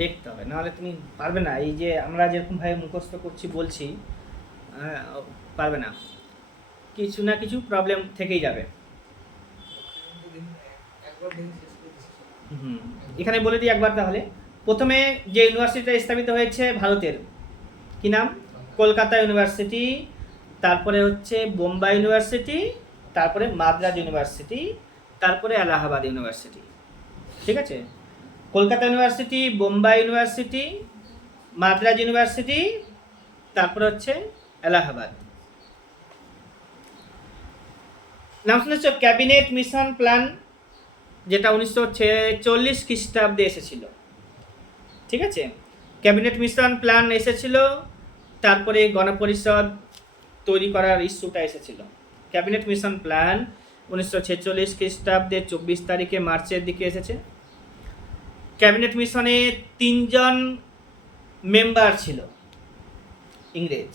দেখতে হবে, নাহলে তুমি পারবে না। এই যে আমরা যেরকমভাবে মুখস্থ করছি বলছি, পারবে না, কিছু না কিছু প্রবলেম থেকেই যাবে। হুম, এখানে বলে দিই একবার তাহলে। প্রথমে যে ইউনিভার্সিটিটা স্থাপিত হয়েছে ভারতের, কি নাম? কলকাতা ইউনিভার্সিটি, তারপরে হচ্ছে বোম্বাই ইউনিভার্সিটি, তারপরে মাদ্রাজ ইউনিভার্সিটি, তারপরে এলাহাবাদ ইউনিভার্সিটি। ঠিক আছে, Kolkata university, Bombay university, Madras university, তারপরে হচ্ছে এলাহাবাদ। নাম শুনেছ ক্যাবিনেট মিশন প্ল্যান, যেটা 1946 খ্রিস্টাব্দে এসেছিল। ঠিক আছে, ক্যাবিনেট মিশন প্ল্যান এসেছিল, তারপরে গণপরিষদ তৈরি করার ইস্যুটা এসেছিল। ক্যাবিনেট মিশন প্ল্যান 1946 খ্রিস্টাব্দে 24 তারিখে মার্চের দিকে এসেছে। ক্যাবিনেট মিশনে 3জন মেম্বার ছিল ইংরেজ।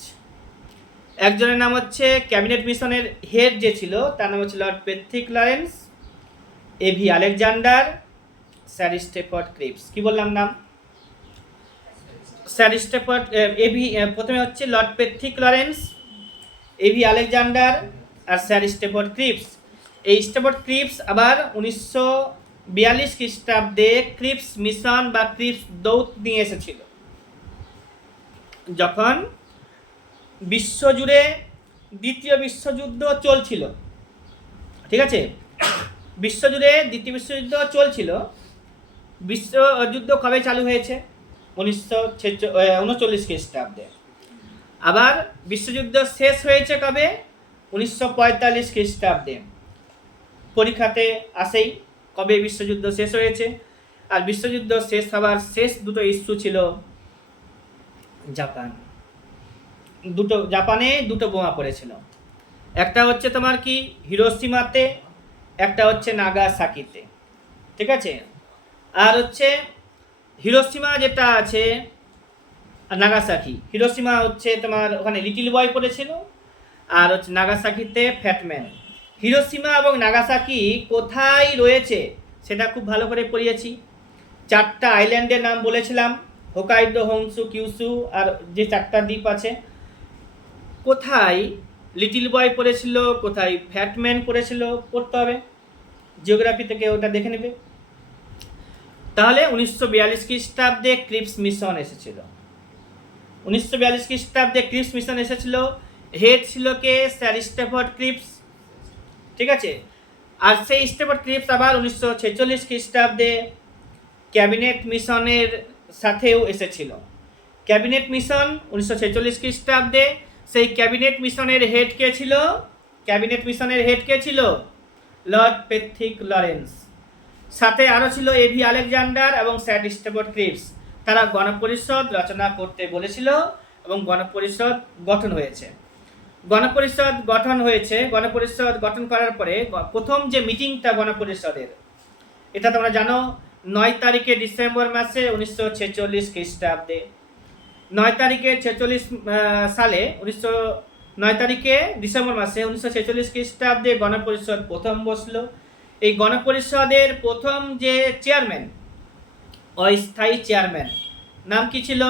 একজনের নাম হচ্ছে ক্যাবিনেট মিশনের হেড যে ছিল তার নাম হচ্ছে Lord Pethick Lawrence, A V Alexander, Sir Stafford Cripps. কি বললাম নাম? স্যার স্টেফোর্ড, এভি, প্রথমে হচ্ছে Lord Pethick Lawrence, A V Alexander আর স্যার স্টেফোর্ড ক্রিপস। এই স্টেফোর্ড ক্রিপস আবার 1942 খ্রিস্টাব্দে ক্রিপস মিশন বা ক্রিপস দৌত নিয়ে এসেছিল, যখন বিশ্বজুড়ে দ্বিতীয় বিশ্বযুদ্ধ চলছিল। ঠিক আছে, বিশ্বজুড়ে দ্বিতীয় বিশ্বযুদ্ধ চলছিল। বিশ্বযুদ্ধ কবে চালু হয়েছে? 1939 খ্রিস্টাব্দে। আবার বিশ্বযুদ্ধ শেষ হয়েছে কবে? 1945 খ্রিস্টাব্দে। পরীক্ষাতে আসেই কবে বিশ্বযুদ্ধ শেষ হয়েছে। আর বিশ্বযুদ্ধ শেষ হওয়ার শেষ দুটো ইস্যু ছিল জাপান। জাপানে দুটো বোমা পড়েছিল, একটা হচ্ছে তোমার কি হিরোশিমাতে, একটা হচ্ছে নাগাসাকিতে। ঠিক আছে, আর হচ্ছে হিরোশিমা যেটা আছে নাগাসাকি, হিরোশিমা হচ্ছে তোমার ওখানে লিটিল বয় পড়েছিল, আর হচ্ছে নাগাসাকিতে ফ্যাটম্যান। হিরোশিমা এবং নাগাসাকি কোথায় রয়েছে সেটা খুব ভালো করে পড়িয়েছি। 4টা আইল্যান্ডের নাম বলেছিলাম, হোকাইডো, হোনসু, কিউসু, আর যে 4টা দ্বীপ আছে। কোথায় লিটিল বয় পড়েছিল, কোথায় ফ্যাটম্যান পড়েছিল পড়তে হবে, জিওগ্রাফি থেকে ওটা দেখে নেবে। তাহলে 1942 খ্রিস্টাব্দে ক্রিপস মিশন এসেছিল। 1942 খ্রিস্টাব্দে ক্রিপস মিশন এসেছিল, হেড ছিল কে? Sir Stafford Cripps. ঠিক আছে, আর সেই স্টেফোর্ড ক্রিপস আবার 1946 খ্রিস্টাব্দে ক্যাবিনেট মিশনের সাথেও এসেছিল। ক্যাবিনেট মিশন 1946 খ্রিস্টাব্দে, সেই ক্যাবিনেট মিশনের হেড কে ছিল? ক্যাবিনেট মিশনের হেড কে ছিল? Lord Pethick Lawrence. সাথে আরও ছিল এভি আলেকজান্ডার এবং স্যার স্টেফোর্ড ক্রিপস। তারা গণপরিষদ রচনা করতে বলেছিল এবং গণপরিষদ গঠন হয়েছে। গণপরিষদ গঠন করার পরে প্রথম যে মিটিংটা গণপরিষদের, এটা তোমরা জানো, 9 তারিখে ডিসেম্বর মাসে 1946 খ্রিস্টাব্দে। 9 তারিখে 46 সালে 9 তারিখে ডিসেম্বর মাসে 1946 খ্রিস্টাব্দে গণপরিষদ প্রথম বসলো। এই গণপরিষদের প্রথম যে চেয়ারম্যান, অস্থায়ী চেয়ারম্যান, নাম কি ছিল?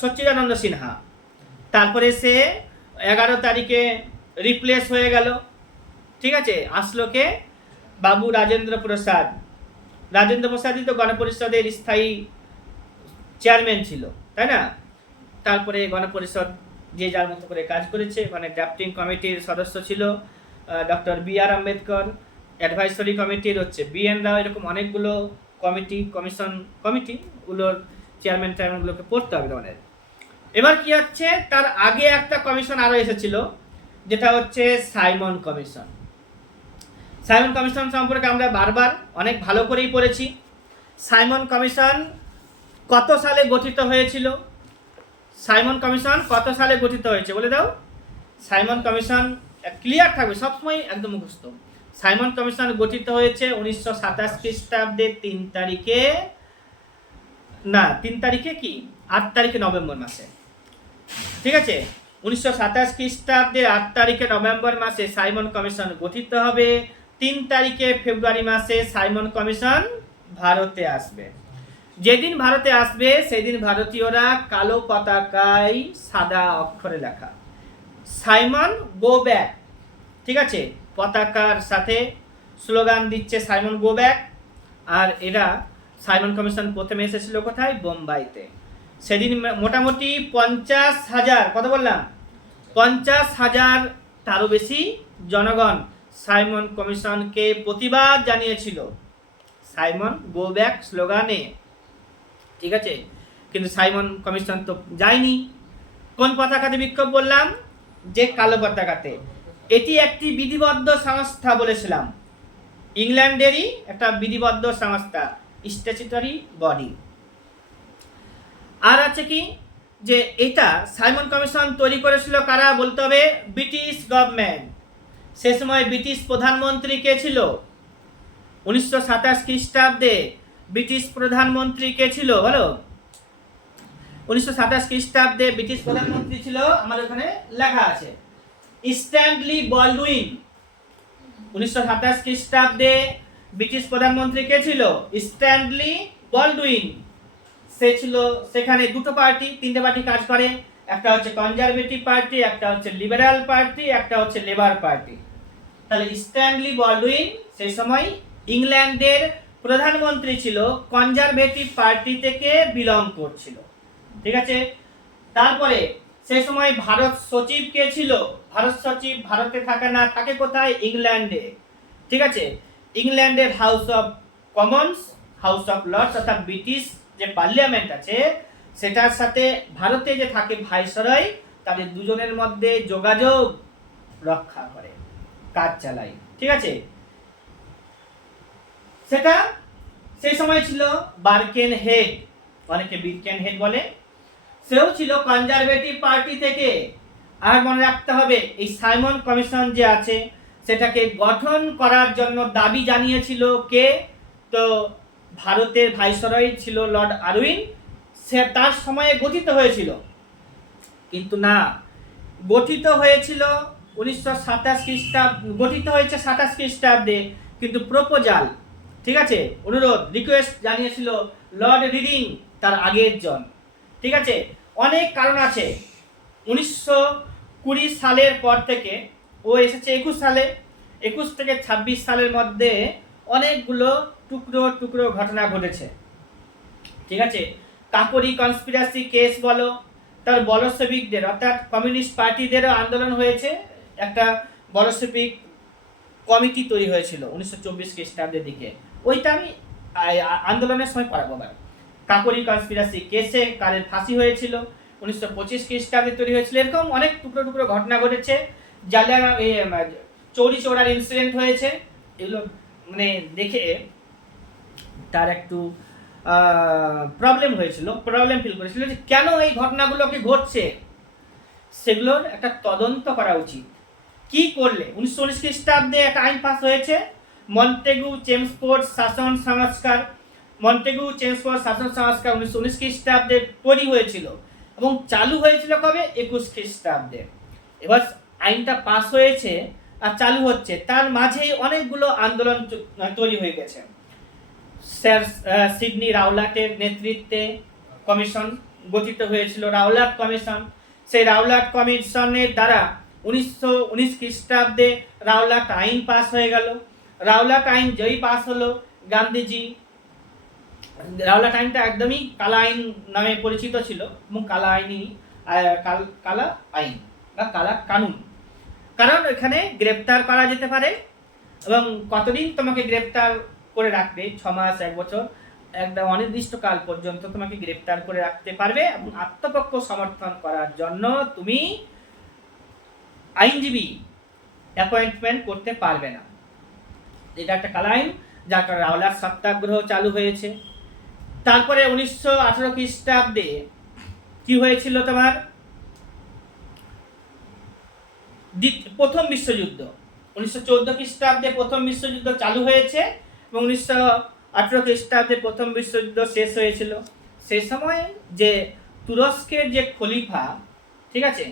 সচ্চিদানন্দ সিনহা। তারপরে সে 11 তারিখে রিপ্লেস হয়ে গেল। ঠিক আছে, আসলো কে? বাবু রাজেন্দ্র প্রসাদ। রাজেন্দ্র প্রসাদই তো গণপরিষদের স্থায়ী চেয়ারম্যান ছিল, তাই না? তারপরে গণপরিষদ যে যার মতো করে কাজ করেছে, মানে ড্রাফটিং কমিটির সদস্য ছিল ডক্টর বি.আর. আম্বেদকর, অ্যাডভাইসরি কমিটির হচ্ছে বি.এন. রাও, এরকম অনেকগুলো কমিটিগুলোর চেয়ারম্যানগুলোকে পড়তে হবে তোমাদের। এবার কি হচ্ছে, তার আগে একটা কমিশন আরও এসেছিল, যেটা হচ্ছে সাইমন কমিশন। সাইমন কমিশন সম্পর্কে আমরা বারবার অনেক ভালো করেই পড়েছি। সাইমন কমিশন কত সালে গঠিত হয়েছিল? সাইমন কমিশন কত সালে গঠিত হয়েছে বলে দাও। সাইমন কমিশন ক্লিয়ার থাকবে সবসময়, একদম মুখস্থ। সাইমন কমিশন গঠিত হয়েছে 1927 খ্রিস্টাব্দে 3 তারিখে, না 3 তারিখে কি 8 তারিখে নভেম্বর মাসে। ঠিক আছে, 1927 খ্রিস্টাব্দের 8 তারিখে নভেম্বর মাসে সাইমন কমিশন গঠিত হবে। 3 তারিখে ফেব্রুয়ারি মাসে সাইমন কমিশন ভারতে আসবে। যেদিন ভারতে আসবে সেদিন ভারতীয়রা কালো পতাকায় সাদা অক্ষরে লেখা সাইমন গো ব্যাক, ঠিক আছে, পতাকার সাথে স্লোগান দিচ্ছে সাইমন গো ব্যাক। আর এরা সাইমন কমিশন প্রথমে এসেছিল কোথায়? বোম্বাইতে। সেদিন মোটামুটি 50,000, কত বললাম, 50,000 তারও বেশি জনগণ সাইমন কমিশনকে প্রতিবাদ জানিয়েছিল সাইমন গো ব্যাক স্লোগানে, ঠিক আছে। কিন্তু সাইমন কমিশন তো যায়নি। কোন পতাকাতে বিক্ষোভ বললাম? যে কালো পতাকাতে। এটি একটি বিধিবদ্ধ সংস্থা বলেছিলাম, ইংল্যান্ডেরই একটা বিধিবদ্ধ সংস্থা, স্ট্যাচুটরি বডি। আর আছে কি, যে এটা সাইমন কমিশন তৈরি করেছিল কারা বলতে হবে? British government. সে সময় ব্রিটিশ প্রধানমন্ত্রী কে ছিল? 1927 খ্রিস্টাব্দে ব্রিটিশ প্রধানমন্ত্রী কে ছিল বলো? 1927 খ্রিস্টাব্দে ব্রিটিশ প্রধানমন্ত্রী ছিল, আমার ওখানে লেখা আছে, স্ট্যানলি বলডুইন। 1927 খ্রিস্টাব্দে ব্রিটিশ প্রধানমন্ত্রী কে ছিল? স্ট্যানলি বলডুইন। সে ছিল, সেখানে দুটো পার্টি, তিনটে পার্টি কাজ করে, একটা হচ্ছে কনজারভেটিভ পার্টি, একটা হচ্ছে লিবারাল পার্টি, একটা হচ্ছে লেবার পার্টি। তাহলে স্ট্যানলি বলডুইন সেই সময় ইংল্যান্ডের প্রধানমন্ত্রী ছিল, কনজারভেটিভ পার্টি থেকে বিলং করছিল, ঠিক আছে। তারপরে সেই সময় ভারত সচিব কে ছিল? ভারত সচিব ভারতে থাকে না, থাকে কোথায়? ইংল্যান্ডে, ঠিক আছে। ইংল্যান্ডের House of Commons, House of Lords অর্থাৎ ব্রিটিশ যে পার্লামেন্ট আছে সেটার সাথে ভারতে যে থাকে ভাইসরয়, তাদের দুজনের মধ্যে যোগাযোগ রক্ষা করে, কাজ চালায়, ঠিক আছে। সেটা সেই সময় ছিল বার্কেন হেড, অনেকে বিরকেন হেড বলে, সেও ছিল কনজারভেটিভ পার্টি থেকে। আর মনে রাখতে হবে এই সাইমন কমিশন যে আছে সেটাকে গঠন করার জন্য দাবি জানিয়েছিল কে? তো ভারতের ভাইসরয় ছিল লর্ড আরউইন, সে তার সময়ে গঠিত হয়েছিল। কিন্তু না, গঠিত হয়েছিল 1927 খ্রিস্টাব্দে, গঠিত হয়েছে 27 খ্রিস্টাব্দে, কিন্তু প্রপোজাল, ঠিক আছে, অনুরোধ, রিকোয়েস্ট জানিয়েছিল লর্ড রিডিং, তার আগের জন, ঠিক আছে। অনেক কারণ আছে। 1920 সালের পর থেকে ও এসেছে 21 সালে, 21 থেকে 26 সালের মধ্যে অনেকগুলো টুকরো টুকরো ঘটনা ঘটেছে, ঠিক আছে। কাকরি কনস্পিরাসি কেস বলো, তার বলশেভিকদের অর্থাৎ কমিউনিস্ট পার্টিদেরও আন্দোলন হয়েছে, একটা বলশেভিক কমিটি তৈরি হয়েছিল 1924 খ্রিস্টাব্দের দিকে, ওইটা আমি আন্দোলনের সময় পড়াবো। কাকরি কনস্পিরাসি কেসে কারের ফাঁসি হয়েছিল 1925 খ্রিস্টাব্দে তৈরি হয়েছিল। এরকম অনেক টুকরো টুকরো ঘটনা ঘটেছে, যারা চৌরি চৌরার ইনসিডেন্ট হয়েছে, এগুলো মানে দেখে তার একটু প্রবলেম হয়েছিল, প্রবলেম ফিল করেছিল যে কেন এই ঘটনাগুলোকে ঘটছে, সেগুলোর একটা তদন্ত করা উচিত। কি করলে 1919 খ্রিস্টাব্দে একটা আইন পাস হয়েছে, মন্টেগু চেমস্ফোর্ড শাসন সংস্কার। মন্টেগু চেমস্ফোর্ড শাসন সংস্কার 1919 খ্রিস্টাব্দে তৈরি হয়েছিল এবং চালু হয়েছিল কবে? 21 খ্রিস্টাব্দে। এবার আইনটা পাস হয়েছে আর চালু হচ্ছে, তার মাঝেই অনেকগুলো আন্দোলন তৈরি হয়ে গেছে। স্যার সিডনি রাওলাটের নেতৃত্বে কমিশন গঠিত হয়েছিল, রাওলাট কমিশন। সেই রাওলাট কমিশনের দ্বারা 1919 খ্রিস্টাব্দে রাওলাট আইন পাস হয়ে গেল। রাওলাট আইন যেই পাস হলো, গান্ধীজি, রাওলাট আইনটা একদমই কালা আইন নামে পরিচিত ছিল এবং কালা আইনই কালা আইন বা কালা কানুন, কারণ এখানে গ্রেপ্তার করা যেতে পারে এবং কতদিন তোমাকে গ্রেপ্তার করে রাখবে, 6 মাস 1 বছর, একটা অনির্দিষ্ট কাল পর্যন্ত তোমাকে গ্রেপ্তার করে রাখতে পারবে এবং আত্মপক্ষ সমর্থন করার জন্য তুমি আইনজীবী অ্যাপয়েন্টমেন্ট করতে পারবে না। এটা একটা কালা আইন, যার কারণে রাওলাট সত্যাগ্রহ চালু হয়েছে। তারপরে 1918 খ্রিস্টাব্দে কি হয়েছিল তোমার? প্রথম বিশ্বযুদ্ধ। 1914 খ্রিস্টাব্দে প্রথম বিশ্বযুদ্ধ চালু হয়েছে এবং 1918 খ্রিস্টাব্দে প্রথম বিশ্বযুদ্ধ শেষ হয়েছিল। সেই সময় যে তুরস্কের যে খলিফা, ঠিক আছে,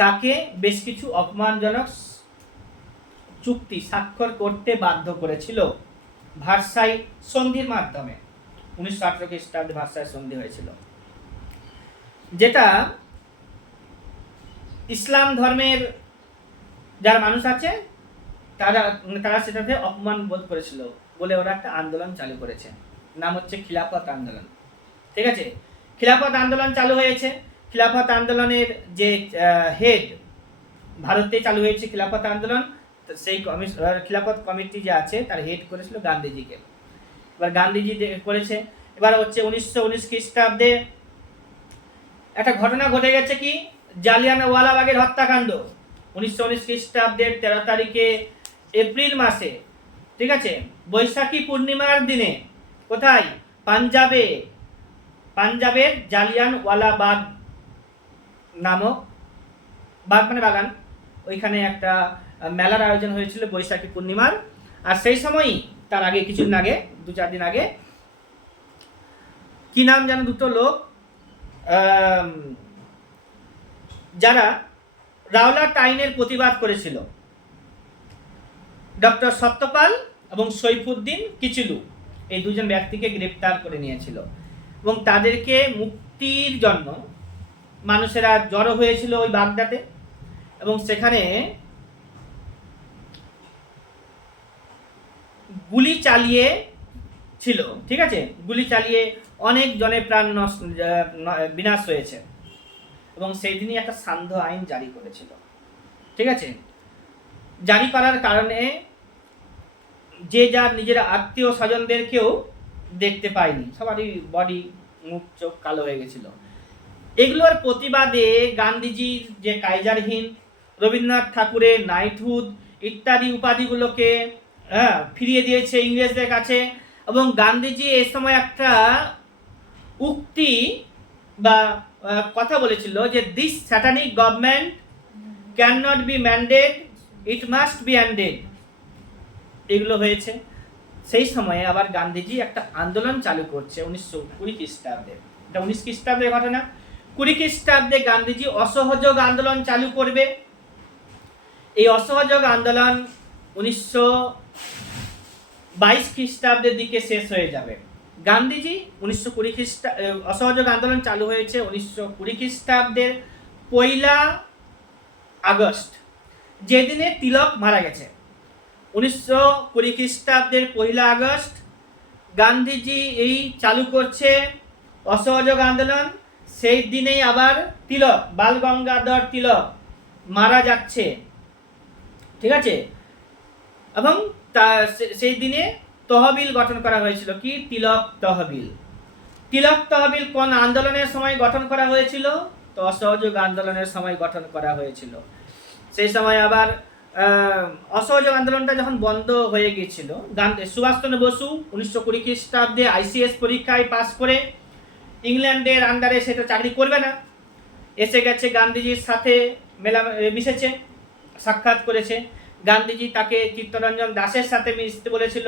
তাকে বেশ কিছু অপমানজনক চুক্তি স্বাক্ষর করতে বাধ্য করেছিল ভার্সাই সন্ধির মাধ্যমে। 1918 খ্রিস্টাব্দে ভার্সাই সন্ধি হয়েছিল, যেটা ইসলাম ধর্মের যারা মানুষ আছে তারা তারা সেটাতে অপমান বোধ করেছিল বলে ওরা একটা আন্দোলন চালু করেছে, নাম হচ্ছে খিলাফত আন্দোলন। ঠিক আছে, খিলাফত আন্দোলন চালু হয়েছে। খিলাফত আন্দোলনের যে হেড, ভারতে চালু হয়েছে খিলাফত আন্দোলন, সেই খিলাফত কমিটি যে আছে তার হেড করেছিল গান্ধীজিকে। এবার গান্ধীজি করেছে। এবার হচ্ছে 1919 খ্রিস্টাব্দে একটা ঘটনা ঘটে গেছে, কি জালিয়ানওয়ালাবাগের হত্যাকাণ্ড। 1919 খ্রিস্টাব্দের 13 তারিখে এপ্রিল মাসে, ঠিক আছে, বৈশাখী পূর্ণিমার দিনে কোথায়? পাঞ্জাবের জালিয়ানওয়ালাবাগ নামক, বাগ মানে বাগান, ওইখানে একটা মেলার আয়োজন হয়েছিল বৈশাখী পূর্ণিমার। আর সেই সময়ই তার আগে কিছুদিন আগে, 2-4 দিন আগে, কি নাম জানো, দুটো লোক যারা রাওলাট আইনের প্রতিবাদ করেছিল, ডক্টর সত্যপাল এবং সৈফুদ্দিন কিচলু, এই দুজন ব্যক্তিকে গ্রেপ্তার করে নিয়েছিল এবং তাদেরকে মুক্তির জন্য মানুষেরা জড়ো হয়েছিল ওই বাগদাতে, এবং সেখানে গুলি চালিয়ে ছিল। ঠিক আছে, গুলি চালিয়ে অনেক জনের প্রাণ বিনাশ হয়েছে এবং সেই দিনই একটা সান্ধ্য আইন জারি করেছিল। ঠিক আছে, জারি করার কারণে যে যার নিজের আত্মীয় স্বজনদেরকেও দেখতে পায়নি, সবারই বডি, মুখ, চোখ কালো হয়ে গেছিল। এগুলোর প্রতিবাদে গান্ধীজির যে কাইজার হিন্দ, রবীন্দ্রনাথ ঠাকুরের নাইটহুড ইত্যাদি উপাধিগুলোকে ফিরিয়ে দিয়েছে ইংরেজদের কাছে। এবং গান্ধীজি এই সময় একটা উক্তি বা কথা বলেছিল যে this satanic government can not be mended, it must be ended. এগুলো হয়েছে। সেই সময়ে আবার গান্ধীজি একটা আন্দোলন চালু করছে 1920 খ্রিস্টাব্দে। এটা 19 খ্রিস্টাব্দের ঘটনা। 20 খ্রিস্টাব্দে গান্ধীজি অসহযোগ আন্দোলন চালু করবে। এই অসহযোগ আন্দোলন 1922 খ্রিস্টাব্দের দিকে শেষ হয়ে যাবে। গান্ধীজি 1920 অসহযোগ আন্দোলন চালু হয়েছে 1920 খ্রিস্টাব্দের 1 আগস্ট, যেদিনে তিলক মারা গেছে। 1920 খ্রিস্টাব্দের 1 আগস্ট গান্ধীজি এই চালু করছে অসহযোগ আন্দোলন। সেই দিনেই আবার তিলক, বাল গঙ্গাধর তিলক মারা যাচ্ছে। ঠিক আছে, এবং সেই দিনে তহবিল গঠন করা হয়েছিল, কি তিলক তহবিল। তিলক তহবিল কোন আন্দোলনের সময় গঠন করা হয়েছিল? তো অসহযোগ আন্দোলনের সময় গঠন করা হয়েছিল। সেই সময় আবার অসহযোগ আন্দোলনটা যখন বন্ধ হয়ে গিয়েছিল, সুভাষচন্দ্র বসু 1920 খ্রিস্টাব্দে ICS পরীক্ষায় পাস করে ইংল্যান্ডের আন্ডারে সেটা চাকরি করবে না, এসে গেছে গান্ধীজির সাথে মিশেছে, সাক্ষাৎ করেছে। গান্ধীজি তাকে চিত্তরঞ্জন দাসের সাথে মিশতে বলেছিল।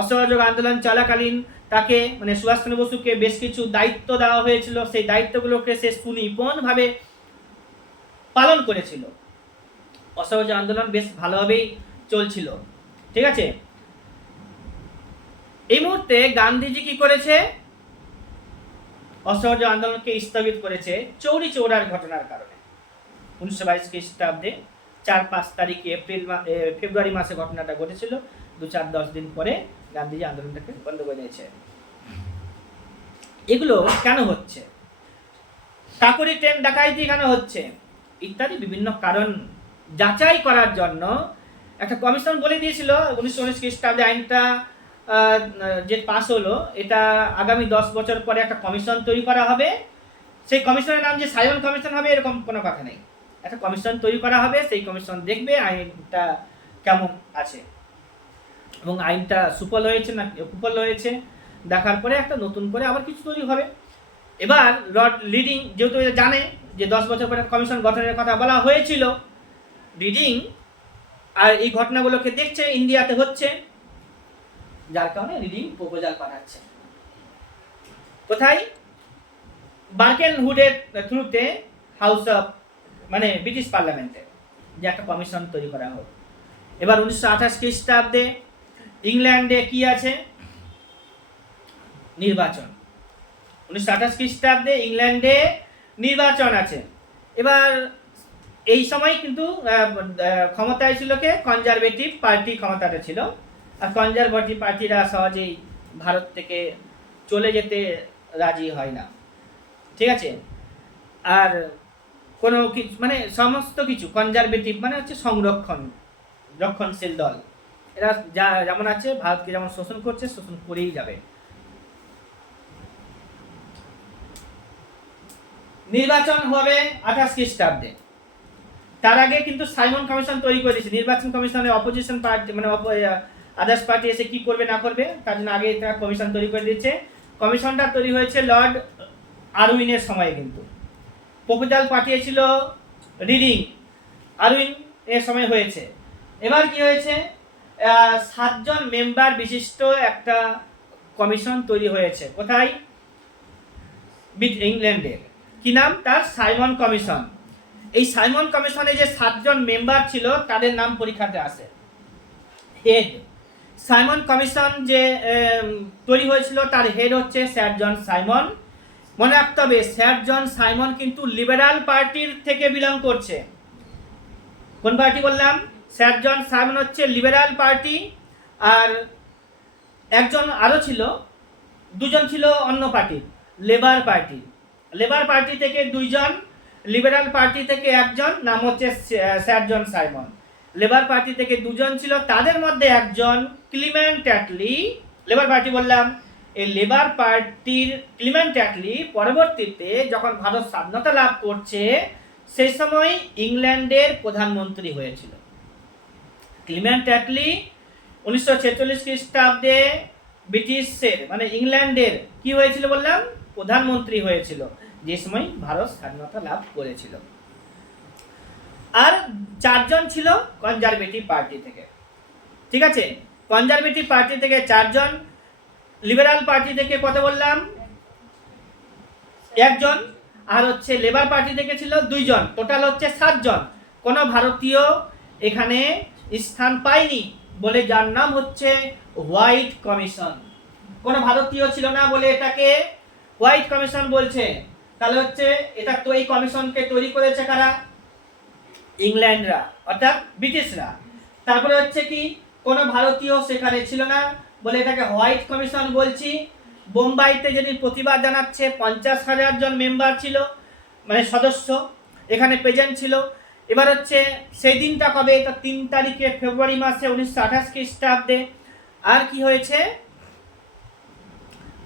অসহযোগ আন্দোলন চলাকালীন তাকে মানে সুভাষচন্দ্র বসুকে বেশ কিছু দায়িত্ব দেওয়া হয়েছিল, সেই দায়িত্বগুলোকে সে সুনিপুণভাবে পালন করেছিল। অসহযোগ আন্দোলন বেশ ভালোভাবেই চলছিল। ঠিক আছে, এই মুহূর্তে গান্ধীজি কি করেছে? অসহযোগ আন্দোলনকে স্থগিত করেছে চৌরি চৌরার ঘটনার কারণে। 1922 খ্রিস্টাব্দে 4-5 তারিখে ফেব্রুয়ারি মাসে ঘটনাটা ঘটেছিল। 2-4-10 দিন পরে গান্ধীজি আন্দোলনটাকে বন্ধ করে দিয়েছে। এগুলো কেন হচ্ছে? কাকরি ট্রেন ডাকাইতি কেন হচ্ছে ইত্যাদি বিভিন্ন কারণ যাচাই করার জন্য একটা কমিশন বলে দিয়েছিল 1919 খ্রিস্টাব্দে আইনটা যে পাস হলো, এটা আগামী 10 বছর পরে একটা কমিশন তৈরি করা হবে। সেই কমিশনের নাম যে সাইমন কমিশন হবে এরকম কোনো কথা নেই। একটা কমিশন তৈরি করা হবে, সেই কমিশন দেখবে আইনটা কেমন আছে এবং আইনটা সুফল হয়েছে না কুফল হয়েছে, দেখার পরে একটা নতুন করে আবার কিছু তৈরি হবে। এবার লিডিং যেহেতু জানে যে 10 বছর পরে কমিশন গঠনের কথা বলা হয়েছিল, রিডিং আর এই ঘটনাগুলোকে দেখছে ইন্ডিয়াতে হচ্ছে, যার কারণে রিডিং প্রপোজাল পাঠাচ্ছে কোথায়? বার্কেনহুডের থ্রুতে হাউস অফ মানে ব্রিটিশ পার্লামেন্টে, যে একটা কমিশন তৈরি করা হোক। এবার 1928 খ্রিস্টাব্দে ইংল্যান্ডে কি আছে? নির্বাচন। 1928 খ্রিস্টাব্দে ইংল্যান্ডে নির্বাচন আছে। এবার এই সময় কিন্তু ক্ষমতায় ছিল কে? কনজারভেটিভ পার্টি ক্ষমতাটা ছিল। আর কনজারভেটিভ পার্টিরা সহজেই ভারত থেকে চলে যেতে রাজি হয় না, ঠিক আছে? আর কোনো কিছু মানে সমস্ত কিছু কনজারভেটিভ মানে হচ্ছে রক্ষণশীল দল, এরা যা যেমন আছে ভারতকে যেমন শোষণ করছে, শোষণ করেই যাবে। নির্বাচন হবে 28 খ্রিস্টাব্দে। তার আগে কিন্তু সাইমন কমিশন তৈরি করে দিয়েছে। নির্বাচন কমিশনে অপোজিশন পার্টি মানে আদার্স পার্টি এসে কি করবে না করবে তার জন্য আগে একটা কমিশন তৈরি করে দিয়েছে। কমিশনটা তৈরি হয়েছে লর্ড আরউইনের সময়ে। কিন্তু প্রপোজাল পাঠিয়েছিল রিডিং, আরউইন এর সময় হয়েছে। এবার কি হয়েছে? 7 জন মেম্বার বিশিষ্ট একটা কমিশন তৈরি হয়েছে। কোথায়? ইংল্যান্ডে। কি নাম তার? Simon commission. এই সাইমন কমিশনে যে 7 জন মেম্বার ছিল তাদের নাম পরীক্ষাতে আসে। হেড সাইমন কমিশন যে তৈরি হয়েছিল তার হেড হচ্ছে স্যার জন সাইমন। মনে রাখতে হবে স্যার জন সাইমন কিন্তু লিবারাল পার্টির থেকে বিলং করছে। কোন পার্টি বললাম? স্যার জন সাইমন হচ্ছে লিবারাল পার্টি। আর একজন আরো ছিল, দুজন ছিল অন্য party, labour party. Labour party থেকে 2 জন, লিবারাল পার্টি থেকে 1 জন, নাম হচ্ছে sir John Simon. Labour party থেকে 2 জন ছিল, তাদের মধ্যে একজন ক্লিমেন্ট অ্যাটলি। লেবার পার্টি বললাম, এই লেবার পার্টির ক্লিমেন্ট অ্যাটলি পরবর্তীতে যখন ভারত স্বাধীনতা লাভ করছে সেই সময় ইংল্যান্ডের প্রধানমন্ত্রী হয়েছিল। ক্লিমেন্ট অ্যাটলি 1946 খ্রিস্টাব্দে ব্রিটিশের মানে ইংল্যান্ডের কি হয়েছিল বললাম? প্রধানমন্ত্রী হয়েছিল, যে সময় ভারত স্বাধীনতা লাভ করেছিল। আর 4 জন ছিল কনজারভেটিভ পার্টি থেকে, ঠিক আছে? কনজারভেটিভ পার্টি থেকে 4 জন, লিবারাল পার্টি থেকে কত বললাম? 1 জন, আর হচ্ছে লেবার পার্টি থেকে ছিল 2 জন, টোটাল হচ্ছে 7 জন। কোনো ভারতীয় এখানে স্থান পায়নি বলে যার নাম হচ্ছে হোয়াইট কমিশন। কোনো ভারতীয় ছিল না বলে এটাকে হোয়াইট কমিশন বলছে। তাহলে হচ্ছে এটা তো এই কমিশনকে তৈরি করেছে কারা? ইংল্যান্ডরা, অর্থাৎ ব্রিটিশরা। তারপরে হচ্ছে কি কোনো ভারতীয় সেখানে ছিল না বলে এটাকে হোয়াইট কমিশন বলছি। বোম্বাইতে যেদিন প্রতিবাদ জানাচ্ছে 50,000 জন মেম্বার ছিল মানে সদস্য এখানে প্রেজেন্ট ছিল। এবার হচ্ছে সেই দিনটা কবে? এটা 3 তারিখে ফেব্রুয়ারি মাসে 1928 খ্রিস্টাব্দে। আর কি হয়েছে?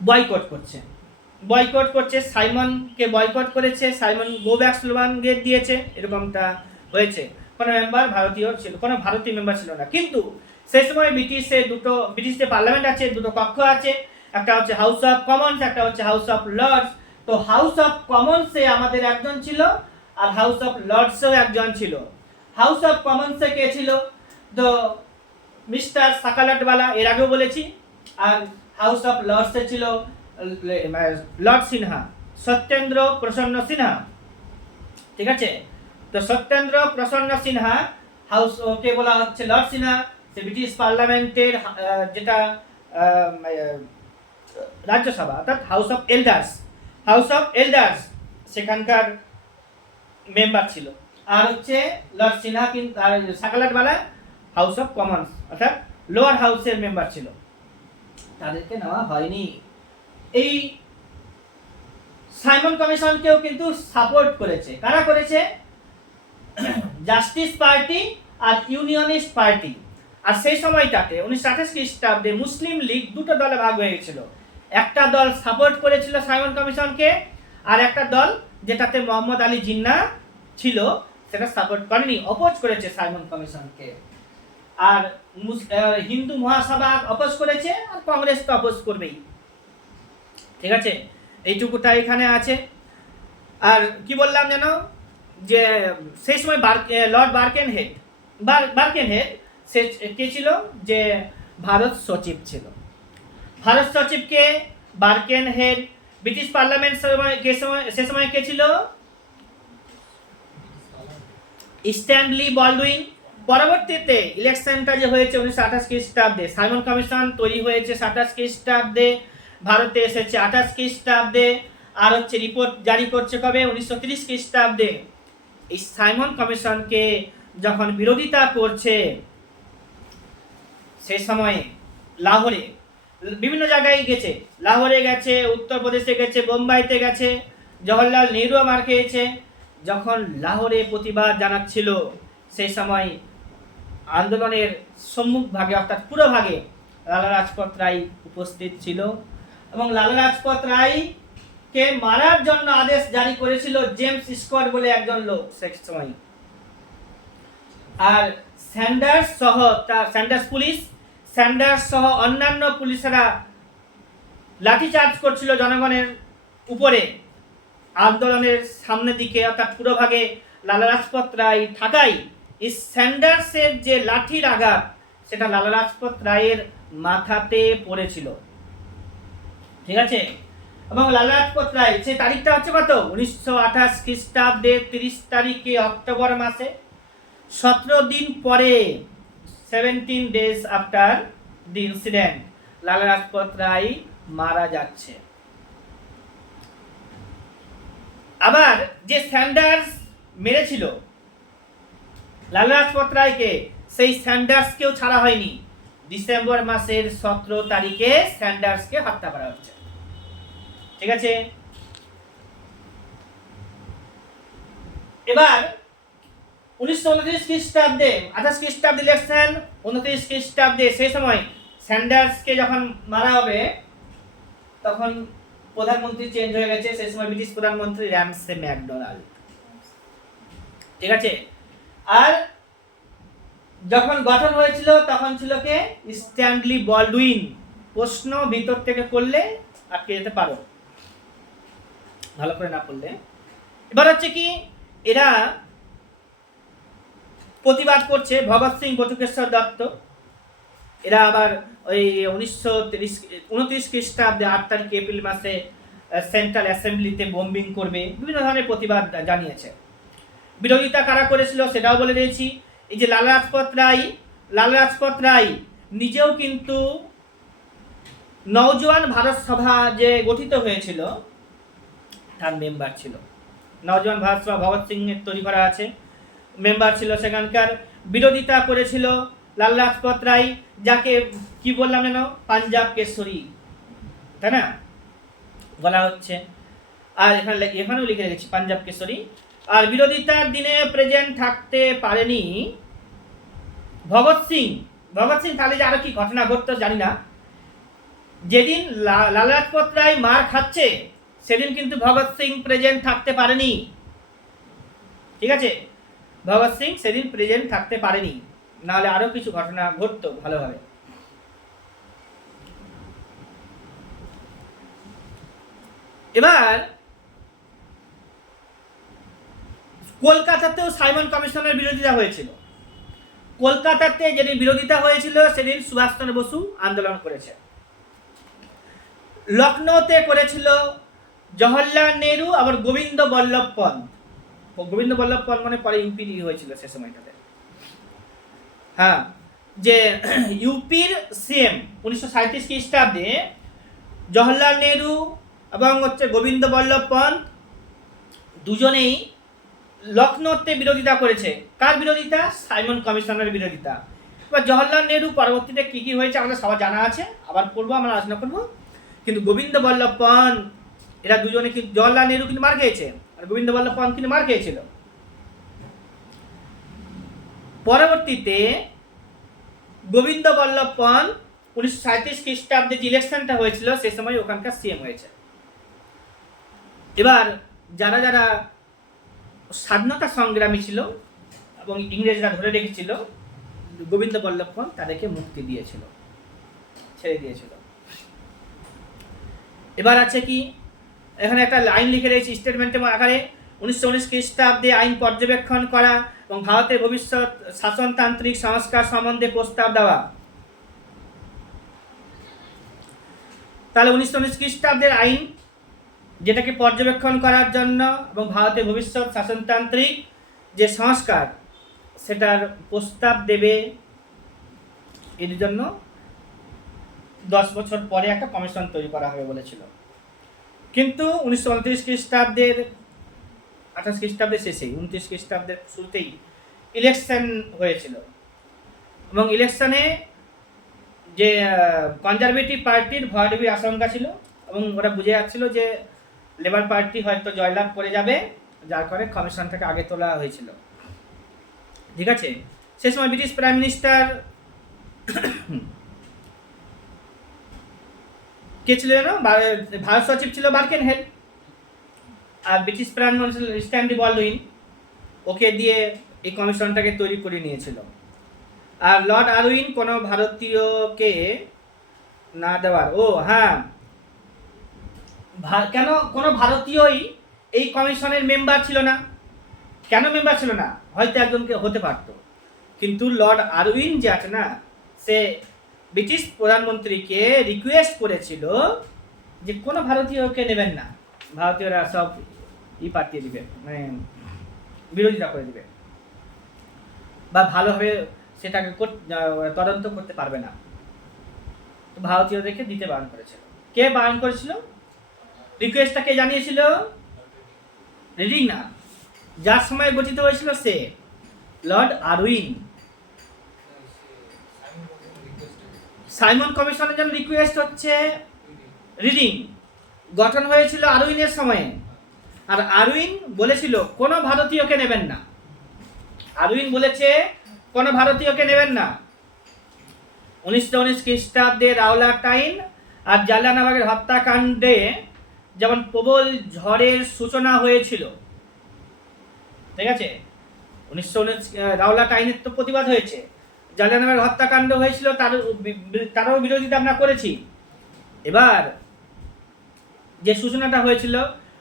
বয়কট করছে, সাইমনকে বয়কট করেছে। সাইমন গো ব্যাক স্লোগান দিয়েছে, এরকমটা হয়েছে। কোনো মেম্বার ভারতীয় ছিল, কোনো ভারতীয় মেম্বার ছিল না। কিন্তু সেই সময় ব্রিটিশে পার্লামেন্ট আছে, 2টো কক্ষ আছে, একটা হচ্ছে হাউস অফ কমন্স, একটা হচ্ছে হাউস অফ লর্ডস। তো হাউস অফ কমন্সে আমাদের একজন ছিল আর হাউস অফ লর্ডসেও একজন ছিল। হাউস অফ কমন্সে কে ছিল? তো মিস্টার সাকালাটওয়ালা, এর আগেও বলেছি। আর হাউস অফ লর্ডসে ছিল লর্ড সিনহা, সত্যেন্দ্র প্রসন্ন সিনহা, ঠিক আছে? তো সত্যেন্দ্র প্রসন্ন সিনহা হাউস ওকে বলা হচ্ছে লর্ড সিনহা। সে ব্রিটিশ পার্লামেন্টের যেটা রাজ্যসভা অর্থাৎ হাউস অফ এল্ডার্স সেখানকার মেম্বার ছিল। আর হচ্ছে লর্ড সিনহা কিন্তু সাকালাটওয়ালা হাউস অফ কমন্স অর্থাৎ লোয়ার হাউসের মেম্বার ছিল, তাদেরকে নেওয়া হয়নি। এই সাইমন কমিশনকেও কিন্তু সাপোর্ট করেছে। কারা করেছে? জাস্টিস পার্টি আর ইউনিয়নিস্ট পার্টি। আর সেই সময়টাতে 1928 খ্রিস্টাব্দে মুসলিম লীগ 2টো দলে ভাগ হয়ে গেছিল। একটা দল সাপোর্ট করেছিল সাইমন কমিশনকে, আর একটা দল যেটাতে মোহাম্মদ আলী জিন্নাহ ছিল সেটা সাপোর্ট করেনি, অপোজ করেছে সাইমন কমিশনকে। আর হিন্দু মহাসভা অপোজ করেছে, আর কংগ্রেস তো অপোজ করবেই, ঠিক আছে? এইটুকুটা এখানে আছে। আর কি বললাম যেন, যে সেই সময় লর্ড বার্কেনহেড সে কে ছিল? যে ভারত সচিব ছিল। ভারত সচিবকে বার্কেনহেড। ব্রিটিশ পার্লামেন্ট সে সময় কে ছিল? স্ট্যানলি বলডুইন। পরবর্তীতে ইলেকশনটা যে হয়েছে 1928 খ্রিস্টাব্দে, সাইমন কমিশন তৈরি হয়েছে 27 খ্রিস্টাব্দে, ভারতে এসেছে 28 খ্রিস্টাব্দে, আর হচ্ছে রিপোর্ট জারি করছে কবে 1930 খ্রিস্টাব্দে। এই সাইমন কমিশনকে যখন বিরোধিতা করছে সেই সময়ে লাহোরে বিভিন্ন জায়গায় গেছে, লাহোরে গেছে, উত্তরপ্রদেশে গেছে, বোম্বাইতে গেছে, জওহরলাল নেহরুও মার খেয়েছে। যখন লাহোরে প্রতিবাদ জানাচ্ছিল সেই সময় আন্দোলনের সম্মুখ ভাগে অর্থাৎ পুরো ভাগে লালা লাজপত রায় উপস্থিত ছিল এবং লালা লাজপত রায়কে মারার জন্য আদেশ জারি করেছিল জেমস স্কট বলে একজন লোক সেই সময়। আর স্যান্ডার্স সহ স্যান্ডার্স সহ অন্যান্য পুলিশেরা লাঠিচার্জ করছিল জনগণের উপরে আন্দোলনের সামনের দিকে অর্থাৎ পুরো ভাগে লালা লাজপত রায় থাকায় এই স্যান্ডার্সের যে লাঠির আঘাত সেটা লালা লাজপত রায়ের মাথাতে পড়েছিল, ঠিক আছে। এবং লালা লাজপত রায় সেই তারিখটা হচ্ছে কত 1928 খ্রিস্টাব্দের 30 তারিখে অক্টোবর মাসে, 17 দিন পরে 17 days after the incident Lala Lajpat Rai মারা যাচ্ছে। আবার যে স্যান্ডার্স মেরেছিল লালা লাজপত রায়কে সেই স্যান্ডার্সকেও ছাড়া হয়নি। ডিসেম্বর মাসের 17 তারিখে স্যান্ডার্সকে হত্যা করা হচ্ছে, ঠিক আছে। এবার 1929 খ্রিস্টাব্দে 28 খ্রিস্টাব্দে ইলেকশন, 29 খ্রিস্টাব্দে সেই সময় স্যান্ডার্সকে যখন মারা হবে তখন প্রধানমন্ত্রী চেঞ্জ হয়ে গেছে, সেই সময় ব্রিটিশ প্রধানমন্ত্রী র্যামসে ম্যাকডোনাল্ড, ঠিক আছে। আর যখন গঠন হয়েছিল তখন ছিল কে স্ট্যানলি বলডুইন। প্রশ্ন ভিতর থেকে করলে আটকে যেতে পারো ভালো করে না পড়লে। এবার হচ্ছে কি এরা প্রতিবাদ করছে ভগৎ সিং, বটুকেশ্বর দত্ত, এরা আবার ওই 1929 খ্রিস্টাব্দে 8 তারিখ এপ্রিল মাসে সেন্ট্রাল অ্যাসেম্বলিতে বোম্বিং করবে, বিভিন্ন ধরনের প্রতিবাদ জানিয়েছে। বিরোধিতা কারা করেছিল সেটাও বলে দিয়েছি। এই যে লালা লাজপত রায় নিজেও কিন্তু নওজোয়ান ভারত সভা যে গঠিত হয়েছিল তার মেম্বার ছিল। নওজোয়ান ভারত সভা ভগৎ সিং এর তৈরি করা আছে, মেম্বার ছিল, সেখানকার বিরোধিতা করেছিল লালা লাজপত রায়, যাকে কি বললাম যেন পাঞ্জাব কেশরী, তাই না বলা হচ্ছে। আর এখানেও লিখে রেখেছি পাঞ্জাব কেশরী। আর বিরোধিতার দিনে প্রেজেন্ট থাকতে পারেনি ভগৎ সিং। তাহলে যে আরো কি ঘটনা ঘটতো জানি না। যেদিন লালা লাজপত রায় মার খাচ্ছে সেদিন কিন্তু ভগৎ সিং প্রেজেন্ট থাকতে পারেনি, ঠিক আছে। ভগৎ সিং সেদিন প্রেজেন্ট থাকতে পারেনি, নাহলে আরো কিছু ঘটনা ঘটতো ভালোভাবে। এবার কলকাতাতেও সাইমন কমিশনের বিরোধিতা হয়েছিল। কলকাতাতে যেদিন বিরোধিতা হয়েছিল সেদিন সুভাষচন্দ্র বসু আন্দোলন করেছে। লখনৌতে করেছিল জওহরলাল নেহরু, আবার গোবিন্দ বল্লভ পন্ত। গোবিন্দ বল্লভ পন্ত মানে পরে ইউপি হয়েছিল সে সময়টাতে। হ্যাঁ, যে ইউপির সিএম 1937 খ্রিস্টাব্দে জওহরলাল নেহরু এবং হচ্ছে গোবিন্দ বল্লভ পন্ত দুজনেই লখনৌতে বিরোধিতা করেছে। কার বিরোধিতা? সাইমন কমিশনের বিরোধিতা। এবার জওহরলাল নেহরু পরবর্তীতে কি কি হয়েছে আমাদের সবার জানা আছে, আবার পড়বো, আমরা আলোচনা করবো। কিন্তু গোবিন্দ বল্লভ পন্ত এরা দুজনে কিন্তু, জওহরলাল নেহরু কিন্তু মার খেয়েছে আর গোবিন্দ বল্লভ পন্ত কিন্তু মার খেয়েছিল। পরবর্তীতে গোবিন্দ বল্লভ পন্ত 1937 খ্রিস্টাব্দে যে ইলেকশনটা হয়েছিল সে সময় ওখানকার সিএম হয়েছে। এবার যারা যারা স্বাধীনতা সংগ্রামী ছিল এবং ইংরেজরা ধরে রেখেছিল গোবিন্দ বল্লভ পন্ত তাদেরকে মুক্তি দিয়েছিল, ছেড়ে দিয়েছিল। এবার আছে কি এখানে একটা লাইন লিখে রয়েছে স্টেটমেন্টের আকারে, 1919 খ্রিস্টাব্দে আইন পর্যবেক্ষণ করা এবং ভারতের ভবিষ্যৎ শাসনতান্ত্রিক সংস্কার সম্বন্ধে প্রস্তাব দেওয়া। তাহলে 1919 খ্রিস্টাব্দের আইন যেটাকে পর্যবেক্ষণ করার জন্য এবং ভারতের ভবিষ্যৎ শাসনতান্ত্রিক যে সংস্কার সেটার প্রস্তাব দেবে, এর জন্য 10 বছর পরে একটা কমিশন তৈরি করা হবে বলেছিল। কিন্তু 1929 খ্রিস্টাব্দের 28 খ্রিস্টাব্দের শেষে 29 খ্রিস্টাব্দের শুরুতেই ইলেকশন হয়েছিল, এবং ইলেকশনে যে কনজারভেটিভ পার্টির ভয়াবহ আশঙ্কা ছিল, এবং ওরা বুঝে যাচ্ছিল যে লেবার পার্টি হয়তো জয়লাভ করে যাবে, যার কারণে কমিশনটাকে আগে তোলা হয়েছিল। ঠিক আছে, সে সময় ব্রিটিশ প্রাইম মিনিস্টার কে ছিল জানো? ভারত সচিব ছিল বার্কেনহেল, আর ব্রিটিশ প্রাইম মিনিস্টার স্ট্যানলি বলডুইন ওকে দিয়ে এই কমিশনটাকে তৈরি করে নিয়েছিল। আর লর্ড আরউইন কোনো ভারতীয়কে না দেওয়ার, ও হ্যাঁ, কেন কোনো ভারতীয়ই এই কমিশনের মেম্বার ছিল না? কেন মেম্বার ছিল না? হয়তো একজনকে হতে পারত, কিন্তু লর্ড আরউইন যে আছে না, সে ব্রিটিশ প্রধানমন্ত্রীকে রিকোয়েস্ট করেছিল যে কোনো ভারতীয়কে নেবেন না, ভারতীয়রা সব পাঠিয়ে দিবে, মানে বিরোধিতা করে দিবে, বা ভালোভাবে সেটাকে তদন্ত করতে পারবে না। তো ভারতীয়দেরকে দিতে বারণ করেছিল। কে বারণ করেছিল? রিকোয়েস্টটা কে জানিয়েছিল? রিডিং না, যার সময় গঠিত হয়েছিল সে লর্ড আরউইন। সাইমন কমিশনের জন্য রিকোয়েস্ট হচ্ছে রিডিং, গঠন হয়েছিল আরউইনের সময়ে। আর আরউইন বলেছিল কোনো ভারতীয়কে নেবেন না, আরউইন বলেছে কোনো ভারতীয়কে নেবেন না। 1919 খ্রিস্টাব্দে রাওলাটাইন আর জালিয়ানওয়ালাবাগের হত্যাকাণ্ডে যেমন প্রবল ঝড়ের সূচনা হয়েছিল, ঠিক আছে, 1919 রাওলাটাইনের তো প্রতিবাদ হয়েছে, জালিয়ানওয়ালাবাগের হত্যাকাণ্ড হয়েছিল, তারও বিরোধিতা আমরা করেছি। এবার যে সূচনাটা হয়েছিল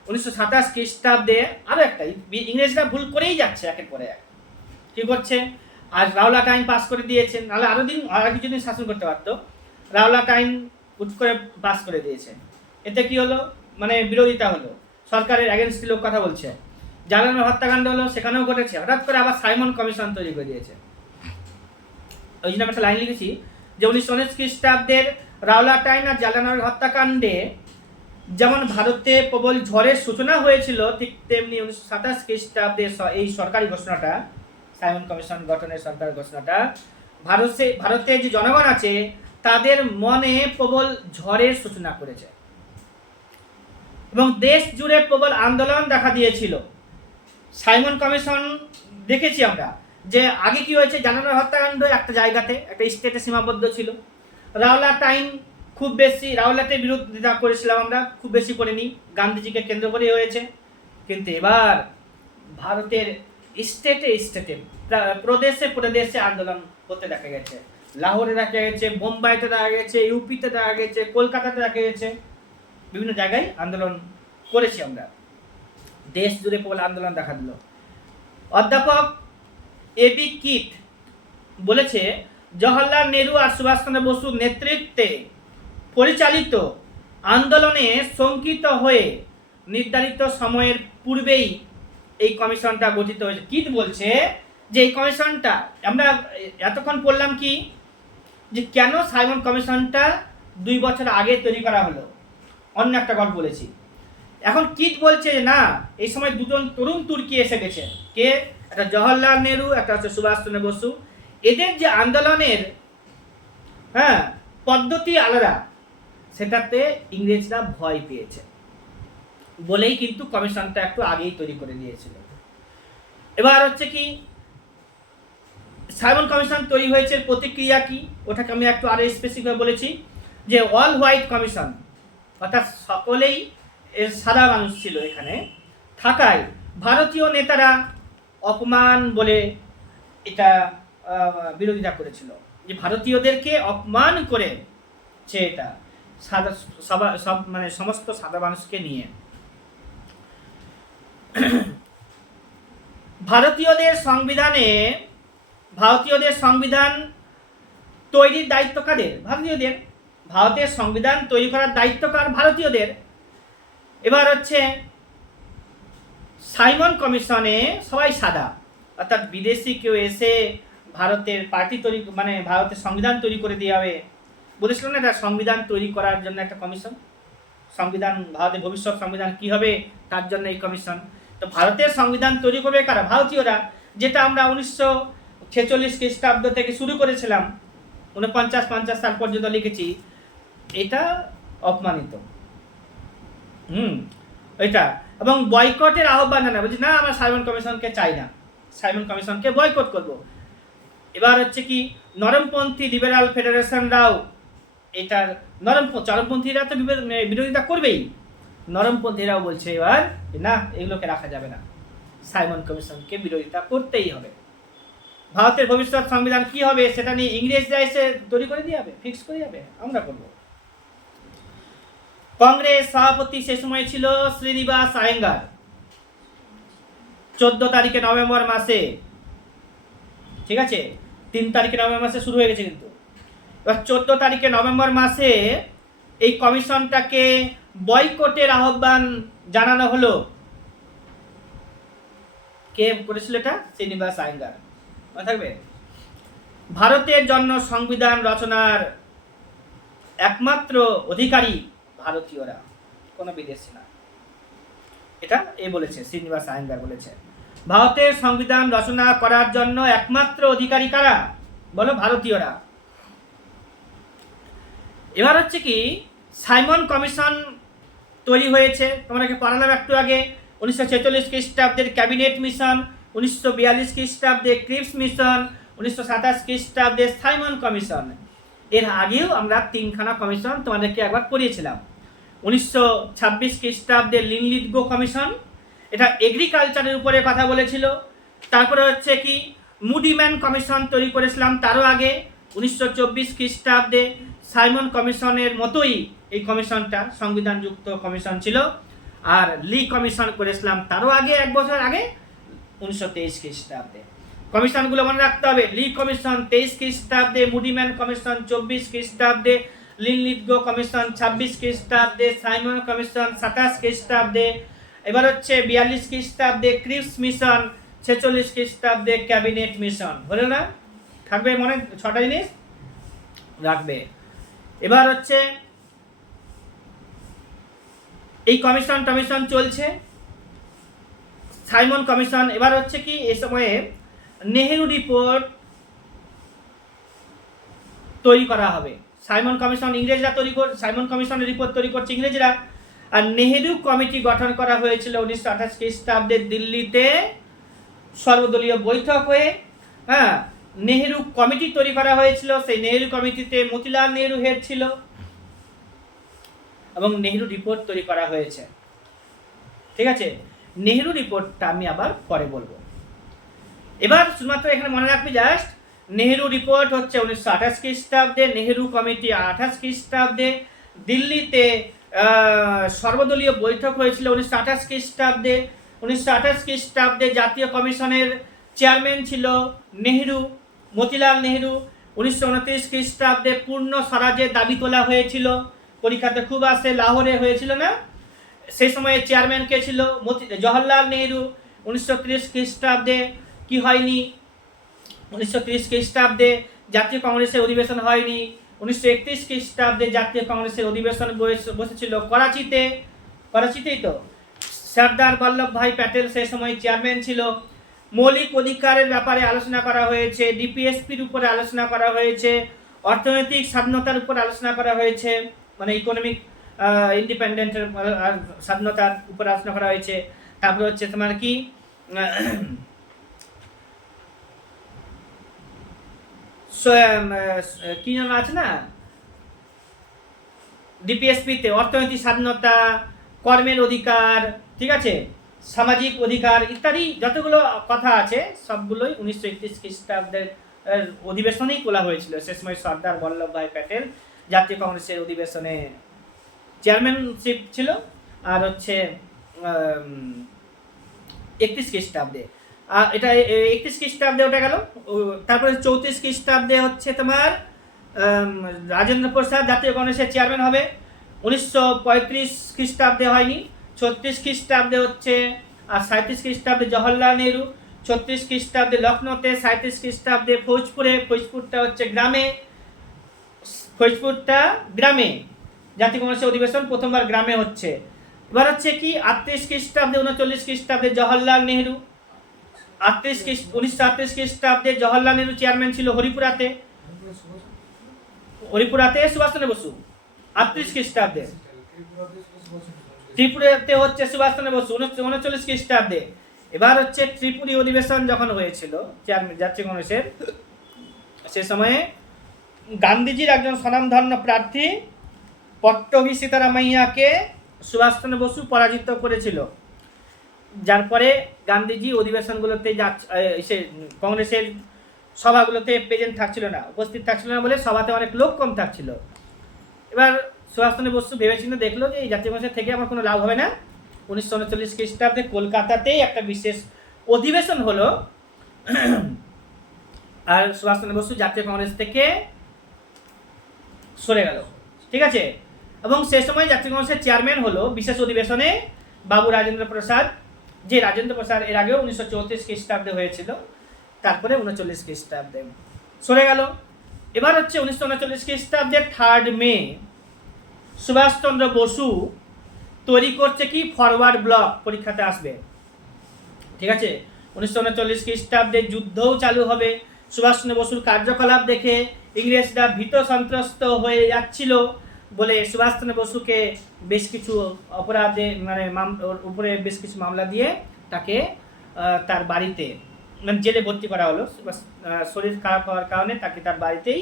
1927 খ্রিস্টাব্দে, আরও একটা, ইংরেজরা ভুল করেই যাচ্ছে একের পরে এক, কি করছে, আজ রাওলাটাইন পাস করে দিয়েছেন, নাহলে আরো কিছুদিন শাসন করতে পারতো, রাওলাটাইন উঠ করে পাস করে দিয়েছে। এতে কি হলো, মানে বিরোধিতা হলো, সরকারের অ্যাগেনস্টে লোক কথা বলছে। জালিয়ানওয়ালা হত্যাকাণ্ড হলো, সেখানেও ঘটেছে, হঠাৎ করে আবার সাইমন কমিশন তৈরি করে দিয়েছে। ওই জন্য একটা লাইন লিখেছি যে 1919 খ্রিস্টাব্দের রাওলাটাইন আর জালিয়ানওয়ালা হত্যাকাণ্ডে যেমন ভারতে প্রবল ঝড়ের সূচনা হয়েছিল, ঠিক তেমনি 1927 খ্রিস্টাব্দে এই সরকারি ঘোষণাটা, সাইমন কমিশন গঠনের সরকার ঘোষণাটা ভারতে যে জনগণ আছে তাদের মনে প্রবল ঝড়ের সূচনা করেছে, এবং দেশ জুড়ে প্রবল আন্দোলন দেখা দিয়েছিল। সাইমন কমিশন দেখেছি আমরা যে আগে কি হয়েছে, জালিয়ানওয়ালা হত্যাকাণ্ড একটা জায়গাতে, একটা স্টেটে সীমাবদ্ধ ছিল। রাওলাটাইন খুব বেশি, রাওলাটের বিরোধিতা করেছিলাম আমরা, খুব বেশি করিনি, গান্ধীজিকে কেন্দ্র করে হয়েছে। কিন্তু এবার ভারতের স্টেটে স্টেটে, প্রদেশে আন্দোলন হতে দেখা গেছে। লাহোরে দেখা গেছে, বোম্বাইতে দেখা গেছে, ইউপিতে দেখা গেছে, কলকাতাতে দেখা গেছে, বিভিন্ন জায়গায় আন্দোলন করেছি আমরা, দেশ জুড়ে প্রবল আন্দোলন দেখা দিল। অধ্যাপক এবি কিট বলেছে, জওহরলাল নেহরু আর সুভাষচন্দ্র বসুর নেতৃত্বে পরিচালিত আন্দোলনে শঙ্কিত হয়ে নির্ধারিত সময়ের পূর্বেই এই কমিশনটা গঠিত হয়েছে। কিট বলছে যে এই কমিশনটা, আমরা এতক্ষণ পড়লাম কি, যে কেন সাইমন কমিশনটা 2 বছর আগে তৈরি করা হলো, অন্য একটা গল্প বলেছি। এখন কিট বলছে যে না, এই সময় দুজন তরুণ তুর্কি এসে গেছে, কে, একটা জওহরলাল নেহরু, একটা হচ্ছে সুভাষচন্দ্র বসু। এদের যে আন্দোলনের পদ্ধতি আলাদা, সেটাতে ইংরেজরা ভয় পেয়েছে বলেই কিন্তু কমিশনটা একটু আগেই তৈরি করে দিয়েছিল। এবার হচ্ছে কি, সাইমন কমিশন তৈরি হয়েছে, প্রতিক্রিয়া কি, ওটাকে আমি একটু আরো স্পেসিফিক বলেছি যে অল হোয়াইট কমিশন, অর্থাৎ সকলেই সাদা মানুষ ছিল এখানে থাকায় ভারতীয় নেতারা অপমান বলে এটা বিরোধিতা করেছিল, যে ভারতীয়দেরকে অপমান করে এটা সাদা সব মানে সমস্ত সাদা মানুষকে নিয়ে। ভারতীয়দের সংবিধান তৈরির দায়িত্ব কাদের? ভারতীয়দের। ভারতের সংবিধান তৈরি করার দায়িত্ব কার? ভারতীয়দের। এবার হচ্ছে সাইমন কমিশনে সবাই সাদা, অর্থাৎ বিদেশি কেউ এসে ভারতের পার্টি তৈরি মানে ভারতের সংবিধান তৈরি করে দিয়ে হবে। বলেছিল না এটা সংবিধান তৈরি করার জন্য একটা কমিশন, সংবিধান ভারতের ভবিষ্যৎ সংবিধান কি হবে তার জন্য এই কমিশন। তো ভারতের সংবিধান তৈরি করবে কারা? ভারতীয়রা, যেটা আমরা 1946 খ্রিস্টাব্দ থেকে শুরু করেছিলাম, 49-50 সাল পর্যন্ত লিখেছি, এটা অপমানিত। এটা এবং বয়কটের আহ্বান জানা, বলছি না আমরা সাইমন কমিশনকে চাই না, সাইমন কমিশনকে বয়কট করব। এবার হচ্ছে কি নরমপন্থী লিবারাল ফেডারেশনরাও এটার চরমপন্থীরা তো বিরোধিতা করবেই, নরমপন্থীরাও বলছে এবার না এগুলোকে রাখা যাবে না, সাইমন কমিশনকে বিরোধিতা করতেই হবে। ভারতের ভবিষ্যৎ সংবিধান কি হবে সেটা নিয়ে ইংরেজরা এসে তৈরি করে দিয়ে হবে, ফিক্স করে যাবে, আমরা করব। কংগ্রেস সভাপতি সে সময় ছিল শ্রীনিবাস আয়েঙ্গার। 14 তারিখে নভেম্বর মাসে, ঠিক আছে, 3 তারিখে নভেম্বর মাসে শুরু হয়ে গেছে কিন্তু, এবার 14 তারিখে নভেম্বর মাসে এই কমিশনটাকে বয়কটের আহ্বান জানানো হলো। কে করেছিল এটা? শ্রীনিবাস আয়েঙ্গার। মনে থাকবে, ভারতের জন্য সংবিধান রচনার একমাত্র অধিকারী ভারতীয়রা, কোনো বিদেশি না। এটা এ বলেছে, শ্রীনিবাস আয়েঙ্গার বলেছে। ভারতের সংবিধান রচনা করার জন্য একমাত্র অধিকারী কারা? বলো, ভারতীয়রা। এবার হচ্ছে কি সাইমন কমিশন তৈরি হয়েছে, তোমাকে পড়ালাম একটু আগে। 1946 খ্রিস্টাব্দের ক্যাবিনেট মিশন, 1942 খ্রিস্টাব্দে ক্রিপস মিশন, 1927 খ্রিস্টাব্দে সাইমন কমিশন। এর আগেও আমরা 3খানা কমিশন তোমাদেরকে একবার পড়িয়েছিলাম। 1926 খ্রিস্টাব্দে লিনলিথগো কমিশন, এটা এগ্রিকালচারের উপরে কথা বলেছিল। তারপরে হচ্ছে কি মুডিম্যান কমিশন তৈরি করেছিলাম তারও আগে, 1924 খ্রিস্টাব্দে সাইমন কমিশনের মতোই এই কমিশনটা সংবিধানযুক্ত কমিশন ছিল। আর লি কমিশন করেছিলাম তারও আগে, 1 বছর আগে, 1923 খ্রিস্টাব্দে। কমিশনগুলো মনে রাখতে হবে, লি কমিশন 23 খ্রিস্টাব্দে, মুডিম্যান কমিশন 24 খ্রিস্টাব্দে, লিনলিথগো কমিশন 26 খ্রিস্টাব্দে, সাইমন কমিশন 27 খ্রিস্টাব্দে। এবার হচ্ছে 42 খ্রিস্টাব্দে ক্রিপস মিশন, 46 খ্রিস্টাব্দে ক্যাবিনেট মিশন। হলো না? থাকবে মনে 6টা জিনিস রাখবে। এবার হচ্ছে এই কমিশন চলছে, সাইমন কমিশন। এবার হচ্ছে কি এ সময়ে নেহেরু রিপোর্ট তৈরি করা হবে। সাইমন কমিশন ইংরেজরা সাইমন কমিশনের রিপোর্ট তৈরি করছে ইংরেজরা। আর নেহেরু কমিটি গঠন করা হয়েছিল 1928 খ্রিস্টাব্দে দিল্লিতে সর্বদলীয় বৈঠক হয়ে। হ্যাঁ, নেহেরু কমিটি তৈরি করা হয়েছিল, সেই নেহেরু কমিটিতে মতিলাল নেহেরু হেড ছিল এবং নেহেরু রিপোর্ট তৈরি করা হয়েছে। ঠিক আছে, নেহেরু রিপোর্টটা আমি আবার পরে বলবো। এবার শুধুমাত্র এখানে মনে রাখবি জাস্ট নেহেরু রিপোর্ট হচ্ছে 1928 খ্রিস্টাব্দে, নেহেরু কমিটি 28 খ্রিস্টাব্দে, দিল্লিতে সর্বদলীয় বৈঠক হয়েছিল 1928 খ্রিস্টাব্দে। 1928 খ্রিস্টাব্দে জাতীয় কমিশনের চেয়ারম্যান ছিল নেহেরু, মতিলাল নেহেরু। 1929 খ্রিস্টাব্দে পূর্ণ স্বরাজের দাবি তোলা হয়েছিল, পরীক্ষাতে খুব আসে, লাহোরে হয়েছিল না? সেই সময়ে চেয়ারম্যান কে ছিল? জওহরলাল নেহেরু। 1930 খ্রিস্টাব্দে কি হয়নি? 1930 খ্রিস্টাব্দে জাতীয় কংগ্রেসের অধিবেশন হয়নি। 1931 খ্রিস্টাব্দে জাতীয় কংগ্রেসের অধিবেশন বসেছিল করাচিতেই তো। সর্দার বল্লভভাই প্যাটেল সেই সময় চেয়ারম্যান ছিল। মৌলিক অধিকারের ব্যাপারে আলোচনা করা হয়েছে, ডিপিএসপির উপরে আলোচনা করা হয়েছে, অর্থনৈতিক স্বাধীনতার উপর আলোচনা করা হয়েছে, মানে ইকোনমিক ইন্ডিপেন্ডেন্টের স্বাধীনতার উপর আলোচনা করা হয়েছে। তারপরে হচ্ছে তোমার কি কি যেন আছে না ডিপিএসপিতে, অর্থনৈতিক স্বাধীনতা, কর্মের অধিকার, ঠিক আছে, সামাজিক অধিকার ইত্যাদি যতগুলো কথা আছে সবগুলোই 1931 খ্রিস্টাব্দের অধিবেশনেই তোলা হয়েছিল। সে সময় সর্দার বল্লভভাই প্যাটেল জাতীয় কংগ্রেসের অধিবেশনে চেয়ারম্যানশিপ ছিল। আর হচ্ছে 31 খ্রিস্টাব্দে, আর এটা 31 খ্রিস্টাব্দে ওটা গেল। তারপরে 34 খ্রিস্টাব্দে হচ্ছে তোমার রাজেন্দ্র প্রসাদ জাতীয় কংগ্রেসের চেয়ারম্যান হবে। 1935 খ্রিস্টাব্দে হয়নি। 36 খ্রিস্টাব্দে হচ্ছে, আর 37 খ্রিস্টাব্দে জওহরলাল নেহেরু। 36 খ্রিস্টাব্দে লখনৌতে, 37 খ্রিস্টাব্দে ফৌজপুরে, ফৌজপুরটা হচ্ছে গ্রামে, ফৌজপুরটা গ্রামে জাতীয় কংগ্রেসের অধিবেশন প্রথমবার গ্রামে হচ্ছে। এবার হচ্ছে কি 38 খ্রিস্টাব্দে, 39 খ্রিস্টাব্দে জওহরলাল নেহরু, 1938 খ্রিস্টাব্দে জওহরলাল নেহরু চেয়ারম্যান ছিল হরিপুরাতে, হরিপুরাতে সুভাষচন্দ্র বসু। 38 খ্রিস্টাব্দে ত্রিপুরাতে হচ্ছে সুভাষচন্দ্র বসু 39 খ্রিস্টাব্দে। এবার হচ্ছে ত্রিপুরী অধিবেশন যখন হয়েছিল জাতীয় কংগ্রেসের, সে সময়ে গান্ধীজির একজন স্বনামধন্য প্রার্থী পট্টভি সীতারামাইয়াকে সুভাষচন্দ্র বসু পরাজিত করেছিল, যার পরে গান্ধীজি অধিবেশনগুলোতে সে কংগ্রেসের সভাগুলোতে প্রেজেন্ট থাকছিল না, উপস্থিত থাকছিল না বলে সভাতে অনেক লোক কম থাকছিল। এবার সুভাষচন্দ্র বসু ভেবেচিন্তে দেখলো যে এই জাতীয় কংগ্রেসের থেকে আমার কোনো লাভ হবে না। 1939 খ্রিস্টাব্দে কলকাতাতেই একটা বিশেষ অধিবেশন হলো, আর সুভাষচন্দ্র বসু জাতীয় কংগ্রেস থেকে সরে গেল, ঠিক আছে। এবং সে সময় জাতীয় কংগ্রেসের চেয়ারম্যান হলো বিশেষ অধিবেশনে বাবু রাজেন্দ্র প্রসাদ, যে রাজেন্দ্র প্রসাদ এর আগেও 1934 খ্রিস্টাব্দে হয়েছিল, তারপরে 39 খ্রিস্টাব্দে সরে গেল। এবার হচ্ছে 1939 খ্রিস্টাব্দের 3 মে সুভাষচন্দ্র বসু তৈরি করছে কি ফরওয়ার্ড ব্লক পরীক্ষাতে আসবে, ঠিক আছে। 1939 খ্রিস্টাব্দে যুদ্ধও চালু হবে। সুভাষচন্দ্র বসুর কার্যকলাপ দেখে ইংরেজরা ভীত সন্ত্রস্ত হয়ে যাচ্ছিল বলে সুভাষচন্দ্র বসুকে বেশ কিছু অপরাধে মানে ওর উপরে বেশ কিছু মামলা দিয়ে তাকে তার বাড়িতে মানে জেলে ভর্তি করা হলো। শরীর খারাপ হওয়ার কারণে তাকে তার বাড়িতেই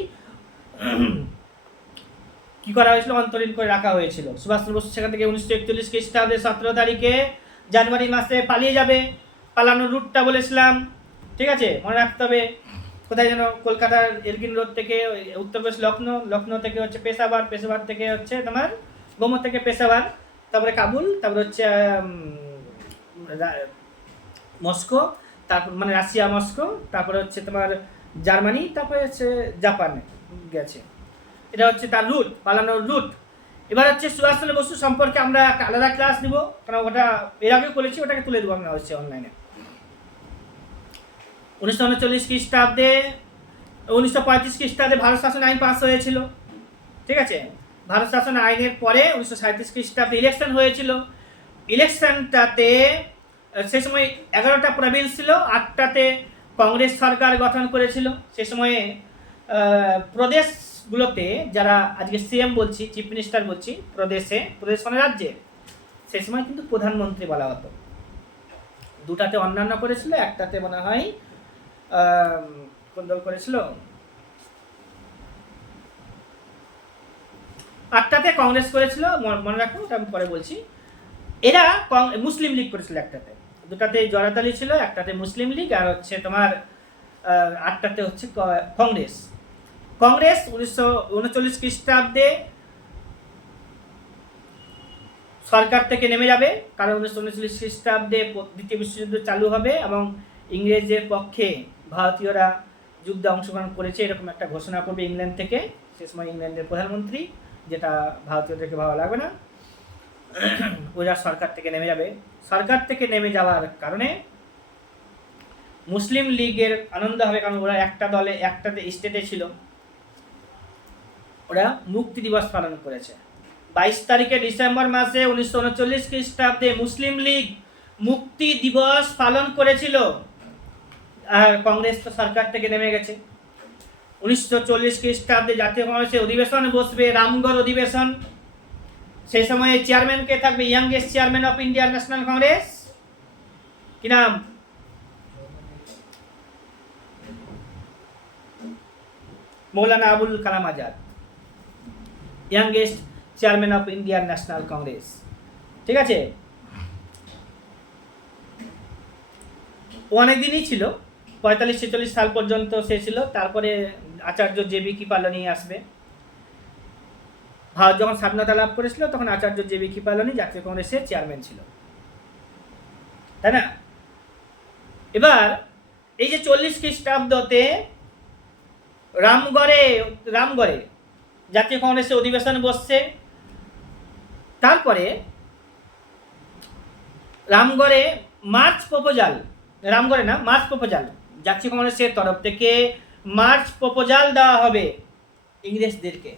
কি করা হয়েছিল, অন্তরীণ করে রাখা হয়েছিল। সুভাষচন্দ্র বসু সেখান থেকে 1941 খ্রিস্টাব্দের 17 তারিখে জানুয়ারি মাসে পালিয়ে যাবে। পালানোর রুটটা বলেছিলাম, ঠিক আছে, মনে রাখতে হবে। কোথায় যেন কলকাতার এরগিন রোড থেকে উত্তরপ্রদেশ লখনৌ, লখনৌ থেকে হচ্ছে পেশাওয়ার, পেশাওয়ার থেকে হচ্ছে তোমার গোমো থেকে পেশাওয়ার, তারপরে কাবুল, তারপরে হচ্ছে মস্কো, তারপর মানে রাশিয়া মস্কো, তারপরে হচ্ছে তোমার জার্মানি, তারপরে হচ্ছে জাপানে গেছে। এটা হচ্ছে তার রুট, পালানোর রুট। এবার হচ্ছে সুভাষচন্দ্র বসু সম্পর্কে আমরা একটা আলাদা ক্লাস নিব, কারণ ওটা এর আগেও বলেছি, ওটাকে তুলে দেবো আমরা হচ্ছে অনলাইনে। 1939 খ্রিস্টাব্দে 1935 খ্রিস্টাব্দে ভারত শাসন আইন পাস হয়েছিল, ঠিক আছে। ভারত শাসন আইনের পরে 1937 খ্রিস্টাব্দে ইলেকশন হয়েছিল। ইলেকশনটাতে সে সময় 11টা প্রভিন্স ছিল, 8টাতে কংগ্রেস সরকার গঠন করেছিল। সে সময়ে প্রদেশগুলোতে যারা আজকে সিএম বলছি, চিফ মিনিস্টার বলছি, প্রদেশ মানে রাজ্যে, সেই সময় কিন্তু প্রধানমন্ত্রী বলা হতো। 2টাতে অন্যান্য করেছিল, 1টাতে মনে হয় কোন দল করেছিল, 8টাতে কংগ্রেস করেছিল, মনে রাখো, ওটা আমি পরে বলছি। এরা মুসলিম লীগ করেছিল 1টাতে, 2টাতে জনতা ছিল, 1টাতে মুসলিম লীগ, আর হচ্ছে তোমার 8টাতে হচ্ছে কংগ্রেস। কংগ্রেস 1939 খ্রিস্টাব্দে সরকার থেকে নেমে যাবে, কারণ 1939 খ্রিস্টাব্দে দ্বিতীয় বিশ্বযুদ্ধ চালু হবে এবং ইংরেজদের পক্ষে ভারতীয়রা যুদ্ধে অংশগ্রহণ করেছে এরকম একটা ঘোষণা করবে ইংল্যান্ড থেকে। সে সময় ইংল্যান্ডের প্রধানমন্ত্রী, যেটা ভারতীয়দেরকে ভালো লাগবে না, ওরা সরকার থেকে নেমে যাবে। সরকার থেকে নেমে যাওয়ার কারণে মুসলিম লীগের আনন্দ হবে, কারণ ওরা একটা দলে একটাতে স্টেটে ছিল, ওরা মুক্তি দিবস পালন করেছে। 22 তারিখে ডিসেম্বর মাসে 1939 খ্রিস্টাব্দে মুসলিম লীগ মুক্তি দিবস পালন করেছিল, আর কংগ্রেস তো সরকার থেকে নেমে গেছে। 1940 খ্রিস্টাব্দে জাতীয় কংগ্রেসের অধিবেশন বসবে, রামগড় অধিবেশন। সেই সময়ে চেয়ারম্যান কে থাকবে, youngest chairman of Indian National Congress, কি নাম, Maulana Abul Kalam Azad, youngest chairman of Indian National Congress, ঠিক আছে। ও অনেকদিনই ছিল, 45-46 সাল পর্যন্ত সে ছিল। তারপরে আচার্য জেবি কৃপালনি আসবে। ভারত যখন স্বাধীনতা লাভ করেছিল তখন আচার্য জেবি কৃপালনি জাতীয় কংগ্রেসের চেয়ারম্যান ছিল, তাই না। এবার এই যে 40 খ্রিস্টাব্দতে রামগড়ে জাতীয় কংগ্রেসের অধিবেশন বসছে। তারপরে রামগড়ে মার্চ প্রপোজাল রামগড়ে না, মার্চ প্রপোজাল, যাচ্ছি কংগ্রেসের তরফ থেকে মার্চ প্রপোজাল দেওয়া হবে ইংরেজদেরকে।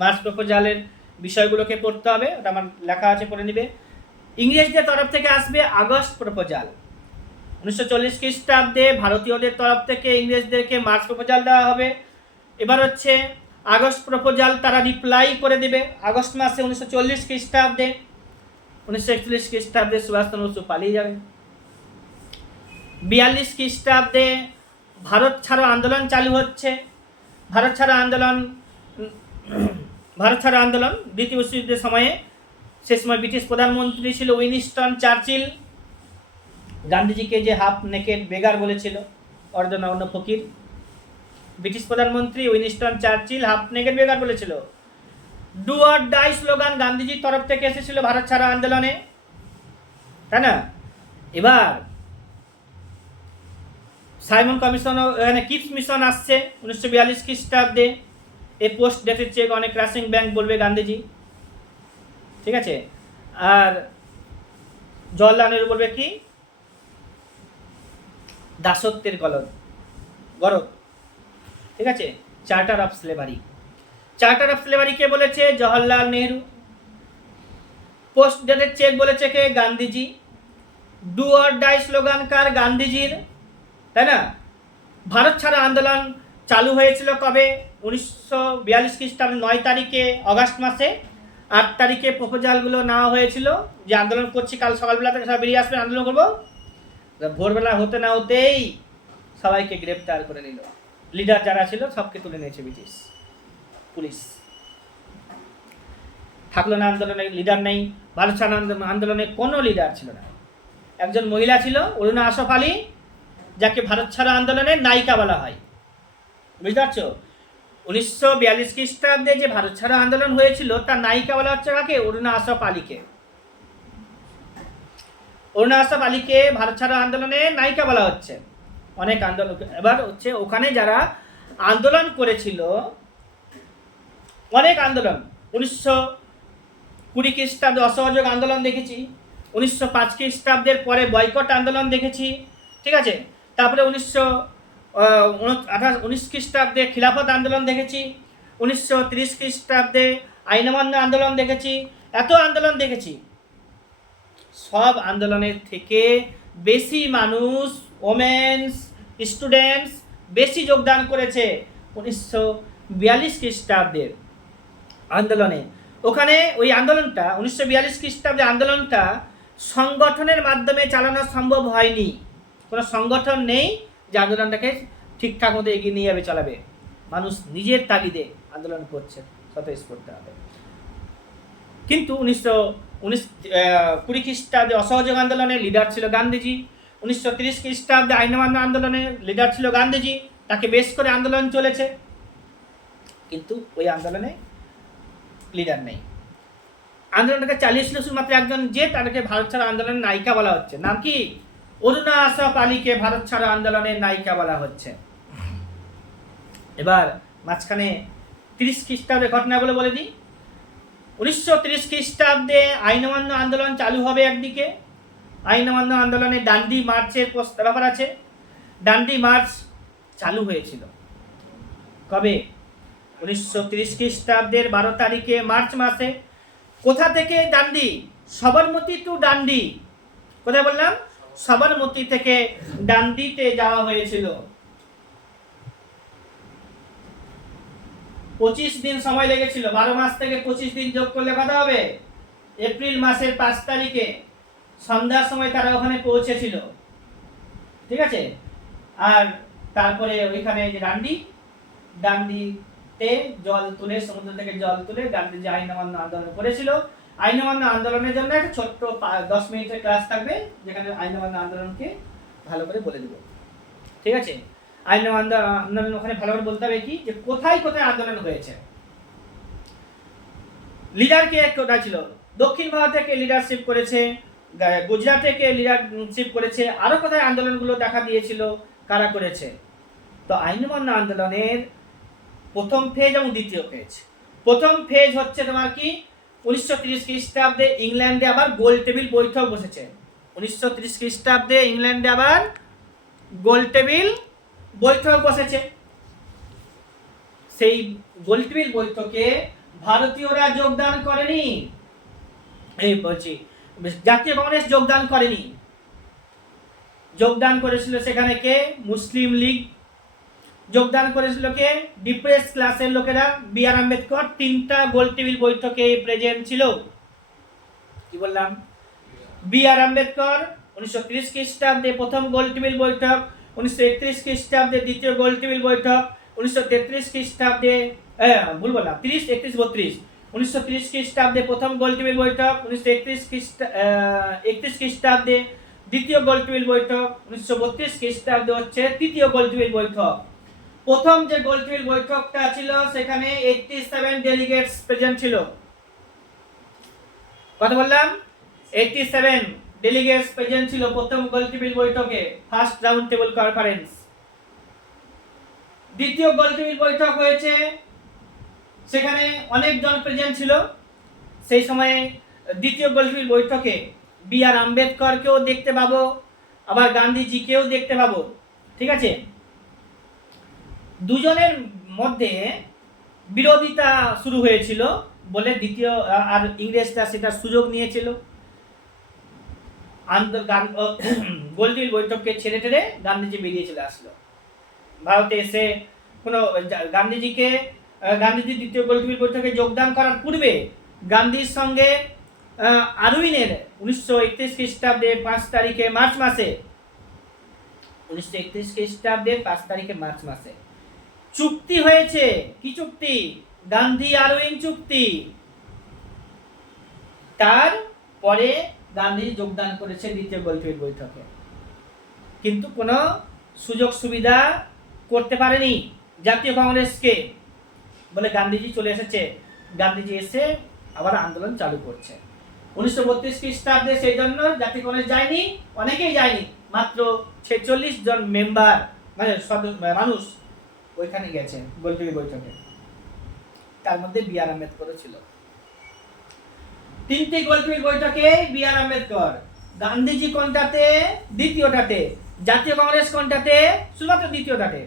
মার্চ প্রপোজালের বিষয়গুলোকে পড়তে হবে, ওটা আমার লেখা আছে, পড়ে নিবে। ইংরেজদের তরফ থেকে আসবে আগস্ট প্রপোজাল। 1940 খ্রিস্টাব্দে ভারতীয়দের তরফ থেকে ইংরেজদেরকে মার্চ প্রপোজাল দেওয়া হবে। এবার হচ্ছে আগস্ট প্রপোজাল তারা রিপ্লাই করে দেবে আগস্ট মাসে 1940 খ্রিস্টাব্দে। 1941 খ্রিস্টাব্দে সুভাষচন্দ্র বসু পালিয়ে যাবে। 42 খ্রিস্টাব্দে ভারত ছাড়ো আন্দোলন চালু হচ্ছে। ভারত ছাড়ো আন্দোলন দ্বিতীয় বিশ্বযুদ্ধের সময়ে, সে সময় ব্রিটিশ প্রধানমন্ত্রী ছিল উইনস্টন চার্চিল। গান্ধীজিকে যে হাফ নেকেড বেগার বলেছিল, অর্ধনগ্ন ফকির, ব্রিটিশ প্রধানমন্ত্রী উইনস্টন চার্চিল হাফ নেকেড বেগার বলেছিল। ডু অর ডাই স্লোগান গান্ধীজির তরফ থেকে এসেছিল ভারত ছাড়ো আন্দোলনে, তাই না? এবার সাইমন কমিশন, এখানে কিপস মিশন আসছে 1942 খ্রিস্টাব্দে। এই পোস্ট ডেটেড চেক অনেক ক্রাশিং ব্যাংক বলবে গান্ধীজি, ঠিক আছে। আর জওহরলাল নেহরু বলবে কি, দাসত্বের গরদ, ঠিক আছে। Charter of slavery, charter of slavery কে বলেছে? Jawaharlal Nehru. Post dated cheque বলেছে কে? Gandhiji. Do or die slogan কার? গান্ধীজির, তাই না? ভারত ছাড়ো আন্দোলন চালু হয়েছিল কবে? 1942 খ্রিস্টাব্দে 9 তারিখে অগাস্ট মাসে। 8 তারিখে প্রপোজালগুলো নেওয়া হয়েছিল যে আন্দোলন করছি, কাল সকালবেলা থেকে সবাই বেরিয়ে আসবেন, আন্দোলন করবো। ভোরবেলা হতে না হতেই সবাইকে গ্রেপ্তার করে নিল। লিডার যারা ছিল সবকে তুলে নিয়েছে ব্রিটিশ পুলিশ। থাকলো না আন্দোলনের লিডার, নেই। ভারত ছাড়ো আন্দোলনে কোনো লিডার ছিল না। একজন মহিলা ছিল অরুণা আসফ আলী, যাকে ভারত ছাড়ো আন্দোলনের নায়িকা বলা হয়, বুঝতে পারছো? 1942 খ্রিস্টাব্দে যে ভারত ছাড়ো আন্দোলন হয়েছিল তার নায়িকা বলা হচ্ছে কাকে? অরুণা আসফ আলীকে। অরুণা আসফ আলীকে ভারত ছাড়ো আন্দোলনের নায়িকা বলা হচ্ছে। অনেক আন্দোলন, এবার হচ্ছে ওখানে যারা আন্দোলন করেছিল, অনেক আন্দোলন। 1920 খ্রিস্টাব্দে অসহযোগ আন্দোলন দেখেছি, 1905 খ্রিস্টাব্দের পরে বয়কট আন্দোলন দেখেছি, ঠিক আছে। তারপরে 1919 খ্রিস্টাব্দে খিলাফত আন্দোলন দেখেছি, 1930 খ্রিস্টাব্দে আইন অমান্য আন্দোলন দেখেছি, এত আন্দোলন দেখেছি। সব আন্দোলনের থেকে বেশি মানুষ, ওমেন্স, স্টুডেন্টস বেশি যোগদান করেছে 1942 খ্রিস্টাব্দের আন্দোলনে। ওখানে ওই আন্দোলনটা 1942 খ্রিস্টাব্দে আন্দোলনটা সংগঠনের মাধ্যমে চালানো সম্ভব হয়নি। কোনো সংগঠন নেই যে আন্দোলনটাকে ঠিকঠাক মতো এগিয়ে নিয়ে যাবে, চালাবে। মানুষ নিজের তাগিদে আন্দোলন করছে, স্বতঃস্ফূর্ত হবে। কিন্তু 1920 খ্রিস্টাব্দে অসহযোগ আন্দোলনের লিডার ছিল গান্ধীজি। 1930 খ্রিস্টাব্দে আইন অমান্য আন্দোলনের লিডার ছিল গান্ধীজি, তাকে বেশ করে আন্দোলন চলেছে, কিন্তু ওই আন্দোলনে লিডার নেই। আন্দোলনটাকে চালিয়েছিল শুধুমাত্র একজন, যে তাদেরকে ভারত ছাড়ো আন্দোলনের নায়িকা বলা হচ্ছে। নাম কি? অরুণা আসফ আলীকে ভারত ছাড়ো আন্দোলনের নায়িকা বলা হচ্ছে। এবার মাঝখানে 30 খ্রিস্টাব্দে ঘটনাগুলো বলে দিই। 1930 খ্রিস্টাব্দে আইন অমান্য আন্দোলন চালু হবে একদিকে। আইন অমান্য আন্দোলনে ডান্ডি মার্চের ব্যাপার আছে। ডান্ডি মার্চ চালু হয়েছিল কবে? 1930 খ্রিস্টাব্দের 12 তারিখে মার্চ মাসে। কোথা থেকে ডান্ডি? সবরমতী টু ডান্ডি। কোথায় বললাম? সবরমতী থেকে ডান্ডিতে যাওয়া হয়েছিল। 25 দিন সময় লেগেছিল। 12 মাস থেকে 25 দিন যোগ করলে কত হবে? এপ্রিল মাসের 5 তারিখে সন্ধ্যার সময় তারা ওখানে পৌঁছেছিল, ঠিক আছে। আর তারপরে ওইখানে যে ডান্ডিতে জল তুলে, সমুদ্র থেকে জল তুলে গান্ধী যে আইন অমান্য আন্দোলন করেছিল, আইন অমান্য আন্দোলনের জন্য একটা ছোট্ট 10 মিনিটের ক্লাস থাকবে, যেখানে আইন অমান্য আন্দোলনকে ভালো করে বলে দেবো, ঠিক আছে। আইন আন্দোলন ওখানে ভালো করে বলতে হবে কি, যে কোথায় কোথায় আন্দোলন হয়েছে, লিডার কে কোথায় ছিল। দক্ষিণ ভারতে কে লিডারশিপ করেছে, গুজরাটে কে লিডারশিপ করেছে, আরো কোথায় আন্দোলনগুলো দেখা দিয়েছিল, কারা করেছে। তো আইন অমান্য আন্দোলনের প্রথম ফেজ এবং দ্বিতীয় ফেজ। প্রথম ফেজ হচ্ছে তোমার কি, 1930 খ্রিস্টাব্দে ইংল্যান্ডে আবার গোল টেবিল বৈঠক বসেছে। 1930 খ্রিস্টাব্দে ইংল্যান্ডে আবার গোল টেবিল বৈঠক বসেছে। সেই গোল টেবিল বৈঠকে ভারতীয়রা যোগদান করেনি, এই বলছি জাতীয় কংগ্রেস যোগদান করেনি, যোগদান করেছিল সেখানে কে? মুসলিম লীগ। যোগদান করেছিল কে? ডিপ্রেস ক্লাসের লোকেরা। বি আর আম্বেদকর 3টা গোল টেবিল বৈঠকে প্রেজেন্ট ছিল। কি বললাম? বি আর আম্বেদকর 1930 খ্রিস্টাব্দে প্রথম গোল টেবিল বৈঠক, 1931 খ্রিস্টাব্দে দ্বিতীয় গোল টেবিল বৈঠক, 1933 খ্রিস্টাব্দে ভুল বললাম, 30, 31, 32, 1930 খ্রিস্টাব্দে প্রথম গোল টেবিল বৈঠক, 1931 খ্রিস্টাব্দে দ্বিতীয় গোল টেবিল বৈঠক, 1932 খ্রিস্টাব্দে হচ্ছে তৃতীয় গোল টেবিল বৈঠক। প্রথম যে গোল টেবিল বৈঠকটা ছিল সেখানে 87 ডেলিগেটস প্রেজেন্ট ছিল। কত বললাম? 87 ডেলিগেটস প্রেজেন্ট ছিল প্রথম গোল টেবিল বৈঠকে, ফার্স্ট রাউন্ড টেবিল কনফারেন্স। দ্বিতীয় গোল টেবিল বৈঠক হয়েছে, সেখানে অনেক জন প্রেজেন্ট ছিল। সেই সময়ে দ্বিতীয় গোল টেবিল বৈঠকে বি আর আম্বেদকরকেও দেখতে পাবো, আবার গান্ধীজিকেও দেখতে পাবো। ঠিক আছে, দুজনের মধ্যে বিরোধিতা শুরু হয়েছিল বলে দ্বিতীয় আর ইংরেজরা সেটা সুযোগ নিয়েছিল। গোল টেবিল বৈঠককে ছেড়ে টেড়ে গান্ধীজি বেরিয়ে চলে আসলো ভারতে। এসে কোনো গান্ধীজি দ্বিতীয় গোল টেবিল বৈঠকে যোগদান করার পূর্বে গান্ধীর সঙ্গে আরউইনের 1931 খ্রিস্টাব্দে 5 তারিখে মার্চ মাসে 1931 খ্রিস্টাব্দে 5 তারিখে মার্চ মাসে চুক্তি হয়েছে। কি চুক্তি? গান্ধী আরউইন চুক্তি। তার পরে গান্ধী যোগদান করেছে দ্বিতীয় গোল টেবিল বৈঠকে, কিন্তু কোনো সুযোগ সুবিধা করতে পারেনি জাতীয় কংগ্রেসকে বলে গান্ধীজি চলে এসেছে। গান্ধীজি এসে আবার আন্দোলন চালু করছে 1932 খ্রিস্টাব্দে। সেই জন্য জাতীয় কংগ্রেস যায়নি, অনেকেই যায়নি, মাত্র 46 জন মেম্বার মানে মানুষ ওইখানে গেছে গোল টেবিল বৈঠকে। তার মধ্যে বি আর আম্বেদকর ছিল। 3টি গোল টেবিল বৈঠকে বি আর আম্বেদকর। গান্ধীজি কোনটাতে? দ্বিতীয়টাতে। জাতীয় কংগ্রেস কোনটাতে? শুধুমাত্র দ্বিতীয়টাতে।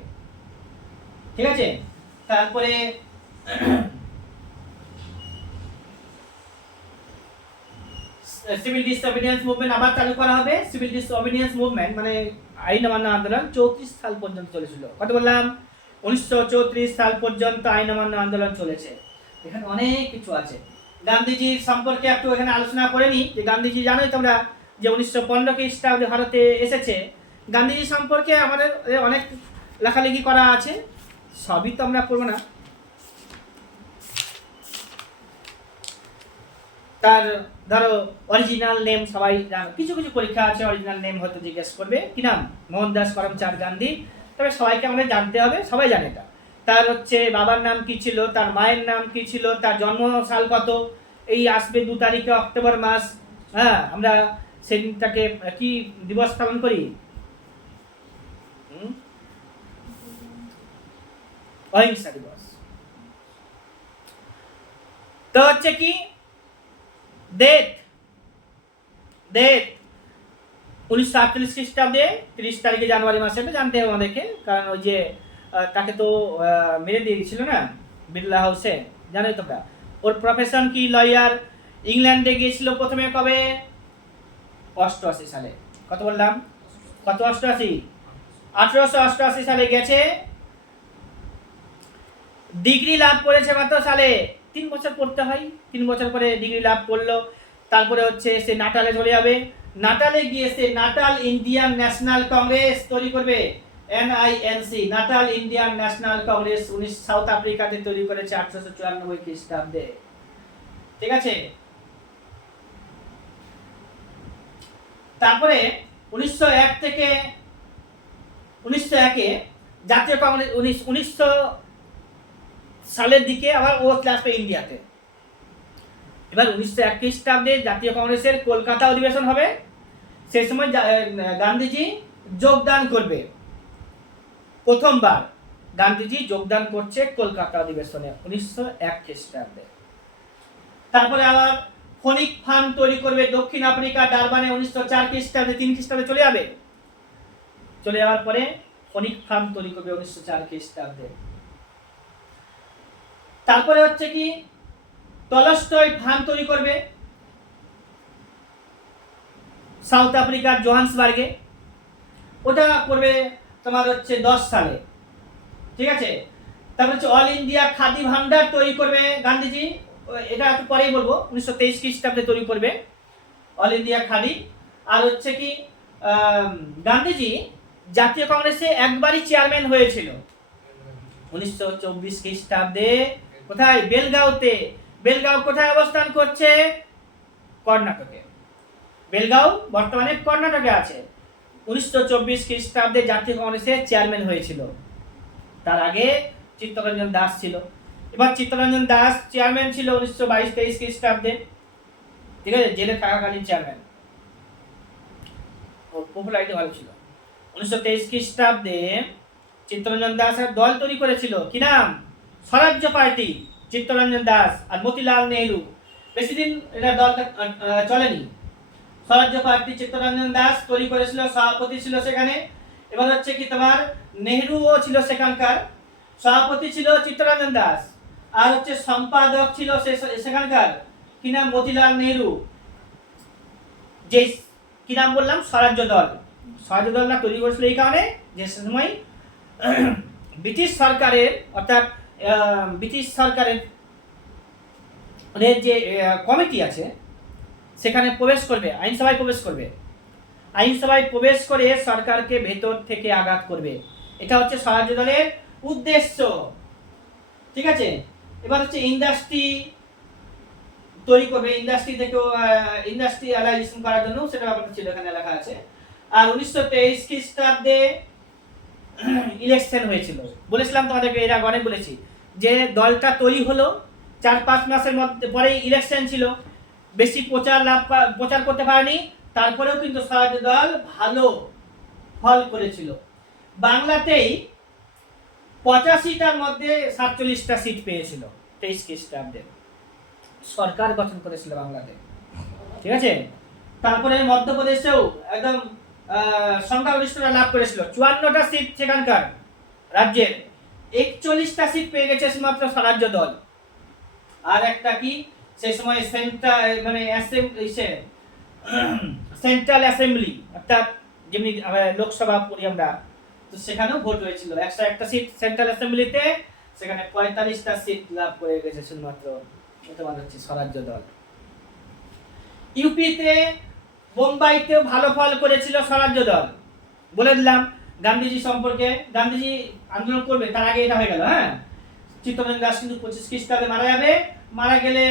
ঠিক আছে, তারপরে সিভিল ডিসঅবিডিয়েন্স মুভমেন্ট আবার চালু করা হবে। সিভিল ডিসঅবিডিয়েন্স মুভমেন্ট মানে আইন অমান্য আন্দোলন 34 সাল পর্যন্ত চলেছিল। কত বললাম? 1934 সাল পর্যন্ত আইন অমান্য আন্দোলন চলেছে। এখানে অনেক কিছু আছে। গান্ধীজির সম্পর্কে একটু এখানে আলোচনা করে নি। যে গান্ধীজি জানোই তোমরা যে 1915 খ্রিস্টাব্দে ভারতে এসেছে। গান্ধীজি সম্পর্কে আমাদের অনেক লেখালেখি করা আছে, সবই তো আমরা করবো না। তার ধরো অরিজিনাল নেম সবাই জানো, কিছু কিছু পরীক্ষা আছে অরিজিনাল নেম হয়তো জিজ্ঞেস করবে। কি নাম? মোহনদাস করমচাঁদ গান্ধী। তবে সবাইকে আমাদের জানতে হবে, সবাই জানে এটা। তার হচ্ছে বাবার নাম কি ছিল, তার মায়ের নাম কি ছিল, তার জন্ম সাল কত। এই আসবে 2 তারিখে অক্টোবর মাস। হ্যাঁ, আমরা সেদিনটাকে কি দিবস পালন করি? অহিংসা দিবস। তো হচ্ছে কি ডেট 1948 খ্রিস্টাব্দে 30 তারিখে জানুয়ারি মাসে, এটা জানতে হবে আমাদেরকে, কারণ ওই যে তাকে তো মেরে দিয়ে দিয়েছিল না বিড়লা হাউসে, জানোই তোমরা। ওর প্রফেশন কি? লয়ার। ইংল্যান্ডে গিয়েছিল প্রথমে কবে? 88 সালে। কত বললাম? কত? 88। 1888 সালে গেছে। ডিগ্রি লাভ করেছে কত সালে? 3 বছর পড়তে হয়, 3 বছর পরে ডিগ্রি লাভ করলো। তারপরে হচ্ছে সে নাটালে চলে যাবে। নাটালে গিয়ে সে নাটাল ইন্ডিয়ান ন্যাশনাল কংগ্রেস তৈরি করবে, NINC, Natal Indian National Congress. South আফ্রিকাতে তৈরি করেছে 1894 খ্রিস্টাব্দে। ঠিক আছে, তারপরে 1901 থেকে 1901-এ জাতীয় কংগ্রেস 1900 সালের দিকে আবার ও আসবে ইন্ডিয়াতে। এবার 1901 খ্রিস্টাব্দে জাতীয় কংগ্রেসের কলকাতা অধিবেশন হবে। সেই সময় গান্ধীজি যোগদান করবে। প্রথমবার গান্ধীজি যোগদান করছে কলকাতা অধিবেশনে 1901 খ্রিস্টাব্দে। তারপরে আবার ফনিক ফার্ম তৈরি করবে দক্ষিণ আফ্রিকা ডারবানে 1904 খ্রিস্টাব্দে, 3 খ্রিস্টাব্দে চলে যাবে। চলে যাওয়ার পরে ফনিক ফার্ম তৈরি করবে 1904 খ্রিস্টাব্দে। তারপরে হচ্ছে কি টলস্টয় ফার্ম তৈরি করবে সাউথ আফ্রিকার জোহান্সবার্গে, ওটা করবে তোমার হচ্ছে 10 সালে, ঠিক আছে। তারপর হচ্ছে অল ইন্ডিয়া খাদি ভান্ডার তৈরি করবে গান্ধীজি, এটা একটু পরেই বলবো, 1923 খ্রিস্টাব্দে তৈরি করবে অল ইন্ডিয়া খাদি। আর হচ্ছে কি গান্ধীজি জাতীয় কংগ্রেসে একবারই চেয়ারম্যান হয়েছিল 1924 খ্রিস্টাব্দে। কোথায়? বেলগাঁওতে। বেলগাঁও কোথায় অবস্থান করছে? কর্ণাটকে। বেলগাঁও বর্তমানে কর্ণাটকে আছে। 1924 খ্রিস্টাব্দে জাতীয় কংগ্রেসের চেয়ারম্যান হয়েছিল। তার আগে চিত্তরঞ্জন দাস ছিল। এবার চিত্তরঞ্জন দাস চেয়ারম্যান ছিল 1922-23 খ্রিস্টাব্দে, ঠিক আছে, জেলে থাকাকালীন চেয়ারম্যান, ওর পপুলারিটি ভালো ছিল। 1923 খ্রিস্টাব্দে চিত্তরঞ্জন দাস আর দল তৈরি করেছিল, কি নাম? স্বরাজ্য পার্টি। চিত্তরঞ্জন দাস আর মতিলাল নেহরু, বেশি দিন এটা দলটা চলেনি। স্বরাজ্য পার্টি চিত্তরঞ্জন দাস তৈরি করেছিল, সভাপতি ছিল সেখানে। এবার হচ্ছে কি তোমার নেহরুও ছিল সেখানকার, সভাপতি ছিল চিত্তরঞ্জন দাস, আর হচ্ছে সম্পাদক ছিল সেখানকার কি নাম? মতিলাল নেহরু। যে কি নাম বললাম? স্বরাজ্য দল। স্বরাজ্য দলটা তৈরি করেছিল এই কারণে যে সময় ব্রিটিশ সরকারের, অর্থাৎ ব্রিটিশ সরকারের যে কমিটি আছে সেখানে প্রবেশ করবে, আইনসভায় প্রবেশ করবে, আইনসভায় প্রবেশ করে সরকারকে ভেতর থেকে আঘাত করবে, এটা হচ্ছে স্বরাজ্য দলের উদ্দেশ্য, ঠিক আছে। এবার হচ্ছে ইন্ডাস্ট্রি তৈরি করবে, ইন্ডাস্ট্রি থেকেও ইন্ডাস্ট্রিয়ালাইজেশন করার জন্য সেটা ব্যাপারটা ছিল, এখানে লেখা আছে। আর 1923 খ্রিস্টাব্দে ইলেকশন হয়েছিল, বলেছিলাম তোমাদেরকে এর আগে অনেক বলেছি যে দলটা তৈরি হলো 4-5 মাসের মধ্যে, পরেই ইলেকশন ছিল, বেশি প্রচার করতে পারেনি, তারপরেও কিন্তু স্বরাজ্য দল ভালো ফল করেছিল। বাংলাতেই 85টার মধ্যে 47টা সিট পেয়েছিল 23 খ্রিস্টাব্দে, সরকার গঠন করেছিল বাংলাতে, ঠিক আছে। তারপরে মধ্যপ্রদেশেও একদম সংখ্যাগরিষ্ঠতা লাভ করেছিল, 54টা সিট সেখানকার রাজ্যের, 41টা সিট পেয়ে গেছে শুধুমাত্র স্বরাজ্য দল। আর একটা কি সেই সময় সেন্ট্রাল অ্যাসেম্বলি, অর্থাৎ যেমনি লোকসভা পড়ি আমরা, তো সেখানেও ভোট হয়েছিল, 101টা সিট সেন্ট্রাল অ্যাসেম্বলিতে, সেখানে 45টা সিট লাভ করে গেছে শুধুমাত্র তোমার হচ্ছে স্বরাজ্য দল। ইউপিতে বোম্বাইতেও ভালো ফল করেছিল স্বরাজ্য দল। বলে দিলাম গান্ধীজি সম্পর্কে, গান্ধীজি আন্দোলন করবে তার আগে এটা হয়ে গেল, হ্যাঁ। চিত্তরঞ্জন দাস কিন্তু 25 খ্রিস্টাব্দে মারা যাবে, মারা গেলে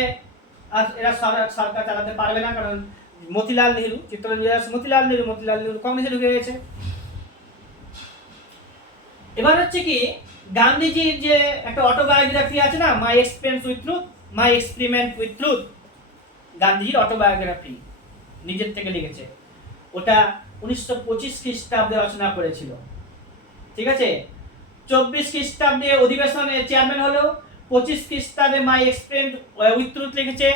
আর এরা সরকার চালাতে পারবে না, কারণ মতিলাল নেহরু, চিত্তরঞ্জন দাস মতিলাল নেহরু কংগ্রেসে ঢুকে গেছে। এবার হচ্ছে কি গান্ধীজির যে একটা অটোবায়োগ্রাফি আছে না, মাই এক্সপেরিমেন্ট উইথ ট্রুথ, গান্ধীজির অটোবায়োগ্রাফি নিজের থেকে লিখেছে, ওটা 1925 খ্রিস্টাব্দে রচনা করেছিল, ঠিক আছে। 24 খ্রিস্টাব্দে অধিবেশনে চেয়ারম্যান হলো, 25 খ্রিস্টাব্দে মাই এক্সপেরিমেন্ট উইথ ট্রুথ লিখেছে।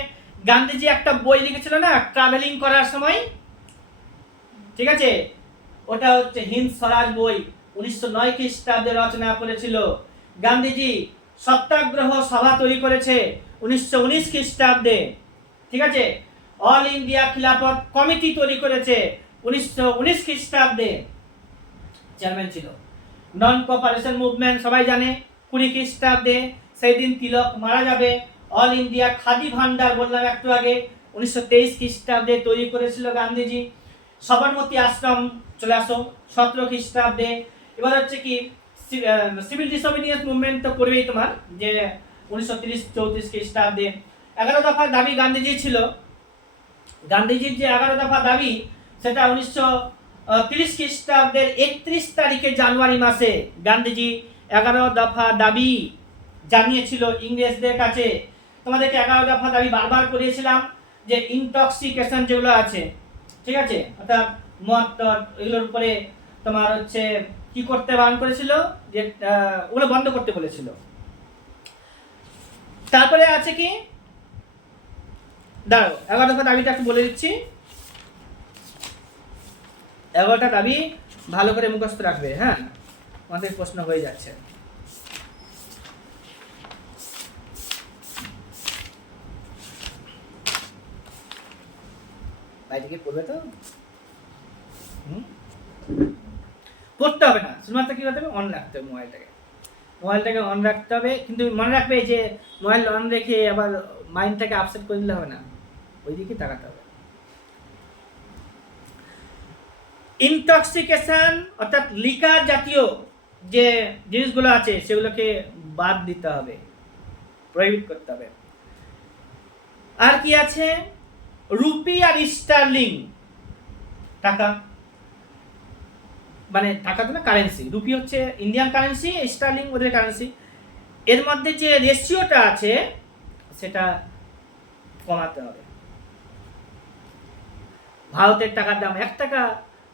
গান্ধীজি একটা বই লিখেছিল না ট্রাভেলিং করার সময়, ঠিক আছে, ওটা হচ্ছে হিন্দ স্বরাজ বই, 1909 খ্রিস্টাব্দে রচনা করেছিল। গান্ধীজি সত্যাগ্রহ সভা তৈরি করেছে 1919 খ্রিস্টাব্দে, ঠিক আছে। অল ইন্ডিয়া খিলাফত কমিটি তৈরি করেছে 1919 খ্রিস্টাব্দে, চেয়ারম্যান ছিল। নন কোঅপারেশন মুভমেন্ট সবাই জানে 20 খ্রিস্টাব্দে, সেই দিন তিলক মারা যাবে। অল ইন্ডিয়া খাদি ভান্ডার বললাম একটু আগে, 1923 খ্রিস্টাব্দে তৈরি করেছিল গান্ধীজি। সবরমতী আশ্রম চলে আসো 17 খ্রিস্টাব্দে। এবার হচ্ছে কি সিভিল ডিসঅবিডিয়েন্স মুভমেন্ট তো করবেই তোমার, যে 1930-34 খ্রিস্টাব্দে 11 দফা দাবি গান্ধীজি ছিল। গান্ধীজির যে 11 দফা দাবি সেটা 1930 খ্রিস্টাব্দের 31 তারিখে জানুয়ারি মাসে গান্ধীজি 11 দফা দাবি জানিয়েছিল ইংরেজদের কাছে। তোমাদেরকে 11 দফা দাবি বারবার করিয়েছিলাম যে ইনটক্সিকেশন যেগুলো আছে, ঠিক আছে, অর্থাৎ মদ এগুলোর উপরে তোমার হচ্ছে কি করতে বারণ করেছিল, যে ওগুলো বন্ধ করতে বলেছিল। তারপরে আছে কি দাঁড়াও, 11 দফা দাবিটা একটু বলে দিচ্ছি। 11টা দাবি ভালো করে মুখস্থ রাখবে, হ্যাঁ, আমাদের প্রশ্ন হয়ে যাচ্ছে। বাইরে গিয়ে পড়বে তো, পড়তে হবে না, শুধুমাত্র কি করতে হবে, অন রাখতে হবে মোবাইলটাকে অন রাখতে হবে। কিন্তু মনে রাখবে যে মোবাইল অন রেখে আবার মাইন্ডটাকে আপসেট করে দিলে হবে না, ওই দিকে তাকাতে হবে। ইনটক্সিকেশন অর্থাৎ লিকার জাতীয় যে জিনিসগুলো আছে সেগুলোকে বাদ দিতে হবে, প্রহিবিট করতে হবে। আর কি আছে, রুপি আর স্টার্লিং টাকা, মানে টাকা তো না, কারেন্সি। রুপি হচ্ছে ইন্ডিয়ান কারেন্সি, স্টার্লিং ওদের কারেন্সি। এর মধ্যে যে রেশিওটা আছে সেটা কমাতে হবে। ভারতের টাকার দাম 1 টাকা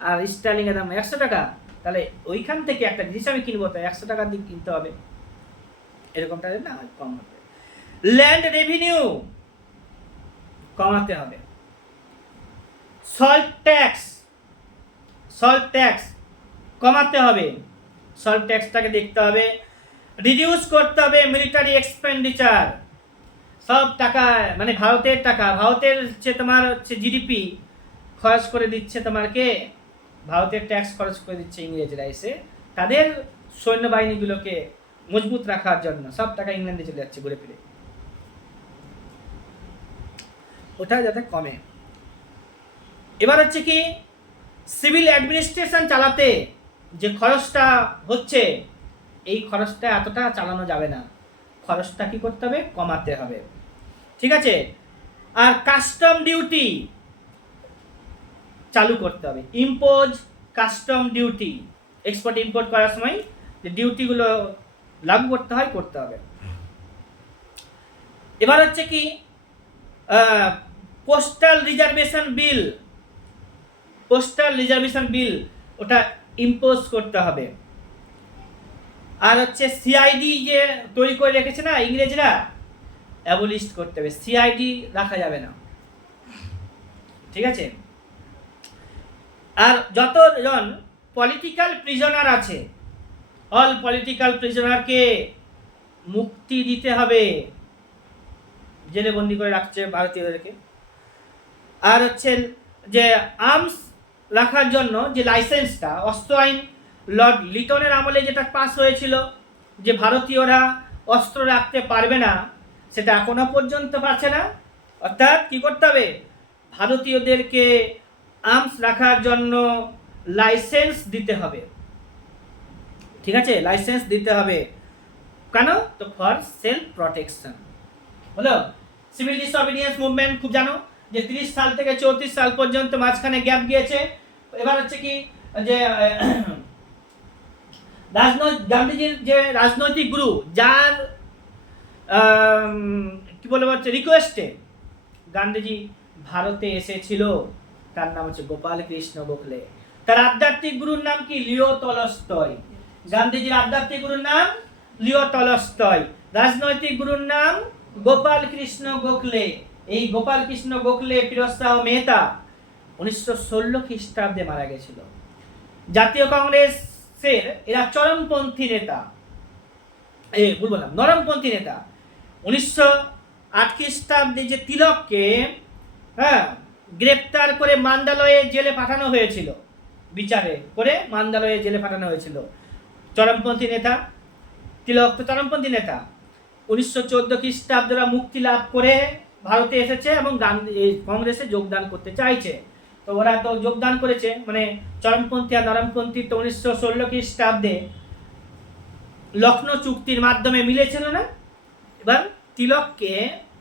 আর স্টার্লিং এর দাম 100 টাকা, তাহলে ওইখান থেকে একটা জিনিস আমি কিনবো তো 100 টাকার দিক কিনতে হবে, এরকমটা না কম হবে। ল্যান্ড রেভিনিউ কমাতে হবে। সল্ট ট্যাক্স কমাতে হবে, সল্ট ট্যাক্সটাকে দেখতে হবে। রিডিউস করতে হবে মিলিটারি এক্সপেন্ডিচার। সব টাকা মানে ভারতের টাকা, ভারতের হচ্ছে তোমার হচ্ছে জিডিপি খরচ করে দিচ্ছে তোমার কে, ভারতের ট্যাক্স খরচ করে দিচ্ছে ইংরেজরা এসে তাদের সৈন্যবাহিনীগুলোকে মজবুত রাখার জন্য। সব টাকা ইংল্যান্ডে চলে যাচ্ছে ঘুরে ফিরে, ওটা যাতে কমে। এবার হচ্ছে কি, সিভিল অ্যাডমিনিস্ট্রেশন চালাতে যে খরচটা হচ্ছে, এই খরচটা এতটা চালানো যাবে না, খরচটা কি করতে হবে, কমাতে হবে, ঠিক আছে। আর কাস্টম ডিউটি চালু করতে হবে, impose custom duty, export import করার সময় যে ডিউটিগুলো লাগু করতে হবে। এবার হচ্ছে কি, পোস্টাল রিজার্ভেশন বিল ওটা ইম্পোজ করতে হবে। আর হচ্ছে সিআইডি যে তৈরি করে রেখেছে না ইংরেজরা, অ্যাবলিস্ট করতে হবে, সিআইডি রাখা যাবে না, ঠিক আছে। আর যতজন পলিটিক্যাল প্রিজনার আছে, অল পলিটিক্যাল প্রিজনারকে মুক্তি দিতে হবে, জেলে বন্দি করে রাখছে ভারতীয়দেরকে। আর হচ্ছে যে আর্মস রাখার জন্য যে লাইসেন্সটা, অস্ত্র আইন লর্ড লিটনের আমলে যেটা পাস হয়েছিল যে ভারতীয়রা অস্ত্র রাখতে পারবে না, সেটা এখনো পর্যন্ত পারছে না। অর্থাৎ কি করতে হবে, ভারতীয়দেরকে আর্মস রাখার জন্য লাইসেন্স দিতে হবে, ঠিক আছে, লাইসেন্স দিতে হবে। কেন, তো ফর সেলফ প্রটেকশন। হলো সিভিল ডিসঅবিডিয়েন্স মুভমেন্ট খুব জানো যে 30 সাল থেকে 34 সাল পর্যন্ত মাঝখানে গ্যাপ গিয়েছে। এবার হচ্ছে কি যে গান্ধীজির যে রাজনৈতিক গুরু, যার কি বলবো হচ্ছে রিকোয়েস্টে গান্ধীজি ভারতে এসেছিল, তার নাম হচ্ছে গোপাল কৃষ্ণ গোখলে। তার আধ্যাত্মিক গুরুর নাম কি, লিও টলস্টয়। গান্ধীজির আধ্যাত্মিক গুরুর নাম লিও টলস্টয়, রাজনৈতিক গুরুর নাম গোপাল কৃষ্ণ গোখলে। এই গোপাল কৃষ্ণ গোখলে ফিরোজ শাহ মেহতা 1916 খ্রিস্টাব্দে মারা গেছিল। জাতীয় কংগ্রেসের এরা চরমপন্থী নেতা, বলবো না নরমপন্থী নেতা। 1908 খ্রিস্টাব্দে যে তিলককে গ্রেপ্তার করে মান্দালয়ে জেলে পাঠানো হয়েছিল, বিচারে করে মান্দালয়ে জেলে পাঠানো হয়েছিল। চরমপন্থী নেতা তিলক তো চরমপন্থী নেতা। 1914 খ্রিস্টাব্দে মুক্তি লাভ করে ভারতে এসেছে এবং কংগ্রেসে যোগদান করতে চাইছে। তো ওরা তো যোগদান করেছে, মানে চরমপন্থী আর নরমপন্থী তো 1916 খ্রিস্টাব্দে লখনৌ চুক্তির মাধ্যমে মিলেছিল না। এবার তিলককে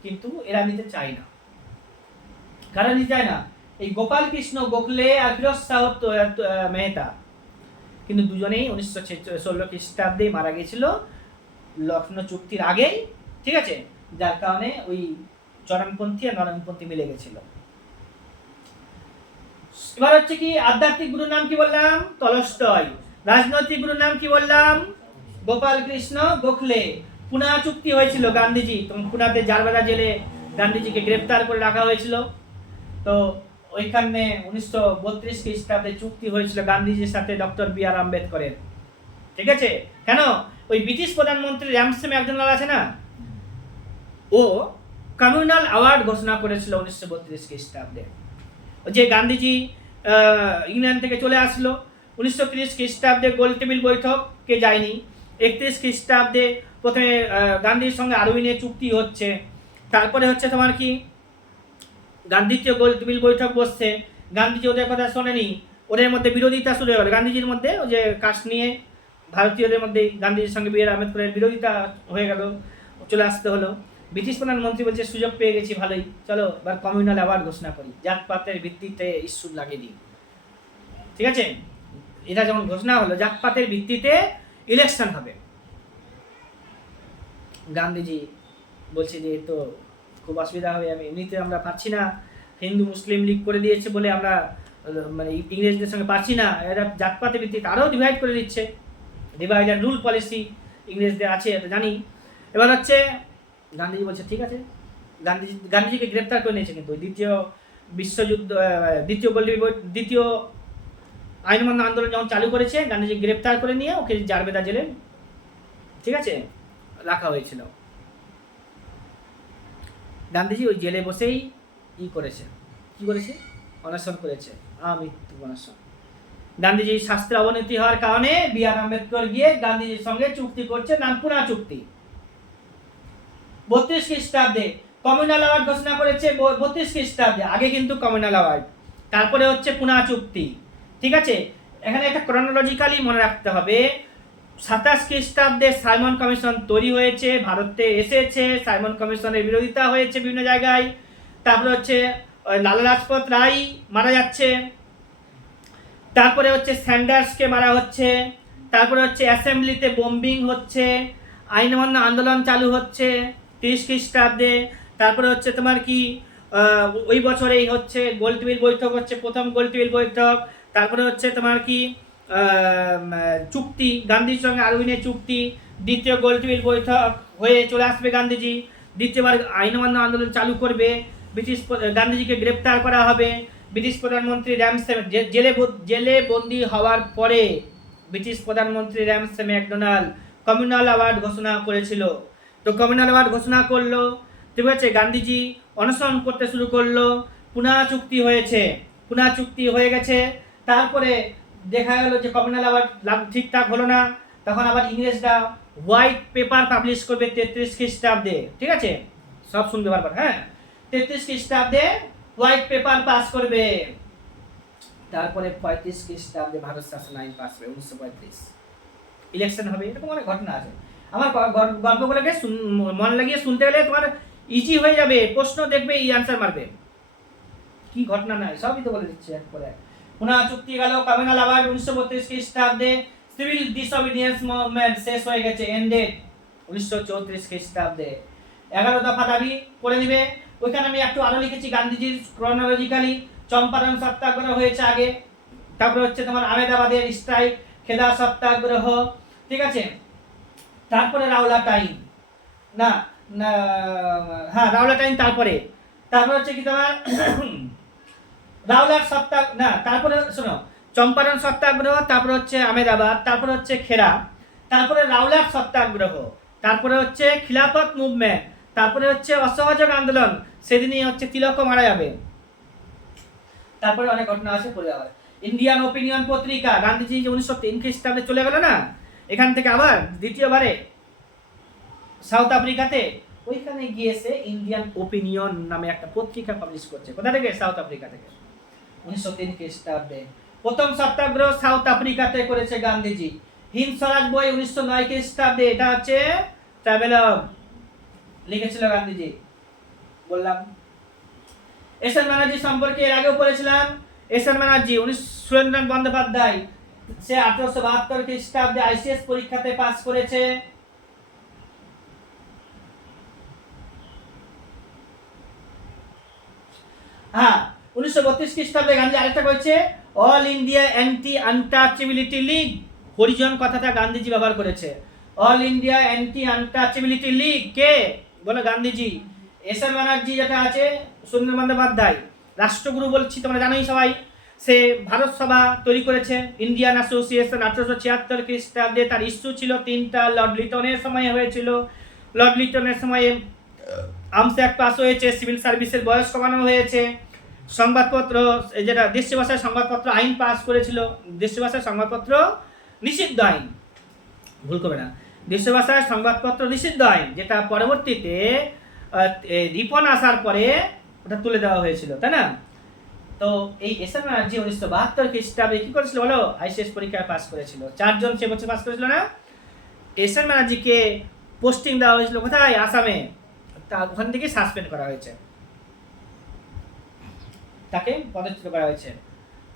কিন্তু এরা নিতে চায় না। কারা নিতে চায় না, এই গোপাল কৃষ্ণ গোখলে আর ফিরোজ শাহ মেহতা, কিন্তু দুজনেই 1916 খ্রিস্টাব্দে মারা গেছিল লখনৌ চুক্তির আগেই, ঠিক আছে, যার কারণে ওই চরমপন্থী আর নরমপন্থী মিলে গেছিল। এবার হচ্ছে কি, আধ্যাত্মিক গুরুর নাম কি বললাম, টলস্টয়। রাজনৈতিক গুরুর নাম কি বললাম, গোপাল কৃষ্ণ গোখলে। পুনা চুক্তি হয়েছিল গান্ধীজি, তখন পুনাতে জারবাদা জেলে গান্ধীজিকে গ্রেপ্তার করে রাখা হয়েছিল। তো ওইখানে 1932 খ্রিস্টাব্দে চুক্তি হয়েছিল গান্ধীজির সাথে ডক্টর বি আর আম্বেদকরের। ঠিক আছে, কেন ওই ব্রিটিশ প্রধানমন্ত্রী র্যামসে ম্যাকডোনাল্ড আছে না, ও কমিউনাল অ্যাওয়ার্ড ঘোষণা করেছিল 1932 খ্রিস্টাব্দে। যে গান্ধীজি ইংল্যান্ড থেকে চলে আসলো 1930 খ্রিস্টাব্দে গোল টেবিল বৈঠকে যায়নি। 31 খ্রিস্টাব্দে প্রথমে গান্ধীর সঙ্গে আরবি নিয়ে চুক্তি হচ্ছে, তারপরে হচ্ছে তোমার কি গান্ধীতে গোল টেবিল বৈঠক বসছে, গান্ধীজি ওদের কথা শোনেনি, ওদের মধ্যে বিরোধিতা শুরু হয়ে গেল গান্ধীজির মধ্যে, ওই যে কাস্ট নিয়ে ভারতীয়দের মধ্যে গান্ধীজির সঙ্গে বি আর আম্বেদকরের বিরোধিতা হয়ে গেল, চলে আসতে হলো। ব্রিটিশ প্রধানমন্ত্রী বলছে সুযোগ পেয়ে গেছি ভালোই, চলো এবার কমিউনাল অ্যাওয়ার্ড ঘোষণা করি, জাতপাতের ভিত্তিতে ইস্যু লাগিয়ে দিই। ঠিক আছে, এটা যখন ঘোষণা হলো জাতপাতের ভিত্তিতে ইলেকশন হবে, গান্ধীজি বলছে যে তো খুব অসুবিধা হবে, আমি এমনিতে আমরা পাচ্ছি না, হিন্দু মুসলিম লীগ করে দিয়েছে বলে আমরা মানে ইংরেজদের সঙ্গে পাচ্ছি না, এরা জাতপাতের ভিত্তিতে আরও ডিভাইড করে দিচ্ছে, ডিভাইড অ্যান্ড রুল পলিসি ইংরেজদের আছে, এটা জানি। এবার হচ্ছে গান্ধীজি বলছে ঠিক আছে, গান্ধীজিকে গ্রেপ্তার করে নিয়েছে, কিন্তু দ্বিতীয় বিশ্বযুদ্ধ, দ্বিতীয় আইন অমান্য আন্দোলন যখন চালু করেছে, গান্ধীজি গ্রেপ্তার করে নিয়ে ওকে জারবেদা জেলে, ঠিক আছে, রাখা হয়েছিল। গান্ধীজি ওই জেলে বসেই কি করেছে অনশন করেছে, আমৃত্যু অনশন। গান্ধীজির স্বাস্থ্যের অবনতি হওয়ার কারণে বি আর আম্বেদকর গিয়ে গান্ধীজির সঙ্গে চুক্তি করছে, নাম পুনা চুক্তি। 32 খ্রিস্টাব্দে কমিউনাল অ্যাওয়ার্ড ঘোষণা করেছে, 32 খ্রিস্টাব্দে, আগে কিন্তু কমিউনাল অ্যাওয়ার্ড, তারপরে হচ্ছে পুনা চুক্তি। ঠিক আছে, এখানে একটা ক্রনোলজিক্যালি মনে রাখতে হবে। 27 খ্রিস্টাব্দে সাইমন কমিশন তৈরি হয়েছে, ভারতে এসেছে, সাইমন কমিশনের বিরোধিতা হয়েছে বিভিন্ন জায়গায়। তারপরে হচ্ছে লালা লাজপত রায় মারা যাচ্ছে, তারপরে হচ্ছে স্যান্ডার্সকে মারা হচ্ছে, তারপরে হচ্ছে অ্যাসেম্বলিতে বোম্বিং হচ্ছে, আইন অমান্য আন্দোলন চালু হচ্ছে 30 খ্রিস্টাব্দে। তারপরে হচ্ছে তোমার কি ওই বছরেই হচ্ছে গোল টেবিল বৈঠক হচ্ছে, প্রথম গোল টেবিল বৈঠক। তারপরে হচ্ছে তোমার কি চুক্তি, গান্ধীর সঙ্গে আরবি নিয়ে চুক্তি, দ্বিতীয় গোল টেবিল বৈঠক হয়ে চলে আসবে গান্ধীজি, দ্বিতীয়বার আইন অমান্য আন্দোলন চালু করবে, গান্ধীজিকে গ্রেপ্তার করা হবে। ব্রিটিশ প্রধানমন্ত্রী র্যামসে জেলে বন্দী হওয়ার পরে ব্রিটিশ প্রধানমন্ত্রী র্যামসে ম্যাকডোনাল্ড কমিউনাল অ্যাওয়ার্ড ঘোষণা করেছিল। তো কমিউনাল অ্যাওয়ার্ড ঘোষণা করলো, ঠিক আছে, গান্ধীজি অনশন করতে শুরু করলো, পুনা চুক্তি হয়েছে, পুনা চুক্তি হয়ে গেছে। তারপরে দেখা গেল যে কমিউনাল অ্যাওয়ার্ড ঠিকঠাক হলো না, তখন আবার ইংরেজরা হোয়াইট পেপার পাবলিশ করবে 33 খ্রিস্টাব্দে। ঠিক আছে, সব শুনবে বারবার, হ্যাঁ, 33 খ্রিস্টাব্দে হোয়াইট পেপার পাস করবে। তারপরে 35 খ্রিস্টাব্দে ভারত শাসন আইন পাস হবে, 1935 ইলেকশন হবে। এরকম অনেক ঘটনা আছে। আমার গল্পগুলোকে মন লাগিয়ে শুনতে গেলে তোমার ইজি হয়ে যাবে, প্রশ্ন দেখবে এই আনসার মারবে, কি ঘটনা নাই সবই তো বলে দিচ্ছি একবারে। পুনা চুক্তি গেল, কমিউনাল অ্যাওয়ার্ড 1932 খ্রিস্টাব্দে, সিভিল ডিসঅবিডিয়েন্স মুভমেন্ট শেষ হয়ে গেছে, এন্ডেড 1934 খ্রিস্টাব্দে। 11 দফা দাবি করে নিবে, ওইখানে আমি একটু আরো লিখেছি গান্ধীজির ক্রনোলজিক্যালি। চম্পারণ সত্যাগ্রহ হয়েছে আগে, তারপরে হচ্ছে তোমার আহমেদাবাদের স্ট্রাইক, খেদা সত্যাগ্রহ, ঠিক আছে, তারপরে রাওলা টাইম, না না হ্যাঁ রাওলা টাইম, তারপরে হচ্ছে কি তোমার রাওলার সত্যাগ্রহ, না তারপরে শোনো, চম্পারণ সত্যাগ্রহ, তারপরে হচ্ছে আহমেদাবাদ, তারপরে হচ্ছে খেরা, তারপরে রাওলার সত্যাগ্রহ, তারপরে হচ্ছে খিলাফত মুভমেন্ট, তারপরে হচ্ছে অসহযোগ আন্দোলন, সেদিনই হচ্ছে তিলক মারা যাবে। তারপরে অনেক ঘটনা আছে, পড়ে আবার ইন্ডিয়ান ওপিনিয়ন পত্রিকা, গান্ধীজি 1903 খ্রিস্টাব্দে চলে গেল না, এখান থেকে আবার দ্বিতীয়বারে সাউথ আফ্রিকাতে, ওইখানে গিয়েছে ইন্ডিয়ান ওপিনিয়ন নামে একটা পত্রিকা পাবলিশ করছে। কোথা থেকে? সাউথ আফ্রিকা থেকে। 1903 খ্রিস্টাব্দে প্রথম সত্যাগ্রহ সাউথ আফ্রিকাতে করেছে গান্ধীজি। হিন্দ স্বরাজ বই 1909 খ্রিস্টাব্দে, এটা হচ্ছে ট্রাভেলগ লিখেছিল গান্ধীজি, বললাম। এস এন ব্যানার্জি সম্পর্কে এর আগেও পড়েছিলাম। এস এন ব্যানার্জি সুরেন্দ্রনাথ বন্দ্যোপাধ্যায়, সে 1872 খ্রিস্টাব্দে আইসিএস পরীক্ষাতে পাস করেছে। হ্যাঁ, 1932 খ্রিস্টাব্দে গান্ধী আরেকটা করেছে, all India anti untouchability league. Harijan কথাটা গান্ধীজি ব্যবহার করেছে। All India anti untouchability league কে? বলে গান্ধীজি। এস এন ব্যানার্জি যেটা আছে, সুরেন্দ্র বন্দ্যোপাধ্যায় রাষ্ট্রগুরু বলছি, তোমরা জানোই সবাই। সে ভারত সভা তৈরি করেছে, ইন্ডিয়ান অ্যাসোসিয়েশন 1876 খ্রিস্টাব্দে। তার ইস্যু ছিল 3টা। লর্ড লিটনের সময়ে হয়েছিল। লর্ড লিটনের সময়ে আর্মস অ্যাক্ট পাস হয়েছে, সিভিল সার্ভিসের বয়স কমানো হয়েছে, সংবাদপত্র যেটা দেশীয় ভাষায় সংবাদপত্র আইন পাস করেছিল। দেশীয় ভাষায় সংবাদপত্র নিষিদ্ধ আইন, ভুল করবে না, দেশীয় ভাষায় সংবাদপত্র নিষিদ্ধ আইন, যেটা পরবর্তীতে রিপন আসার পরে ওটা তুলে দেওয়া হয়েছিল, তাই না? তো এই এস এন ব্যানার্জি 1972 খ্রিস্টাব্দে কি করেছিল বলো? আইসিএস পরীক্ষায় পাস করেছিল। 4 জন সে বছর পাস করেছিল না? এস এন ব্যানার্জিকে পোস্টিং দেওয়া হয়েছিল কোথায়? আসামে। তা ওখান থেকে সাসপেন্ড করা হয়েছে, তাকে পদচ্যুত করা হয়েছে।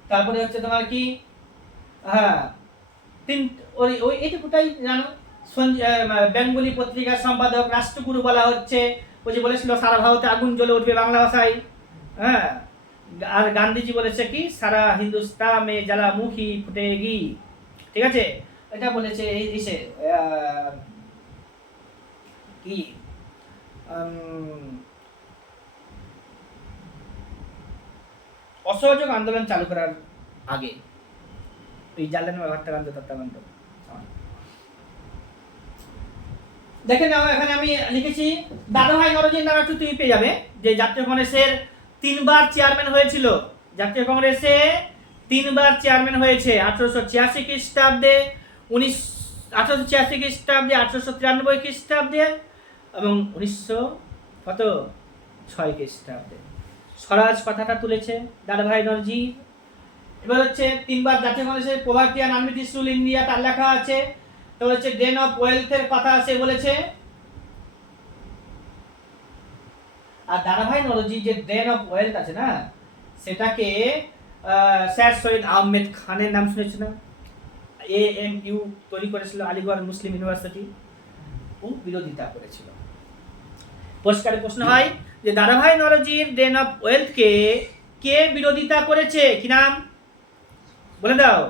তারপরে হচ্ছে তোমার কি, হ্যাঁ, ওই এইটুকুটাই জানো। বেঙ্গলি পত্রিকার সম্পাদক রাষ্ট্রগুরু বলা হচ্ছে। ওই যে বলেছিল সারা ভারতে আগুন জ্বলে উঠবে বাংলা ভাষায়, হ্যাঁ। আর গান্ধীজি বলেছে কি, সারা হিন্দুস্তান মে জ্বালামুখী ফুটেগি, ঠিক আছে, এটা বলেছে এই দেশে কি অসহযোগ আন্দোলন চালু করার আগে, এই জালিয়ানওয়ালা হত্যাকাণ্ড তত্ত্বাকাণ্ড। দেখে নাও, এখানে আমি লিখেছি দাদাভাই নওরোজির নাম একটু তুমি পেয়ে যাবে, যে জাতীয় কংগ্রেসের 3বার চেয়ারম্যান হয়েছিল। জাতীয় কংগ্রেসে 3বার চেয়ারম্যান হয়েছে, 1886 খ্রিস্টাব্দে, 1886 খ্রিস্টাব্দে, 1893 খ্রিস্টাব্দে এবং 1906 খ্রিস্টাব্দে। স্বরাজ কথাটা তুলেছে দাদাভাই নওরোজি। এবার হচ্ছে 3বার জাতীয় কংগ্রেসের পভার্টি অ্যান্ড আনমিটিস রুল ইন্ডিয়া, তার লেখা আছে। তো হচ্ছে ড্রেন অফ ওয়েলথের কথা আছে বলেছে। আর দাদাভাই নওরোজি যে ড্রেন অফ ওয়েলথ আছে না, সেটাকে স্যার সৈয়দ আহমেদ খানের নাম শুনেছে না? AMU তৈরি করেছিল, আলিগড় মুসলিম ইউনিভার্সিটি, ও বিরোধিতা করেছিল। পরিষ্কার প্রশ্ন হয় যে দাদাভাই নওরোজির ড্রেন অফ ওয়েলথকে কে বিরোধিতা করেছে? কি নাম বলে দাও?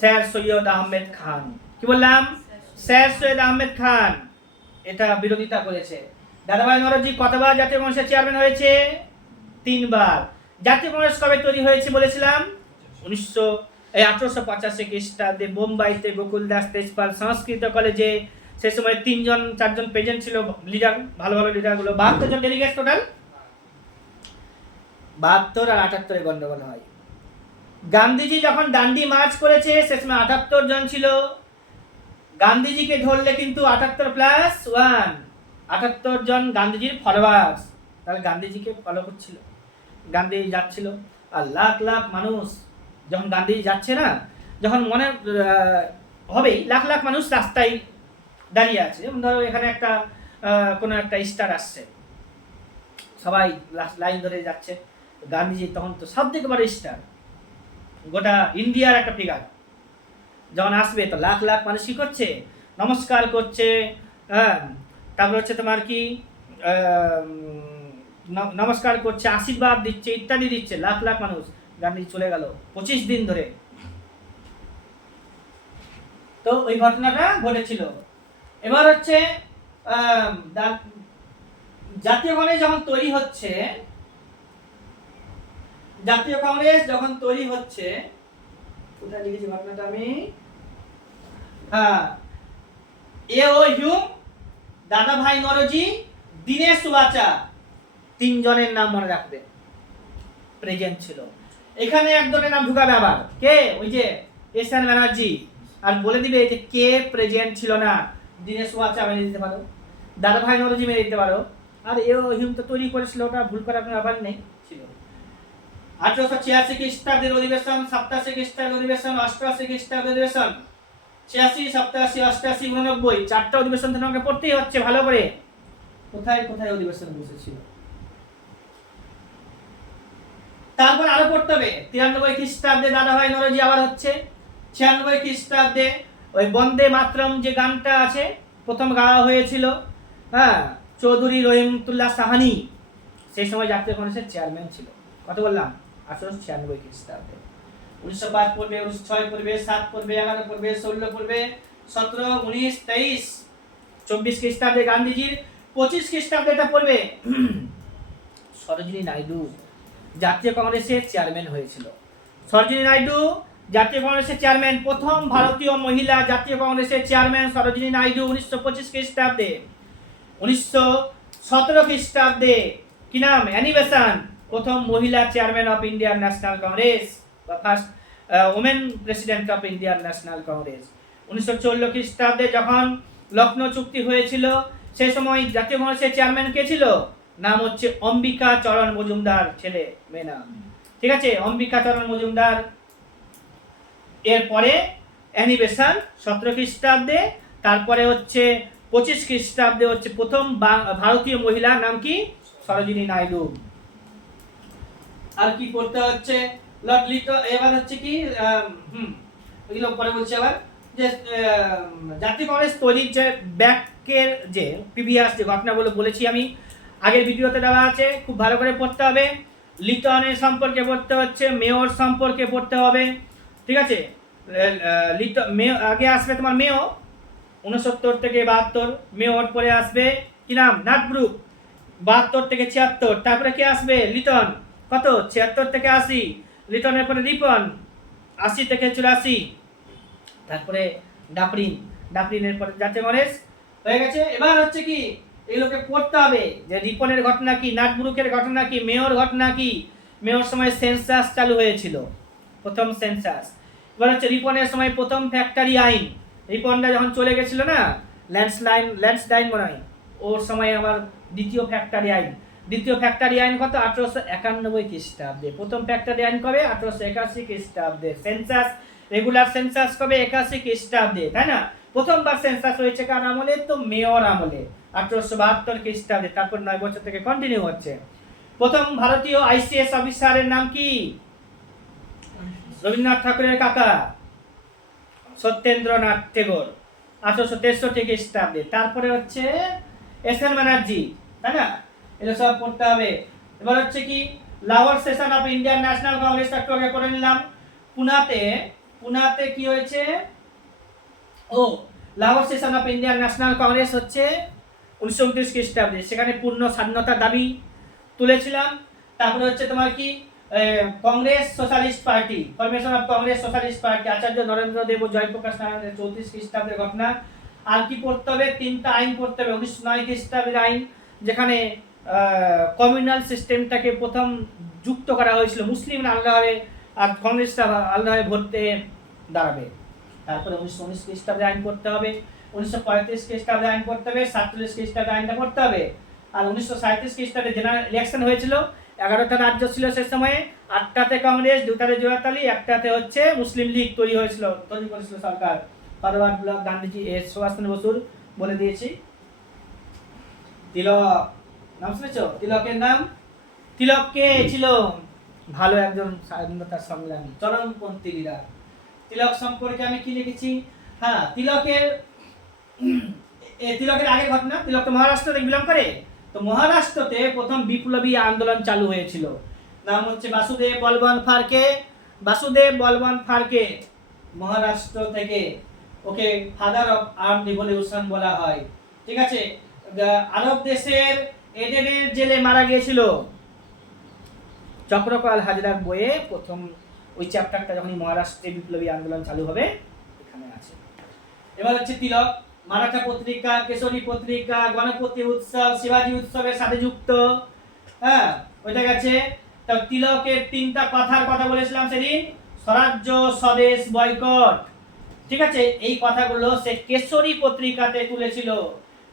স্যার সৈয়দ আহমেদ খান। কি বললাম? স্যার সৈয়দ আহমেদ খান এটা বিরোধিতা করেছে। দাদাভাই নওরোজি কতবার জাতীয় কংগ্রেসের চেয়ারম্যান হয়েছে? 3বার। জাতীয় কংগ্রেস কবে তৈরি হয়েছে বলেছিলাম? 1885 খ্রিস্টাব্দে বোম্বাইতে গোকুল দাস তেজপাল সংস্কৃত কলেজে। সে সময় 3-4 জন প্রেজেন্ট ছিল, লিডার, ভালো ভালো লিডারগুলো। 72 জন ডেলিগেট টোটাল। 72 আর 78 গন্ডগোল হয়। গান্ধীজি যখন ডান্ডি মার্চ করেছে সে সময় 78 জন ছিল। গান্ধীজিকে ধরলে কিন্তু 78+1, 78 জন গান্ধীজির ফলোয়ার্স। তাহলে গান্ধীজিকে ফলো করছিল, গান্ধীজি যাচ্ছিল। আর লাখ লাখ মানুষ যখন গান্ধীজি যাচ্ছে না, যখন মনে হবেই লাখ লাখ মানুষ রাস্তায় দাঁড়িয়ে আছে। যেমন ধরো এখানে একটা কোনো একটা স্টার আসছে, সবাই লাইন ধরে যাচ্ছে, গান্ধীজি তখন তো সব থেকে বড় স্টার, গোটা ইন্ডিয়ার একটা ফিগার। যখন আসবে তো লাখ লাখ মানুষ কি করছে? নমস্কার করছে, হ্যাঁ। তারপর হচ্ছে তোমার কি নমস্কার করছে, আশীর্বাদ দিচ্ছে, ইত্যাদি দিচ্ছে লাখ লাখ মানুষ। গান্ধীজি চলে গেল 25 দিন ধরে। তো ওই ঘটনাটা ঘটেছিল। এবার হচ্ছে জাতীয় কংগ্রেস যখন তৈরি হচ্ছে, জাতীয় কংগ্রেস যখন তৈরি হচ্ছে, কোথায় লিখেছি ঘটনাটা আমি? হ্যাঁ, A.O. হিউম, দাদাভাই নওরোজি, দীনেশ সুবাচা, 3 জনের নাম মনে রাখবে, প্রেজেন্ট ছিল। এখানে একজনের নাম ঢুকাবে আবার, কে? ওই যে এস এন ব্যানার্জি। আর বলে দিবে যে কে প্রেজেন্ট ছিল না। দীনেশ সুবাচা মেনে দিতে পারো, দাদাভাই নওরোজি মেনে দিতে পারো, আর A.O. হিউম তো তৈরি করেছিল, ওটা ভুল করার কোনো ব্যাপার নেই, ছিল। 1886 খ্রিস্টাব্দের অধিবেশন, 87 খ্রিস্টাব্দের অধিবেশন, 88 খ্রিস্টাব্দের অধিবেশন, 86, 87, 88, 89, 4টা অধিবেশন তোমাকে পড়তেই হচ্ছে ভালো করে। কোথায় কোথায় অধিবেশন বসেছিল। তারপর আরো পড়তে হবে। 93 খ্রিস্টাব্দে দাদাভাই নওরোজি আবার হচ্ছে। 96 খ্রিস্টাব্দে ওই বন্দে মাতরম যে গানটা আছে, প্রথম গাওয়া হয়েছিল, হ্যাঁ, চৌধুরী রহিমতুল্লাহ সাহানি, সেই সময় জাতীয় কংগ্রেসের চেয়ারম্যান ছিল। কত বললাম? 1896 খ্রিস্টাব্দে। 1905 পড়বে, 1906 পড়বে, 7 পড়বে, 11 পড়বে, 16 পড়বে, 17, 19, 23, 24 খ্রিস্টাব্দে গান্ধীজির, 25 খ্রিস্টাব্দে এটা পড়বে সরোজিনী নাইডু জাতীয় কংগ্রেসের চেয়ারম্যান হয়েছিল। সরোজিনী নাইডু জাতীয় কংগ্রেসের চেয়ারম্যান, প্রথম ভারতীয় মহিলা জাতীয় কংগ্রেসের চেয়ারম্যান সরোজিনী নাইডু 1925 খ্রিস্টাব্দে। 1917 খ্রিস্টাব্দে কি নাম, অ্যানি বেসান্ট, প্রথম মহিলা chairman of Indian National Congress বা first women president of Indian National Congress. 1914 খ্রিস্টাব্দে যখন লখনৌ চুক্তি হয়েছিল, সেই সময় জাতীয় কংগ্রেসের চেয়ারম্যান কে ছিল, নাম হচ্ছে অম্বিকা চরণ মজুমদার, ছেলে মেয়ে নাম, ঠিক আছে, অম্বিকা চরণ মজুমদার। এরপরে অ্যানি বেসান্ট 17 খ্রিস্টাব্দে, তারপরে হচ্ছে 25 খ্রিস্টাব্দে হচ্ছে প্রথম ভারতীয় মহিলা, নাম কি, সরোজিনী নাইডু। আর কি পড়তে হচ্ছে, এবার হচ্ছে কি ওইগুলো পরে বলছি। আবার যে জাতীয় কংগ্রেস তৈরির যে ব্যাকের যে প্রিভিয়াস যে ঘটনাগুলো বলেছি আমি আগের ভিডিওতে দেওয়া আছে, খুব ভালো করে পড়তে হবে। লিটনের সম্পর্কে পড়তে হচ্ছে, মেয়র সম্পর্কে পড়তে হবে, ঠিক আছে। আগে আসবে তোমার মেয়র 69 থেকে 72, মেয়র পরে আসবে কি নাম, নাটব্রুক 72 থেকে 76, তারপরে কে আসবে, লিটন, কত 76 থেকে 80, লিটনের পরে রিপন 80 থেকে 84, তারপরে ডাফরিনের পরে জাতীয় কংগ্রেস হয়ে গেছে। এবার হচ্ছে কি এগুলোকে পড়তে হবে যে রিপনের ঘটনা কি, নাটব্রুকের ঘটনা কি, মেয়র ঘটনা কি। মেয়র সময় সেন্সাস চালু হয়েছিল, প্রথম সেন্সাস। এবার হচ্ছে রিপনের সময় প্রথম ফ্যাক্টরি আইন, রিপনটা যখন চলে গেছিল না, ল্যান্ডস্লাইন মনে হয়, ওর সময় আবার দ্বিতীয় ফ্যাক্টরি আইন কত, 1891 খ্রিস্টাব্দে। প্রথম ফ্যাক্টরি আইন কবে, 1881 খ্রিস্টাব্দে। সেন্সাস, রেগুলার সেন্সাস কবে, 81 খ্রিস্টাব্দে, তাই না। প্রথমবার সেন্সাস হয়েছে কার আমলে, তো মেয়র আমলে, 1872 খ্রিস্টাব্দে। তারপর 9 বছর থেকে কন্টিনিউ হচ্ছে। প্রথম ভারতীয় আইসিএস অফিসারের নাম কি, রবীন্দ্রনাথ ঠাকুরের কাকা সত্যেন্দ্রনাথ টেগোর, 1863 খ্রিস্টাব্দে। তারপরে হচ্ছে এস.এন. ব্যানার্জি, তাই না, এগুলো সব পড়তে হবে। এবার হচ্ছে কি Lahore session of Indian National Congress, একটু আগে পড়ে নিলাম। পুনাতে কি হয়েছে, ও Lahore session of Indian National Congress হচ্ছে 1929 খ্রিস্টাব্দে, সেখানে পূর্ণ স্বাধীনতার দাবি তুলেছিলাম। তারপরে হচ্ছে তোমার কি Congress Socialist Party, formation of Congress Socialist Party, Acharya Narendra Dev ও জয়প্রকাশ নারায়ণের 34 খ্রিস্টাব্দের ঘটনা। আর কি পড়তে হবে, 3টা আইন পড়তে হবে। 1909 খ্রিস্টাব্দের আইন, যেখানে কমিউনাল সিস্টেমটাকে প্রথম যুক্ত করা হয়েছিল, মুসলিমরা আলাদা হবে আর কংগ্রেসটা আলাদা হবে ভোটে দাঁড়াবে। তারপরে 1919 খ্রিস্টাব্দে আইন পড়তে হবে, 1935 খ্রিস্টাব্দে আইন পড়তে হবে, 47 খ্রিস্টাব্দে আইনটা পড়তে হবে। আর 1937 খ্রিস্টাব্দে জেনারেল ইলেকশন হয়েছিল, 11টা রাজ্য ছিল সে সময়ে, 8টাতে কংগ্রেস, 2টাতে জোড়াতালি, 1টাতে হচ্ছে মুসলিম লীগ তৈরি করেছিল সরকার, ফরওয়ার্ড ব্লক গান্ধীজি সুভাষচন্দ্র বসুর বলে দিয়েছি। তিলক নাম শুনেছো, তিলকের নাম, তিলক কে ছিল, ভালো একজন স্বাধীনতা সংগ্রামী, চরমপন্থী লিডার। তিলক সম্পর্কে আমি কি লিখেছি, হ্যাঁ, তিলকের আগের ঘটনা, তিলক তো মহারাষ্ট্র থেকে বিলং করে, তো মহারাষ্ট্রতে প্রথম বিপ্লবী আন্দোলন চালু হয়েছিল, নাম হচ্ছে বাসুদেব বলবন্ত ফারকে, মহারাষ্ট্র থেকে, okay father of arm revolution বলা হয়, ঠিক আছে। আরব দেশের এডেনের জেলে মারা গিয়েছিল, চক্রপাল হাজরার বইয়ে প্রথম ওই চ্যাপ্টারটা যখনই মহারাষ্ট্রে বিপ্লবী আন্দোলন চালু হবে এখানে আছে। এবার হচ্ছে তিলক মারাঠা পত্রিকা, কেশরী পত্রিকা, গণপতি উৎসব, শিবাজী উৎসবের সাথে যুক্ত, হ্যাঁ ওইটা গেছে। তো তিলকের 3টা কথার কথা বলেছিলাম সেদিন, স্বরাজ্য, স্বদেশ, বয়কট, ঠিক আছে। এই কথাগুলো সে কেশরী পত্রিকাতে তুলেছিল,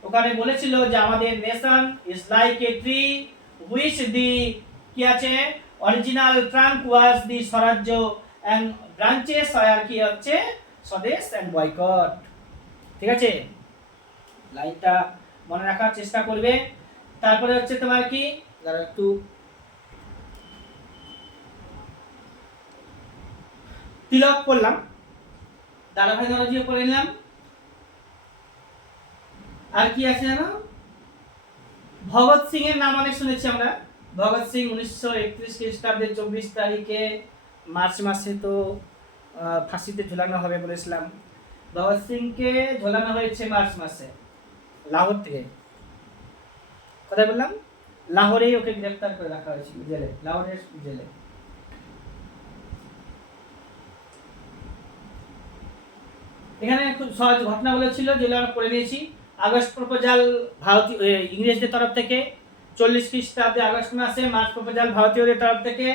ওখানে বলেছিল যে আমাদের nation is like a tree which the কি আছে original trunk was the Swarajya and branches আর কি হচ্ছে স্বদেশ এন্ড বয়কট, ঠিক আছে। লাইনটা মনে রাখার চেষ্টা করবে। তারপরে হচ্ছে তোমার কি, যারা একটু তিলক পড়লাম, দাদাভাই দরজিও পড়ে নিলাম। আর কি আছে জানো, ভগৎ সিং এর নাম অনেক শুনেছি আমরা। ভগৎ সিং 1931 খ্রিস্টাব্দের 24 তারিখে মার্চ মাসে তো ফাঁসিতে ঝুলানো হবে বলেছিলাম। ভগৎ সিংকে ঝোলানো হয়েছে মার্চ মাসে, লাহোর থেকে। কোথায় বললাম? লাহোরেই ওকে গ্রেফতার করে রাখা হয়েছিল, জেলে, লাহোরের জেলে। এখানে খুব সহজ ঘটনাগুলো ছিল যেগুলো আমরা পড়ে নিয়েছি। আগস্ট প্রপোজাল ভারতীয় ইংরেজদের তরফ থেকে, 40 খ্রিস্টাব্দে আগস্ট মাসে মার্চ প্রপোজাল ভারতীয়দের তরফ থেকে,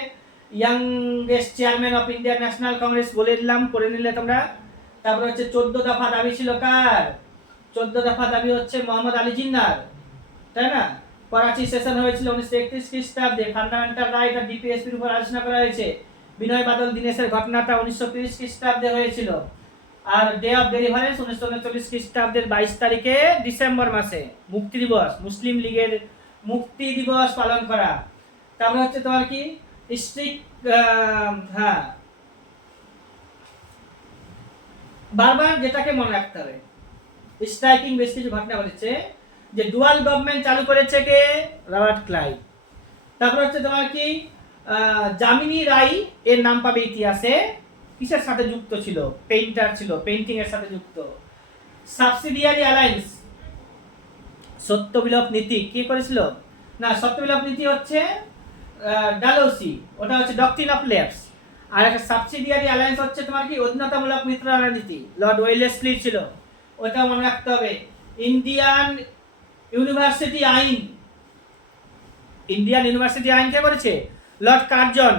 youngest chairman of Indian National Congress বলে দিলাম, করে নিলে তোমরা। তারপর হচ্ছে 14 দফা দাবি ছিল কার? 14 দফা দাবি হচ্ছে মোহাম্মদ আলী জিন্নার, তাই না? করাচি সেশন হয়েছিল 1931 খ্রিস্টাব্দে, ফান্ডামেন্টাল রাইট আর ডিপিএসপির উপর আলোচনা করা হয়েছে। বিনয় বাদল দীনেশের ঘটনাটা 1930 খ্রিস্টাব্দে হয়েছিল। আর ডে অফ ডেলিভারেন্স 1939 খ্রিস্টাব্দের 22 তারিখে ডিসেম্বর মাসে, মুক্তি দিবস, মুসলিম লীগের মুক্তি দিবস পালন করা। তারপর হচ্ছে তোমার কি স্ট্রিক্ট, হ্যাঁ, বারবার যেটাকে মনে রাখতে হবে, স্ট্রাইকিং বেশ কিছু ঘটনা ঘটেছে। যে ডুয়াল গভর্নমেন্ট চালু করেছে কে? Robert Clive. তারপর হচ্ছে তোমার কি যামিনী রায় এর নাম পাবে ইতিহাসে, কিসের সাথে যুক্ত ছিল? পেইন্টার ছিল, পেইন্টিং এর সাথে যুক্ত। সাবসিডিয়ারি অ্যালায়েন্স, সত্যবিলোপ নীতি কে করেছিল? না, সত্যবিলোপ নীতি হচ্ছে ডালহৌসি, ওটা হচ্ছে ডকট্রিন অফ ল্যাপস। আর একটা সাবসিডিয়ারি অ্যালায়েন্স হচ্ছে তোমার কি অধীনতামূলক মিত্রতা নীতি, লর্ড ওয়েলেসলি ছিল, ওটা মনে রাখতে হবে। ইন্ডিয়ান ইউনিভার্সিটি আইন, ইন্ডিয়ান ইউনিভার্সিটি আইন কে করেছে? Lord Curzon.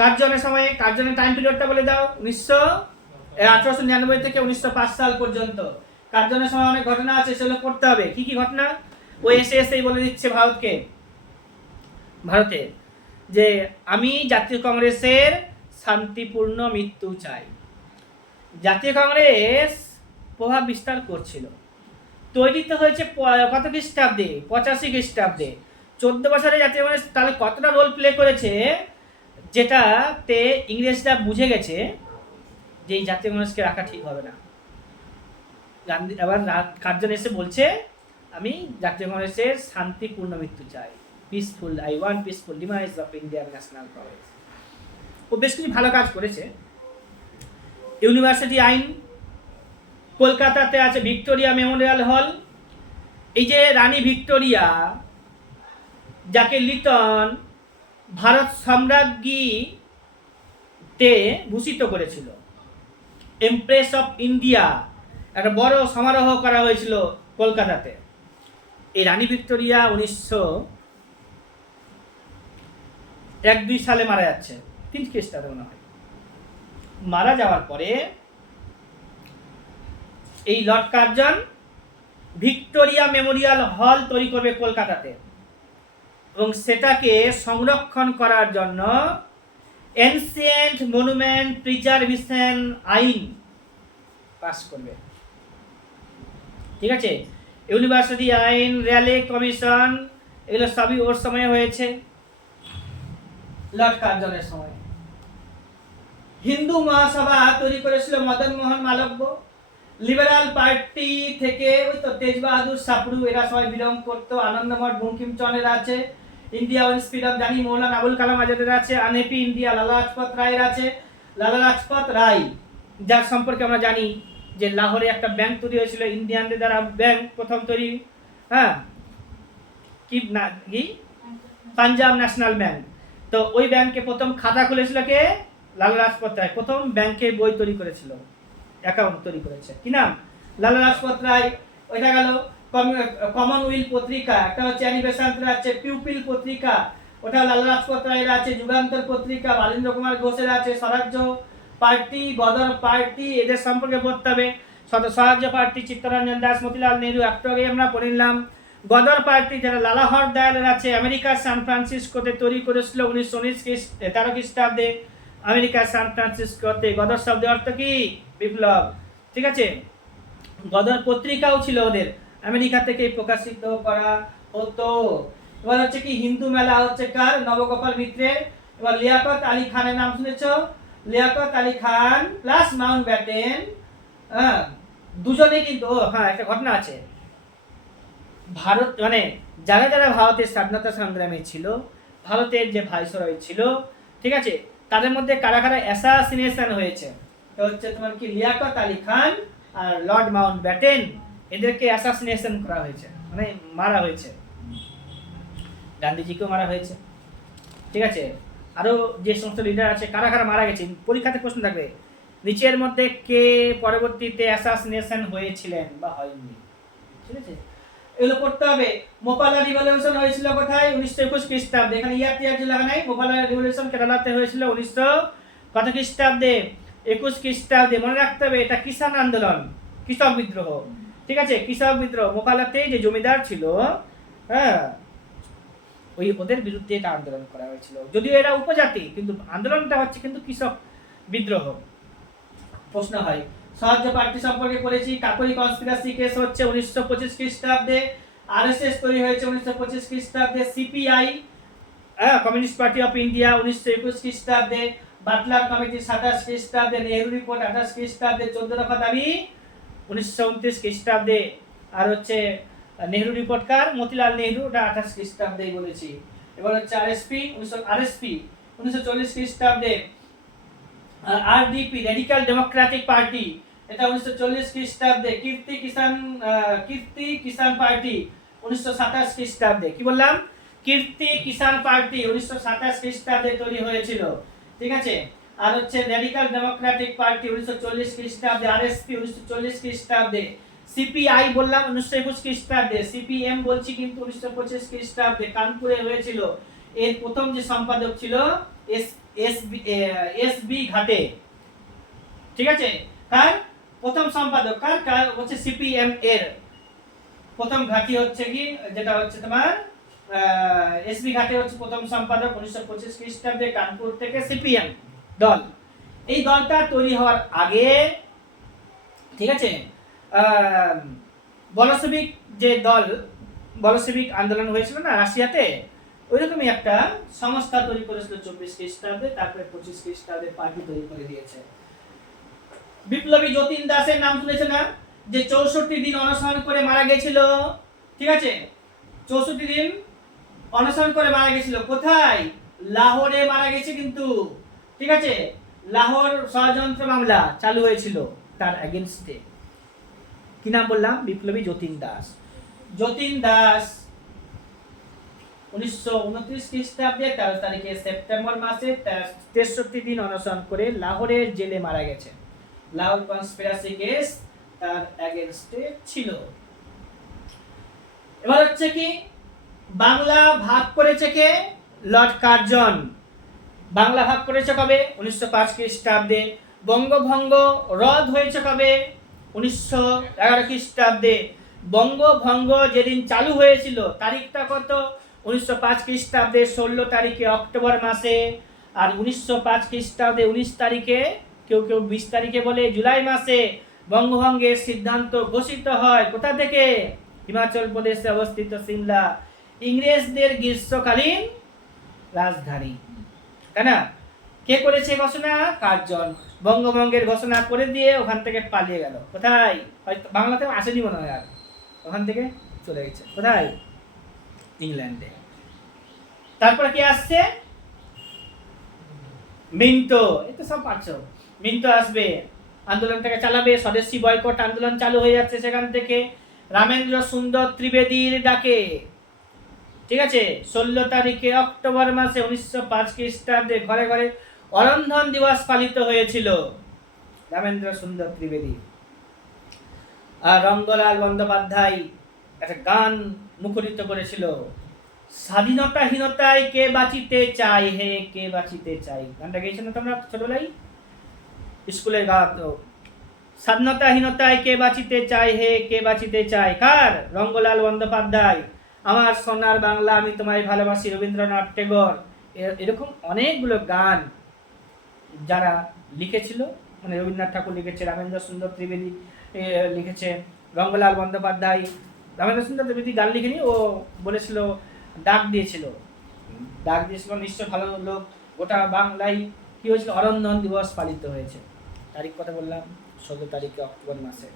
কার্জনের সময়ে, কার্জনের টাইম পিরিয়ডটা বলে দাও, 1899 থেকে 1905 সাল পর্যন্ত। কার্জনের সময় অনেক ঘটনা আছে, সেগুলো পড়তে হবে। কি কি ঘটনা? ও এসে এসেই বলে দিচ্ছে ভারতে যে আমি জাতীয় কংগ্রেসের শান্তিপূর্ণ মৃত্যু চাই। জাতীয় কংগ্রেস প্রভাব বিস্তার করছিল, তৈরি তো হয়েছে কত খ্রিস্টাব্দে? 85 খ্রিস্টাব্দে। 14 বছরে জাতীয় কংগ্রেস তাহলে কতটা রোল প্লে করেছে, যেটাতে ইংরেজরা বুঝে গেছে যে এই জাতীয় কংগ্রেসকে রাখা ঠিক হবে না। গান্ধী আবার কার্জন এসে বলছে আমি জাতীয় কংগ্রেসের শান্তিপূর্ণ মৃত্যু চাই, peaceful, I want peaceful demise of Indian National Congress. ও বেশ কিছু ভালো কাজ করেছে। ইউনিভার্সিটি আইন, কলকাতাতে আছে ভিক্টোরিয়া মেমোরিয়াল হল। এই যে রানী ভিক্টোরিয়া, যাকে লিটন ভারত সম্রাজ্ঞীতে ভূষিত করেছিল, এমপ্রেস অফ ইন্ডিয়া, একটা বড় সমারোহ করা হয়েছিল কলকাতাতে। এই রানী ভিক্টোরিয়া 1901-2 সালে মারা যাচ্ছে, 3 খ্রিস্টাব্দে মনে হয়। মারা যাওয়ার পরে এই লর্ড কার্জন ভিক্টোরিয়া মেমোরিয়াল হল তৈরি করবে কলকাতাতে, এবং সেটাকে সংরক্ষণ করার জন্য এনসিয়েন্ট মনুমেন্ট প্রিজার্ভেশন আইন পাস করবে। ঠিক আছে? ইউনিভার্সিটি আইন, র্যালে কমিশন, এগুলো সবই ওর সময় হয়েছে, লর্ড কার্জনের সময়। হিন্দু মহাসভা তৈরি করেছিল মদন মোহন মালব্য। লিবারাল পার্টি থেকে ওই তো তেজ বাহাদুর সাপড়ু এরা সবাই বিলং করতো। আনন্দমঠ বঙ্কিমচন্দ্রের আছে, ইন্ডিয়া ওয়ান স্পিড অফ জানি মৌলানা আবুল কালাম আজাদের আছে, আনএপি ইন্ডিয়া লালা লাজপত রায়ের আছে। লালা লাজপত রায়, যার সম্পর্কে আমরা জানি যে লাহোরে একটা ব্যাংক তৈরি হয়েছিল ইন্ডিয়ানদের দ্বারা, ব্যাংক প্রথম তৈরি, হ্যাঁ, কি না কি পাঞ্জাব ন্যাশনাল ব্যাংক। তো ওই ব্যাংকে প্রথম খাতা খুলেছিল কে? লালা লাজপত রায়। প্রথম ব্যাংকের বই তৈরি করেছিল, অ্যাকাউন্ট তৈরি করেছে, কি নাম? লালা লাজপত রায়। ওইটা গেল। কমনওয়েলথ পত্রিকা, একটা হচ্ছে অ্যানিবেশন আছে, পিউপিল পত্রিকা, ওটা লালা লাজপত রায়ের আছে। যুগান্তর পত্রিকা বালেন্দ্র কুমার ঘোষের আছে। স্বরাজ্য পার্টি, গদর পার্টি, এদের সম্পর্কে পড়তে হবে। স্বরাজ্য পার্টি চিত্তরঞ্জন দাস, মতিলাল নেহরু, একটু আগে আমরা পড়ে নিলাম। গদর পার্টি যারা লালা হরদয়ালের আছে, আমেরিকার সান ফ্রান্সিসকোতে তৈরি করেছিল 1913 খ্রিস্টাব্দে। আমেরিকার সান ফ্রান্সিসকোতে। গদর শব্দের অর্থ কি? বিপ্লব। ঠিক আছে? গদর পত্রিকাও ছিল ওদের, আমেরিকা থেকে প্রকাশিত করা হতো। এবার হচ্ছে কি হিন্দু মেলা হচ্ছে কার? নবগোপাল মিত্রের। এবার লিয়াকত আলী খানের নাম শুনেছ? Liaquat Ali Khan plus Mount Batten, হ্যাঁ, দুজনে কিন্তু, হ্যাঁ, একটা ঘটনা আছে। ভারত মানে যারা যারা ভারতের স্বাধীনতা সংগ্রামে ছিল, ভারতের যে ভাইসরয় ছিল, ঠিক আছে, তাদের মধ্যে কারা কারা অ্যাসাসিনেশন হয়েছে? তো হচ্ছে তোমার কি লিয়াকত আলী খান আর লর্ড মাউন্ট ব্যাটেন, এদেরকে অ্যাসাসিনেশন করা হয়েছে, মানে মারা হয়েছে। গান্ধীজিকেও মারা হয়েছে, ঠিক আছে। আরও যে সমস্ত লিডার আছে কারা কারা মারা গেছে, পরীক্ষাতে প্রশ্ন থাকবে নিচের মধ্যে কে পরবর্তীতে অ্যাসাসিনেশন হয়েছিলেন বা হয়নি, ঠিক আছে, এগুলো পড়তে হবে। মোপালা রিভলিউশন হয়েছিল কোথায়? 1921 খ্রিস্টাব্দে। এখানে ইয়ার টিয়ার লাগা নাই। মোপালা রিভলিউশন কেরালাতে হয়েছিল 1900 কত খ্রিস্টাব্দে? 21 খ্রিস্টাব্দে। মনে রাখতে হবে এটা কিষাণ আন্দোলন, কৃষক বিদ্রোহ, ঠিক আছে, কৃষক বিদ্রোহ। মোপালাতে যে জমিদার ছিল, হ্যাঁ, ওই ওদের বিরুদ্ধে এটা আন্দোলন করা হয়েছিল, যদিও এরা উপজাতি, কিন্তু আন্দোলনটা হচ্ছে কিন্তু কৃষক বিদ্রোহ। প্রশ্ন হয় সাহায্য পার্টি সম্পর্কে পড়েছি। কাকরি কনস্পিরাসি কেস হচ্ছে 1925 খ্রিস্টাব্দে। আরএসএস তৈরি হয়েছে 1925 খ্রিস্টাব্দে। CPI, communist party of India 1921 খ্রিস্টাব্দে। বাটলার কমিটি 27 খ্রিস্টাব্দে। নেহেরু রিপোর্ট 28 খ্রিস্টাব্দে। 14 দফা দাবি 1929 খ্রিস্টাব্দে। আর হচ্ছে নেহেরু রিপোর্ট কার? মতিলাল নেহেরু, ওটা 28 খ্রিস্টাব্দেই বলেছি। এবার হচ্ছে আরএসপি 1940 খ্রিস্টাব্দে। আরডিপি, রেডিক্যাল ডেমোক্রেটিক পার্টি, এটা 1940 খ্রিস্টাব্দে। কীর্তি কিষাণ পার্টি 1927 খ্রিস্টাব্দে। কি বললাম? কীর্তি কিষাণ পার্টি 1927 খ্রিস্টাব্দে তৈরি হয়েছিল, ঠিক আছে। আর হচ্ছে রেডিক্যাল ডেমোক্রেটিক পার্টি 1940 খ্রিস্টাব্দে। আরএসপি 1940 খ্রিস্টাব্দে। সিপিআই বললাম 1921 খ্রিস্টাব্দে। সিপিএম বলছি কিন্তু 1925 খ্রিস্টাব্দে কানপুরে হয়েছিল। এর প্রথম যে সম্পাদক ছিল এসবি ঘাটে, ঠিক আছে। কার প্রথম সম্পাদক? কার হচ্ছে সিপিএম এর প্রথম ঘাটি হচ্ছে কি, যেটা হচ্ছে তোমার এসবি ঘাটে হচ্ছে প্রথম সম্পাদক 1925 খ্রিস্টাব্দে কানপুর থেকে সিপিএম দল। এই দলটা তৈরি হওয়ার আগে, ঠিক আছে, বলশেভিক যে দল, বলশেভিক আন্দোলন হয়েছিল না রাশিয়াতে, ওইরকমই একটা সংস্থা তৈরি করেছিল 24 খ্রিস্টাব্দে। তারপরে 25 খ্রিস্টাব্দে পার্টি তৈরি করে দিয়েছে। বিপ্লবী যতীন দাসের নাম শুনেছে না? যে 64 দিন অনশন করে মারা গেছিল, ঠিক আছে, 64 দিন অনশন করে মারা গেছিল। কোথায়? লাহোরে মারা গেছে কিন্তু, ঠিক আছে। লাহোর ষড়যন্ত্র মামলা চালু হয়েছিল তার এগেইনস্টে। কি নাম বললাম? বিপ্লবী যতীন দাস। যতীন দাস 1929 খ্রিস্টাব্দে 13 তারিখে সেপ্টেম্বর মাসে 63 দিন অনশন করে লাহোরের জেলে মারা গেছে। লাহোর কনস্পিরাসি কেস তার এগেইনস্টে ছিল। এবার হচ্ছে কি, বাংলা ভাগ করেছে কে? Lord Curzon. বাংলা ভাগ করেছে কবে? 1905 খ্রিস্টাব্দে। বঙ্গভঙ্গ রদ হয়েছে কবে? 1911 খ্রিস্টাব্দে। বঙ্গভঙ্গ যেদিন চালু হয়েছিল তারিখটা কত? 1905 খ্রিস্টাব্দে 16 তারিখে অক্টোবর মাসে। আর 1905 খ্রিস্টাব্দে 19 তারিখে, কেউ কেউ 20 তারিখে বলে, জুলাই মাসে বঙ্গভঙ্গের সিদ্ধান্ত ঘোষিত হয়। কোথা থেকে? হিমাচল প্রদেশে অবস্থিত সিমলা, ইংরেজদের গ্রীষ্মকালীন রাজধানী, তাই না? কে করেছে ঘোষণা? কার্জন। বঙ্গভঙ্গের ঘোষণা করে দিয়ে ওখান থেকে পালিয়ে গেল। কোথায়? হয়তো বাংলাতে আসেনি মনে হয়, আর ওখান থেকে চলে গেছে কোথায়? ইংল্যান্ডে। তারপরে কি আসছে? মিন্টো। এই তো সব পাচ্ছ। মিন্টো আসবে, আন্দোলনটাকে চালাবে। স্বদেশী বয়কট আন্দোলন চালু হয়ে যাচ্ছে সেখান থেকে, রামেন্দ্র সুন্দর ত্রিবেদীর ডাকে, ঠিক আছে। 16 তারিখে অক্টোবর মাসে 1905 খ্রিস্টাব্দে ঘরে ঘরে অরন্ধন দিবস পালিত হয়েছিল রামেন্দ্র সুন্দর ত্রিবেদী। আর রঙ্গলাল বন্দ্যোপাধ্যায় একটা গান মুখরিত করেছিল, স্বাধীনতাহীনতায় কে বাঁচিতে চাই হে, কে বাঁচিতে চাই। গানটা গেয়েছো না তোমরা ছোটবেলায় স্কুলে গাওয়াতো? স্বাধীনতাহীনতায় কে বাঁচিতে চাই হে, কে বাঁচিতে চাই। কার? রঙ্গলাল বন্দ্যোপাধ্যায়। আমার সোনার বাংলা আমি তোমায় ভালোবাসি, রবীন্দ্রনাথ টেগোর। এরকম অনেকগুলো গান যারা লিখেছিল, মানে রবীন্দ্রনাথ ঠাকুর লিখেছে, রামেন্দ্র সুন্দর ত্রিবেদী লিখেছে, রঙ্গলাল বন্দ্যোপাধ্যায়। রামেন্দ্র সুন্দর ত্রিবেদী গান লিখেনি, ও বলেছিল, ডাক দিয়েছিল নিশ্চয় ভালো লোক। গোটা বাংলায় কি হয়েছিল? অরন্ধন দিবস পালিত হয়েছে। তারিখ কথা বললাম, 16 তারিখে অক্টোবর মাসে।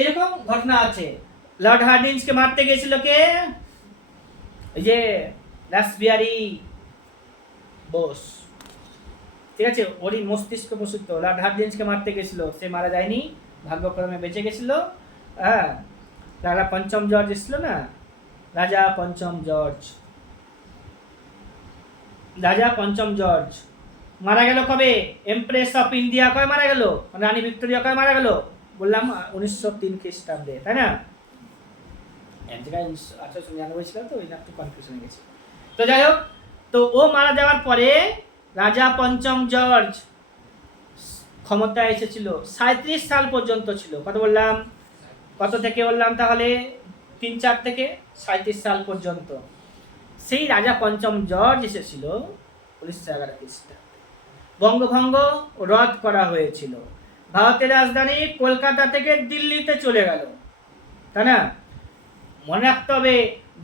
এরকম ঘটনা আছে। লর্ড হার্ডিঞ্জকে মারতে গেছিল কে? ওই যে রাসবিহারী বোস, ঠিক আছে, ওরই মস্তিষ্ক প্রসূত। লর্ড হার্ডিঞ্জকে মারতে গেছিল, সে মারা যায়নি, ভাগ্যক্রমে বেঁচে গেছিল। হ্যাঁ, রাজা পঞ্চম জর্জ এসেছিল না, রাজা পঞ্চম জর্জ মারা গেল কবে? এমপ্রেস অফ ইন্ডিয়া কবে মারা গেল? রানী ভিক্টোরিয়া কবে মারা গেল? বললাম 1903 খ্রিস্টাব্দে, তাই না? এক জায়গায় 1899 ছিল, তো ওই একটু কনফিউশন হয়ে গেছে। তো যাই হোক, তো ও মারা যাওয়ার পরে রাজা পঞ্চম জর্জ ক্ষমতায় এসেছিল 37 সাল পর্যন্ত ছিল। কত বললাম? কত থেকে বললাম তাহলে? 3-4 থেকে 37 সাল পর্যন্ত। সেই রাজা পঞ্চম জর্জ এসেছিল 1911 খ্রিস্টাব্দে। বঙ্গভঙ্গ রদ করা হয়েছিল। ভারতের রাজধানী কলকাতা থেকে দিল্লিতে চলে গেল, তাই না? মনে রাখতে হবে,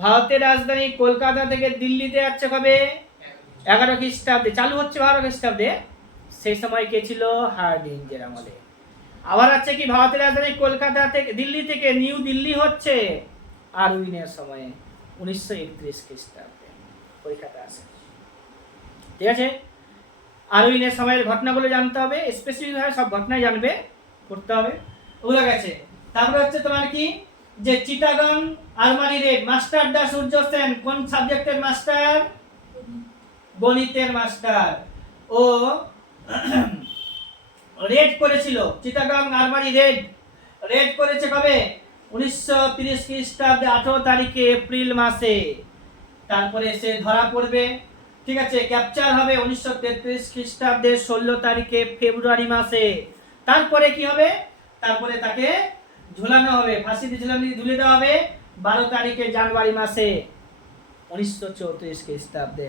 ভারতের রাজধানী কলকাতা থেকে দিল্লিতে যাচ্ছে কবে? 11 খ্রিস্টাব্দে চালু হচ্ছে, 12 খ্রিস্টাব্দে। সেই সময় কে ছিল? হার্ডিঞ্জের আমলে। আবার আছে কি, ভারতের রাজধানী কলকাতা থেকে দিল্লি থেকে নিউ দিল্লি হচ্ছে আরউইনের সময়ে 1931 খ্রিস্টাব্দে। পরীক্ষাটা আছে, ঠিক আছে? আরউইনের সময়ের ঘটনাগুলো জানতে হবে, স্পেসিফিক ভাবে সব ঘটনাই জানবে, করতে হবে, ওগুলো গেছে। তারপরে হচ্ছে তোমার কি, যে চিটাগং আলমারি রেড, মাস্টার দা সূর্য সেন কোন সাবজেক্টের মাস্টার? গণিতের মাস্টার। ও রেড করেছিল, চিটাগং আলমারি রেড করেছে কবে? 1930 খ্রিস্টাব্দে 18 তারিখে এপ্রিল মাসে। তারপরে সে ধরা পড়বে, ঠিক আছে, ক্যাপচার হবে 1933 খ্রিস্টাব্দে 16 তারিখে ফেব্রুয়ারি মাসে। তারপরে কি হবে? তারপরে তাকে ঝুলানো হবে, ফাঁসিতে ঝুলিয়ে দেওয়া হবে 12 তারিখে জানুয়ারি মাসে 1934 খ্রিস্টাব্দে।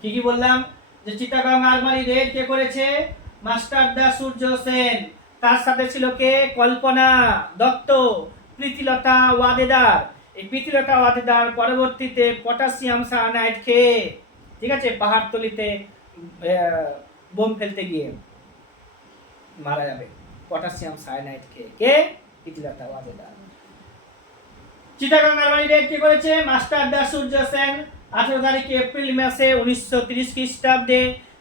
কি কি বললাম? যে চিটাগং আলমারি রেড কে করেছে? মাস্টার দা সূর্য সেন। তার সাথে ছিল কে? কল্পনা দত্ত, প্রীতিলতা ওয়াদেদার। এই প্রীতিলতা ওয়াদেদার পরবর্তীতে পটাশিয়াম সায়ানাইড খেয়ে, ঠিক আছে, পাহাড়তলিতে বোম ফেলতে গিয়ে মারা যাবে, পটাশিয়াম সায়ানাইড খেয়ে। কে? প্রীতিলতা ওয়াদেদার। চিটাগং আলমারি রেড কে করেছে? মাস্টার দা সূর্য সেন। 18 তারিখে এপ্রিল মাসে 1930 খ্রিস্টাব্দে।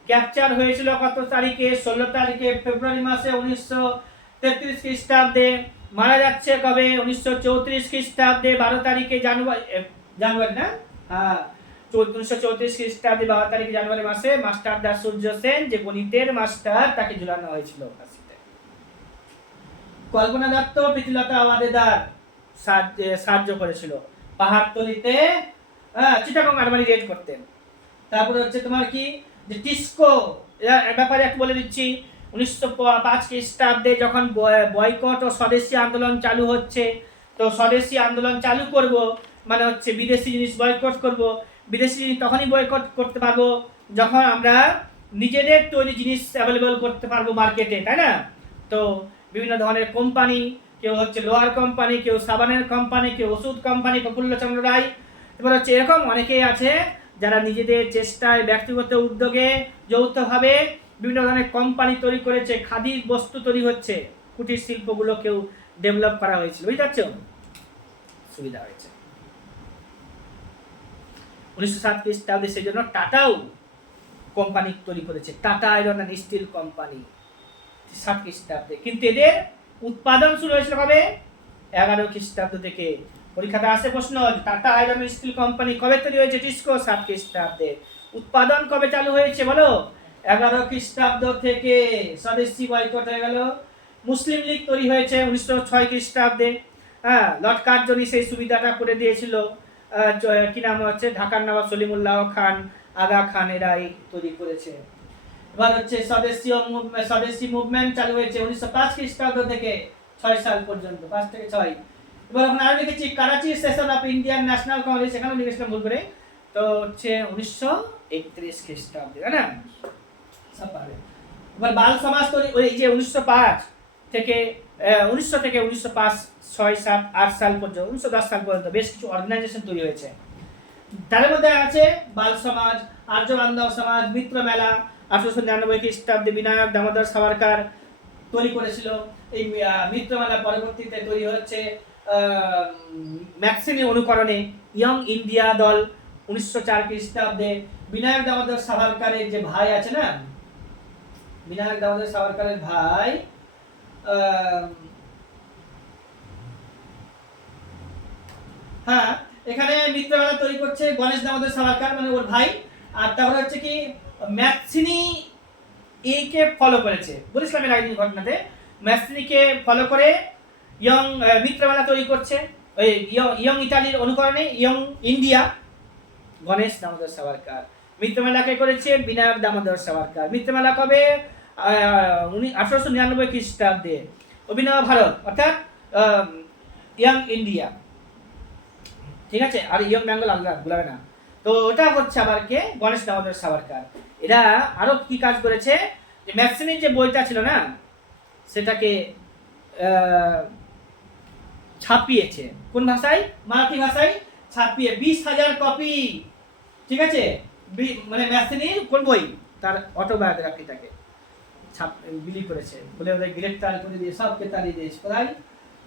ক্যাপচার হয়েছিল কত তারিখে? 16 তারিখে ফেব্রুয়ারি মাসে 1933 খ্রিস্টাব্দে। মারা যাচ্ছে কবে? 1934 খ্রিস্টাব্দে 12 তারিখে জানুয়ারি না, হ্যাঁ, 1934 খ্রিস্টাব্দে 12 তারিখে জানুয়ারি মাসে মাস্টার দা সূর্য সেন, যে গণিতের মাস্টার, তাকে ঝুলানো হয়েছিল ফাঁসিতে। কল্পনা দত্ত, প্রীতিলতা ওয়াদেদার সাহায্য করেছিল পাহাড়তলিতে চিটাগং আলমারি রেড করতে। তারপরে হচ্ছে তোমার কি, যে টিস্কো ব্যাপারে একটু বলে দিচ্ছি। 1905 খ্রিস্টাব্দে যখন বয়কট ও স্বদেশী আন্দোলন চালু হচ্ছে, তো স্বদেশী আন্দোলন চালু করব মানে হচ্ছে বিদেশি জিনিস বয়কট করব। বিদেশি জিনিস তখনই বয়কট করতে পারবো যখন আমরা নিজেদের তৈরি জিনিস অ্যাভেলেবল করতে পারবো মার্কেটে, তাই না? তো বিভিন্ন ধরনের কোম্পানি, কেউ হচ্ছে লোহার কোম্পানি, কেউ সাবানের কোম্পানি, কেউ ওষুধ কোম্পানি, প্রফুল্লচন্দ্র রায়, এবার হচ্ছে এরকম অনেকেই আছে যারা নিজেদের চেষ্টায়, ব্যক্তিগত উদ্যোগে, যৌথভাবে বিভিন্ন ধরনের কোম্পানি তৈরি করেছে, খাদি বস্তু তৈরি হচ্ছে, কুটির শিল্পগুলোকেও ডেভেলপ করা হয়েছিল, বুঝতে পারছো? সুবিধা হয়েছে। 1907 খ্রিস্টাব্দে সেই জন্য টাটাও কোম্পানি তৈরি করেছে, tata iron and steel company 7 খ্রিস্টাব্দে। কিন্তু এদের উৎপাদন শুরু হয়েছিল কবে? 11 খ্রিস্টাব্দ থেকে। পরীক্ষাতে আসে প্রশ্ন, tata iron and steel company কবে তৈরি হয়েছে? টিস্কো 7 খ্রিস্টাব্দে। উৎপাদন কবে চালু হয়েছে বলো? 11 খ্রিস্টাব্দ থেকে। স্বদেশী বয়কট হয়ে গেল। মুসলিম লীগ তৈরি হয়েছে 1906 খ্রিস্টাব্দে। হ্যাঁ, লর্ড কার্জনি সেই সুবিধাটা করে দিয়েছিল। কি নাম হচ্ছে, ঢাকার নবাব সলিমুল্লাহ খান, আগা খান, এরাই তৈরি করেছে। এবার হচ্ছে স্বদেশী মুভমেন্ট চালু হয়েছে 1905 খ্রিস্টাব্দ থেকে 6 সাল পর্যন্ত, 5 থেকে 6। এবার ওখানে আরো লিখেছি Karachi session of Indian National Congress, এখানেও লিখেছিলাম ভুল করে। তো হচ্ছে 1931 খ্রিস্টাব্দে, তাই না? সব পাবে। এবার বাল সমাজ তৈরি, ওই যে 1905 থেকে 1900 থেকে 1905, 6, 7, 8 সাল পর্যন্ত, 1910 সাল পর্যন্ত বেশ কিছু অর্গানাইজেশন তৈরি হয়েছে। তার মধ্যে আছে বাল সমাজ, আর্য বান্ধব সমাজ, মিত্র মেলা। 1899 খ্রিস্টাব্দে বিনায়ক দামোদর সাভারকার তৈরি করেছিল। এই মিত্র মেলা পরবর্তীতে তৈরি হচ্ছে ম্যাক্সিনি অনুকরণে ইয়ং ইন্ডিয়া দল 1904 খ্রিস্টাব্দে। বিনায়ক দামোদর সাভারকারের যে ভাই আছে না, বিনায়ক দামোদর সাভারকারের ভাই হ্যাঁ, এখানে মিত্রমেলা তৈরি করছে গণেশ দামোদর সাভারকার, মানে ওর ভাই। আর তারপরে হচ্ছে কি ম্যাথসিনি এইকে ফলো করেছে, বলেছিলাম এর আগের ঘটনাতে, ম্যাথসিনিকে ফলো করে ইয়ং মিত্রমেলা তৈরি করছে, ওই ইয়ং ইতালির অনুকরণে ইয়ং ইন্ডিয়া গণেশ দামোদর সাভারকার। মিত্রমেলাকে করেছে বিনায়ক দামোদর সাভারকার। মিত্রমেলা কবে? 1899 খ্রিস্টাব্দে। অভিনব ভারত অর্থাৎ ইয়ং ইন্ডিয়া, ঠিক আছে। আর ইয়ং বেঙ্গল আলাদা ভুলাবে না। তো ওটা হচ্ছে আবার কে? গণেশ দামোদর সাভারকার। এরা আরো কি কাজ করেছে, যে ম্যাথসিনির যে বইটা ছিল না, সেটাকে ছাপিয়েছে কোন ভাষায়? মারাঠি ভাষায় ছাপিয়ে 20,000 কপি, ঠিক আছে। মানে ম্যাথসিনির কোন বই? তার অটোবায়োগ্রাফিটাকে বিলি করেছে, বলে ওদের গ্রেফতার করে দিয়ে সবকে তাড়িয়ে দিয়েছে, কোথায়?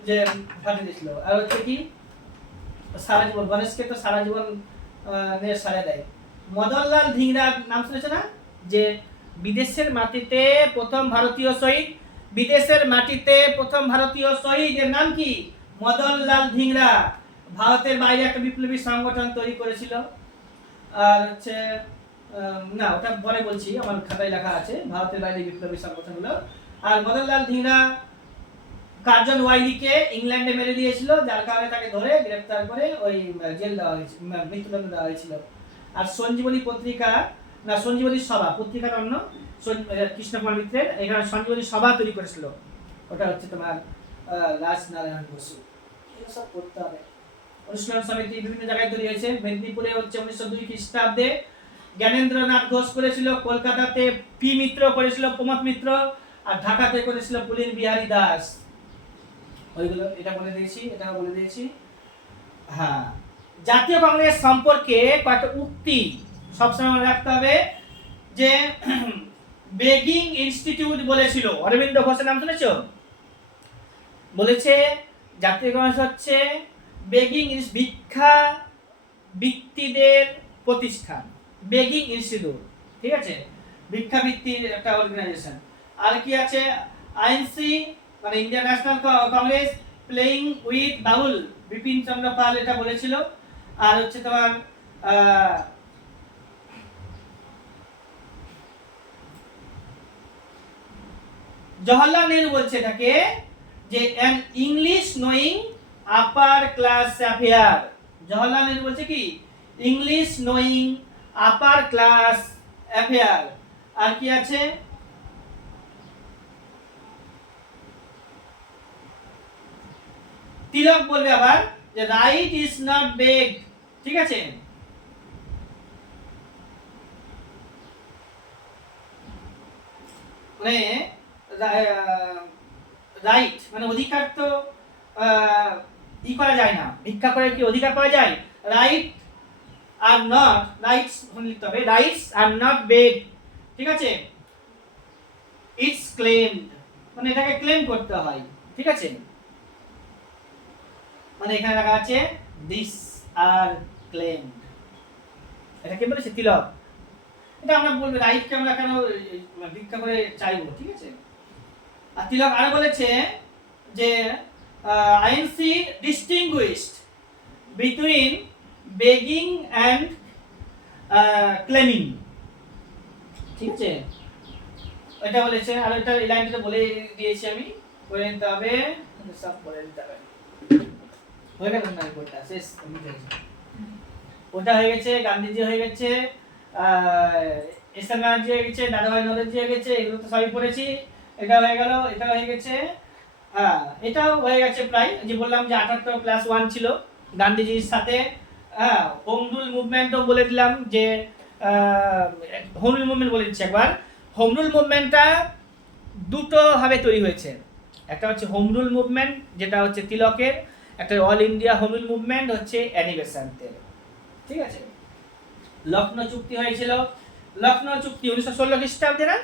যে ফাটিয়ে দিয়েছিল। আর হচ্ছে কি সারা জীবন, গণেশকে তো সারা জীবন সারা দেয়। মদনলাল ধিংরার নাম শুনেছে না? যে বিদেশের মাটিতে প্রথম ভারতীয় শহীদ, বিদেশের মাটিতে প্রথম ভারতীয় শহীদের নাম কি? মদনলাল ধিংরা। ভারতের বাইরে একটা বিপ্লবী সংগঠন তৈরি করেছিল। আর হচ্ছে না, ওটা পরে বলছি, আমার খাতায় লেখা আছে ভারতের বাইরে বিপ্লবী সংগঠনগুলো। আর মদনলাল ধিংরা কার্জন ওয়াইলিকে ইংল্যান্ডে মেরে দিয়েছিল, যার কারণে তাকে ধরে গ্রেফতার করে ওই জেল দেওয়া হয়েছিল, মৃত্যুদণ্ড দেওয়া হয়েছিল। আর সঞ্জীবনী পত্রিকা, না সঞ্জীবনী সভা, পত্রিকার অন্য কৃষ্ণকুমার মিত্রের, এখানে সঞ্জীবনী সভা তৈরি করেছিল, ওটা হচ্ছে তোমার রাজনারায়ণ বসু। এসব করতে হবে। অনুশীলন সমিতি বিভিন্ন জায়গায় তৈরি হয়েছে। মেদিনীপুরে হচ্ছে 1902 খ্রিস্টাব্দে জ্ঞানেন্দ্রনাথ ঘোষ করেছিল, কলকাতাতে পি মিত্র করেছিল, প্রমথ মিত্র, আর ঢাকাতে করেছিল পুলিন বিহারী দাস। ওইগুলো এটা বলে দিয়েছি, এটাও বলে দিয়েছি। হ্যাঁ, জাতীয় কংগ্রেস সম্পর্কে কয়েকটা উক্তি সবসময় মনে রাখতে হবে। যে বেগিং ইনস্টিটিউট বলেছিল, অরবিন্দ ঘোষের নাম শুনেছো? বলেছে জাতীয় কংগ্রেস হচ্ছে বেগিং ভিক্ষা বৃত্তিদের প্রতিষ্ঠান, বেগিং ইনস্টিটিউট, ঠিক আছে, ভিক্ষা বৃত্তির একটা অর্গানাইজেশন। আর কি আছে? আইএনসি মানে Indian National Congress playing with bowl, Bipin Chandra Pal এটা বলেছিল। আর হচ্ছে তোমার জওহরলাল নেহরু বলছে এটাকে যে an English knowing upper class affair. Jawaharlal Nehru বলছে কি? English knowing upper class affair. আর কি আছে? তিলক বলবে আবার যে রাইট ইজ নট বেগ, ঠিক আছে। মানে রাইট মানে অধিকার তো ই করা যায় না, ভিক্ষা করে কি অধিকার পাওয়া যায়? রাইট আর নট, রাইটস লিখতে হবে, রাইটস আর নট বেগ, ঠিক আছে। ইটস ক্লেমড মানে এটাকে ক্লেম করতে হয়, ঠিক আছে। মানে এখানে লেখা আছে দিস আর ক্লেমড, এটা কে বলেছে? তিলক। এটা আমরা বলবো রাইটকে আমরা কেন ভিক্ষা করে চাইবো, ঠিক আছে। আর তিলক আরো বলেছে যে INC distinguished between begging and claiming, ঠিক আছে, এটা বলেছে। আর এটা এই লাইনটা বলে দিয়েছি আমি, করে নিতে হবে, সব বলে দিতে হবে। হয়ে গেল না? বইটা শেষ, ওটা হয়ে গেছে, গান্ধীজি হয়ে গেছে, এস এম ব্যানার্জি হয়ে গেছে, দাদাভাই নওরোজি হয়ে গেছে, এগুলো তো সবই পড়েছি। এটা হয়ে গেল, এটা হয়ে গেছে, হ্যাঁ এটাও হয়ে গেছে প্রায়। যে বললাম যে 78+1 ছিল গান্ধীজির সাথে। হ্যাঁ, হোম রুল মুভমেন্টও বলে দিলাম, যে হোম রুল মুভমেন্ট বলে দিচ্ছি একবার। হোম রুল মুভমেন্টটা দুটো ভাবে তৈরি হয়েছে। একটা হচ্ছে হোম রুল মুভমেন্ট, যেটা হচ্ছে তিলকের, একটা all India home rule movement হচ্ছে অ্যানি বেসান্তের, ঠিক আছে। লখনৌ চুক্তি হয়েছিল, লখনৌ চুক্তি 1916 খ্রিস্টাব্দে না?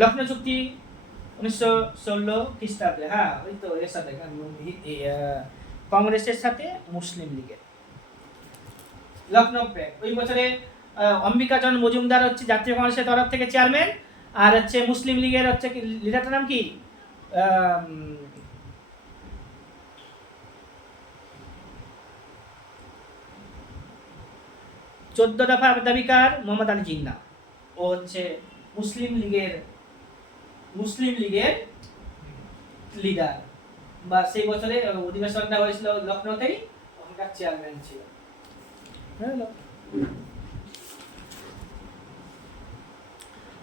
লখনৌ চুক্তি 1916 খ্রিস্টাব্দে, হ্যাঁ ওই তো এর সাথে কংগ্রেসের সাথে মুসলিম লীগের লখনৌ প্যাক্ট। ওই বছরে অম্বিকাচরণ মজুমদার হচ্ছে জাতীয় কংগ্রেসের তরফ থেকে চেয়ারম্যান, আর হচ্ছে মুসলিম লীগের হচ্ছে লিডারটার নাম কি? 14 দফা দাবিকার মোহাম্মদ আলী জিন্নাহ, ও হচ্ছে মুসলিম লীগের লিডার, বা সেই বছরে অধিবেশনটা হয়েছিল লখনৌতেই, ওখানকার চেয়ারম্যান ছিল।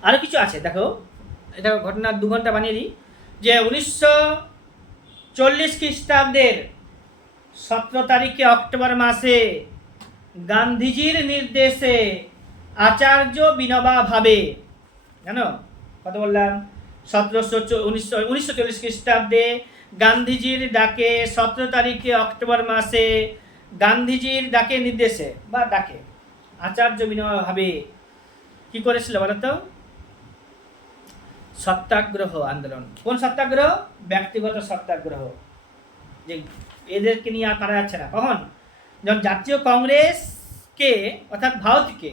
আরো কিছু আছে দেখো, এটা ঘটনা 2 ঘন্টা বানিয়ে দিই, যে 1940 খ্রিস্টাব্দের 17 তারিখে অক্টোবর মাসে গান্ধীজির নির্দেশে আচার্য বিনোবা ভাবে, জানো কত বললাম, 1940 খ্রিস্টাব্দে গান্ধীজির ডাকে 17 তারিখে অক্টোবর মাসে গান্ধীজির ডাকে নির্দেশে বা ডাকে আচার্য বিনোবা ভাবে কি করেছিল বলতো? সত্যাগ্রহ আন্দোলন। কোন সত্যাগ্রহ? ব্যক্তিগত সত্যাগ্রহ, যে এদেরকে নিয়ে আর পারা যাচ্ছে না। কখন? যখন জাতীয় কংগ্রেসকে অর্থাৎ ভারতকে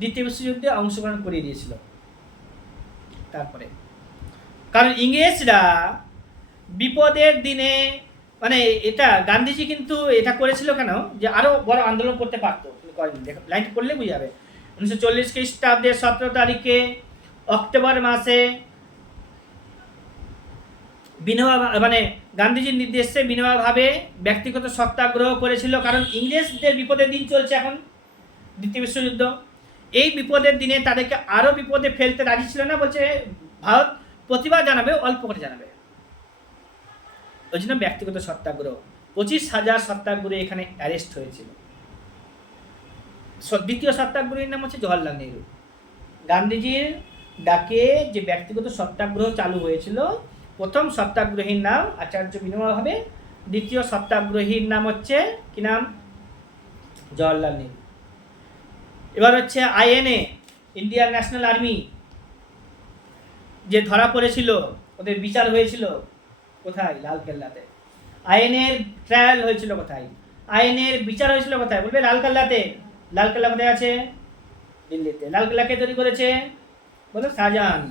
দ্বিতীয় বিশ্বযুদ্ধে অংশগ্রহণ করিয়ে দিয়েছিল। তারপরে কারণ ইংরেজরা বিপদের দিনে, মানে এটা গান্ধীজি কিন্তু এটা করেছিল কেন, যে আরো বড় আন্দোলন করতে পারতো, লাইন করলে বুঝে যাবে। 1940 খ্রিস্টাব্দের 17 তারিখে অক্টোবর মাসে বিনোবা, মানে গান্ধীজির নির্দেশে বিনোবা ভাবে ব্যক্তিগত সত্যাগ্রহ করেছিল। কারণ ইংরেজদের বিপদের দিন চলছে এখন, দ্বিতীয় বিশ্বযুদ্ধ। এই বিপদের দিনে তাদেরকে আরো বিপদে ফেলতে রাজি ছিল না, বলছে ভারত প্রতিবাদ জানাবে, অল্প করে জানাবে, ওই জন্য ব্যক্তিগত সত্যাগ্রহ। 25,000 সত্যাগ্রহী এখানে অ্যারেস্ট হয়েছিল। দ্বিতীয় সত্যাগ্রহীর নাম হচ্ছে জওহরলাল নেহরু। গান্ধীজির ডাকে যে ব্যক্তিগত সত্যাগ্রহ চালু হয়েছিল, প্রথম সত্যাগ্রহীর নাম আচার্য বিনোবা ভাবে, দ্বিতীয় সত্যাগ্রহীর নাম হচ্ছে কি নাম? জওহরলাল নেহরু। এবার হচ্ছে আইএনএ, ইন্ডিয়ান ন্যাশনাল আর্মি, যে ধরা পড়েছিল, ওদের বিচার হয়েছিল কোথায়? লালকেল্লাতে। আইএনএর ট্রায়াল হয়েছিল কোথায়? আইএনএর বিচার হয়েছিল কোথায়? বলবে লালকেল্লাতে। লালকেল্লা কোথায় আছে? দিল্লিতে। লালকেল্লা কে তৈরি করেছে? বলো শাহজাহান।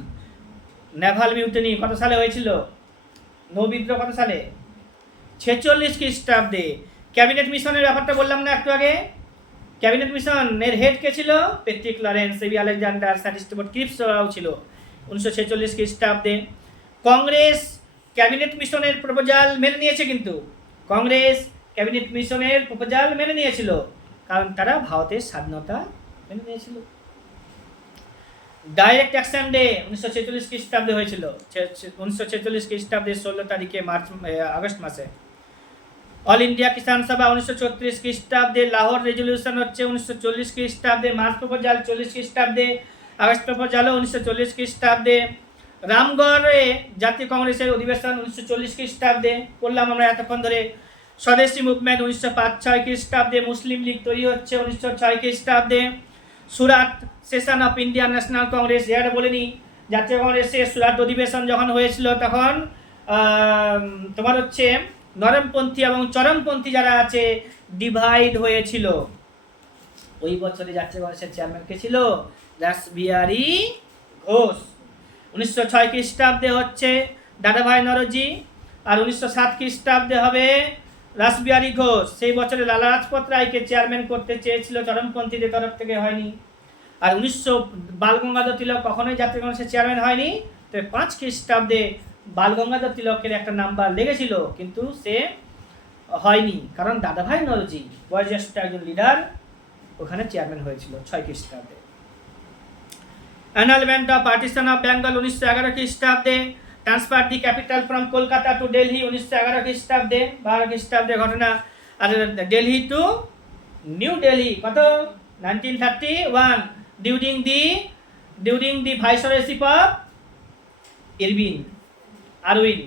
নেভাল মিউটেনি কত সালে হয়েছিল? নৌবিদ্রোহ কত সালে? 46 খ্রিস্টাব্দে। ক্যাবিনেট মিশনের ব্যাপারটা বললাম না একটু আগে? ক্যাবিনেট মিশনের হেড কে ছিল? পেট্রিক লরেন্স, এবি আলেকজান্ডার, স্যাটিস্টেবট ক্রিপসরাও ছিল 1946 খ্রিস্টাব্দে। কংগ্রেস ক্যাবিনেট মিশনের প্রপোজাল মেনে নিয়েছে, কিন্তু কংগ্রেস ক্যাবিনেট মিশনের প্রপোজাল মেনে নিয়েছিল, কারণ তারা ভারতের স্বাধীনতা মেনে নিয়েছিল। ডাইরেক্ট অ্যাকশন ডে 1946 খ্রিস্টাব্দে হয়েছিল, 1946 খ্রিস্টাব্দের 16 তারিখে আগস্ট মাসে। অল ইন্ডিয়া কিষাণ সভা 1934 খ্রিস্টাব্দে। লাহোর রেজলিউশন হচ্ছে 1940 খ্রিস্টাব্দে। মার্চ প্রপোজাল 40 খ্রিস্টাব্দে। আগস্ট প্রপোজালও 1940 খ্রিস্টাব্দে। রামগড়ে জাতীয় কংগ্রেসের অধিবেশন 1940 খ্রিস্টাব্দে, করলাম আমরা এতক্ষণ ধরে। স্বদেশী মুভমেন্ট 1905-06 খ্রিস্টাব্দে। মুসলিম লীগ তৈরি হচ্ছে 1906 খ্রিস্টাব্দে। Surat session of Indian National Congress, এর বলিনি, জাতীয় কংগ্রেসের সুরাট অধিবেশন যখন হয়েছিল, তখন তোমার হচ্ছে নরমপন্থী এবং চরমপন্থী যারা আছে ডিভাইড হয়েছিল। ওই বছরে জাতীয় কংগ্রেসের চেয়ারম্যান কে ছিল? রাসবিহারী ঘোষ। 1906 খ্রিস্টাব্দে হচ্ছে দাদাভাই নরজি, আর 1907 খ্রিস্টাব্দে হবে রাসবিহারী ঘোষ। সেই বছরে লালা লাজপত রায়কে চেয়ারম্যান করতে চেয়েছিল চরমপন্থীদের তরফ থেকে, হয়নি। আর 1900 বালগঙ্গাধর তিলক কখনোই জাতীয় কংগ্রেসের চেয়ারম্যান হয়নি। তো 5 খ্রিস্টাব্দে বালগঙ্গাধর তিলকের একটা নাম্বার লেগেছিল, কিন্তু সে হয়নি, কারণ দাদাভাই নরজি বয়োজ্যেষ্ঠ একজন লিডার, ওখানে চেয়ারম্যান হয়েছিল 6 খ্রিস্টাব্দে। Annulment of partition of Bengal 1911 খ্রিস্টাব্দে। Transfer the capital from Kolkata to Delhi 1911 খ্রিস্টাব্দে, 12 খ্রিস্টাব্দে ঘটনা। আর দিল্লি টু নিউ দিল্লি কত? 1931, during the viceroyship of Irwin.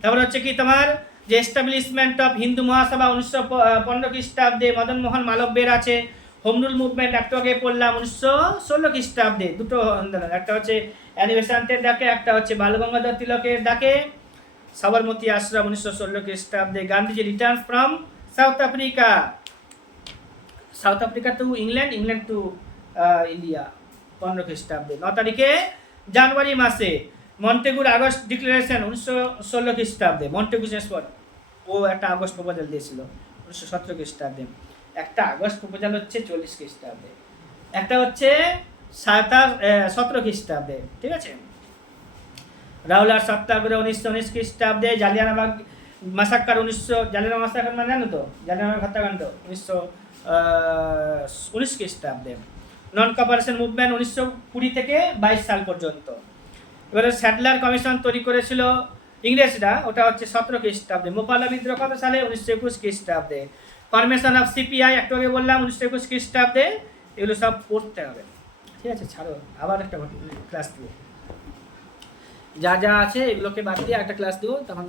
তারপর হচ্ছে কি তোমার যে এস্টাবলিশমেন্ট অফ হিন্দু মহাসভা 1915 খ্রিস্টাব্দে, মদন মোহন মালব্যের আছে। হোম রুল মুভমেন্ট একটু আগে পড়লাম 1916 খ্রিস্টাব্দে, দুটো আন্দোলন, একটা হচ্ছে অ্যানি বেসান্তের ডাকে, একটা হচ্ছে বালগঙ্গাধর তিলকের ডাকে। সবরমতী আশ্রম 1916 খ্রিস্টাব্দে। Gandhiji return from south Africa, south Africa to England, England to India 15 খ্রিস্টাব্দে। 9 তারিখে জানুয়ারি মাসে মন্টেগুর আগস্ট ডিক্লারেশন 1916 খ্রিস্টাব্দে। মন্টেগু শেষপথ, ও একটা আগস্ট প্রপোজাল দিয়েছিল 1917 খ্রিস্টাব্দে। একটা আগস্ট প্রপোজাল হচ্ছে 40 খ্রিস্টাব্দে। একটা হচ্ছে 17 খ্রিস্টাব্দে, ঠিক আছে। রাওলাট সত্যাগ্রহ 1919 খ্রিস্টাব্দে, জালিয়ানবাগ মাসাক্কার জালিয়ানবাগ মাসাক্কার মানে জানো তো, জালিয়ানবাগ হত্যাকাণ্ড 1919 খ্রিস্টাব্দে। নন কপারেশন মুভমেন্ট 1920 থেকে 22 সাল পর্যন্ত। এবারে স্যাডলার কমিশন তৈরি করেছিল ইংরেজরা, ওটা হচ্ছে 17 খ্রিস্টাব্দে। মোপালা বিদ্রোহ কত সালে? 1921 খ্রিস্টাব্দে। ফরমেশন অফ সিপিআই একটু আগে বললাম 1921 খ্রিস্টাব্দে। এগুলো সব পড়তে হবে, ঠিক আছে। ছাড়ো, আবার একটা ক্লাস দেবো, যা যা আছে এগুলোকে বাদ দিয়ে একটা ক্লাস দেবো, তখন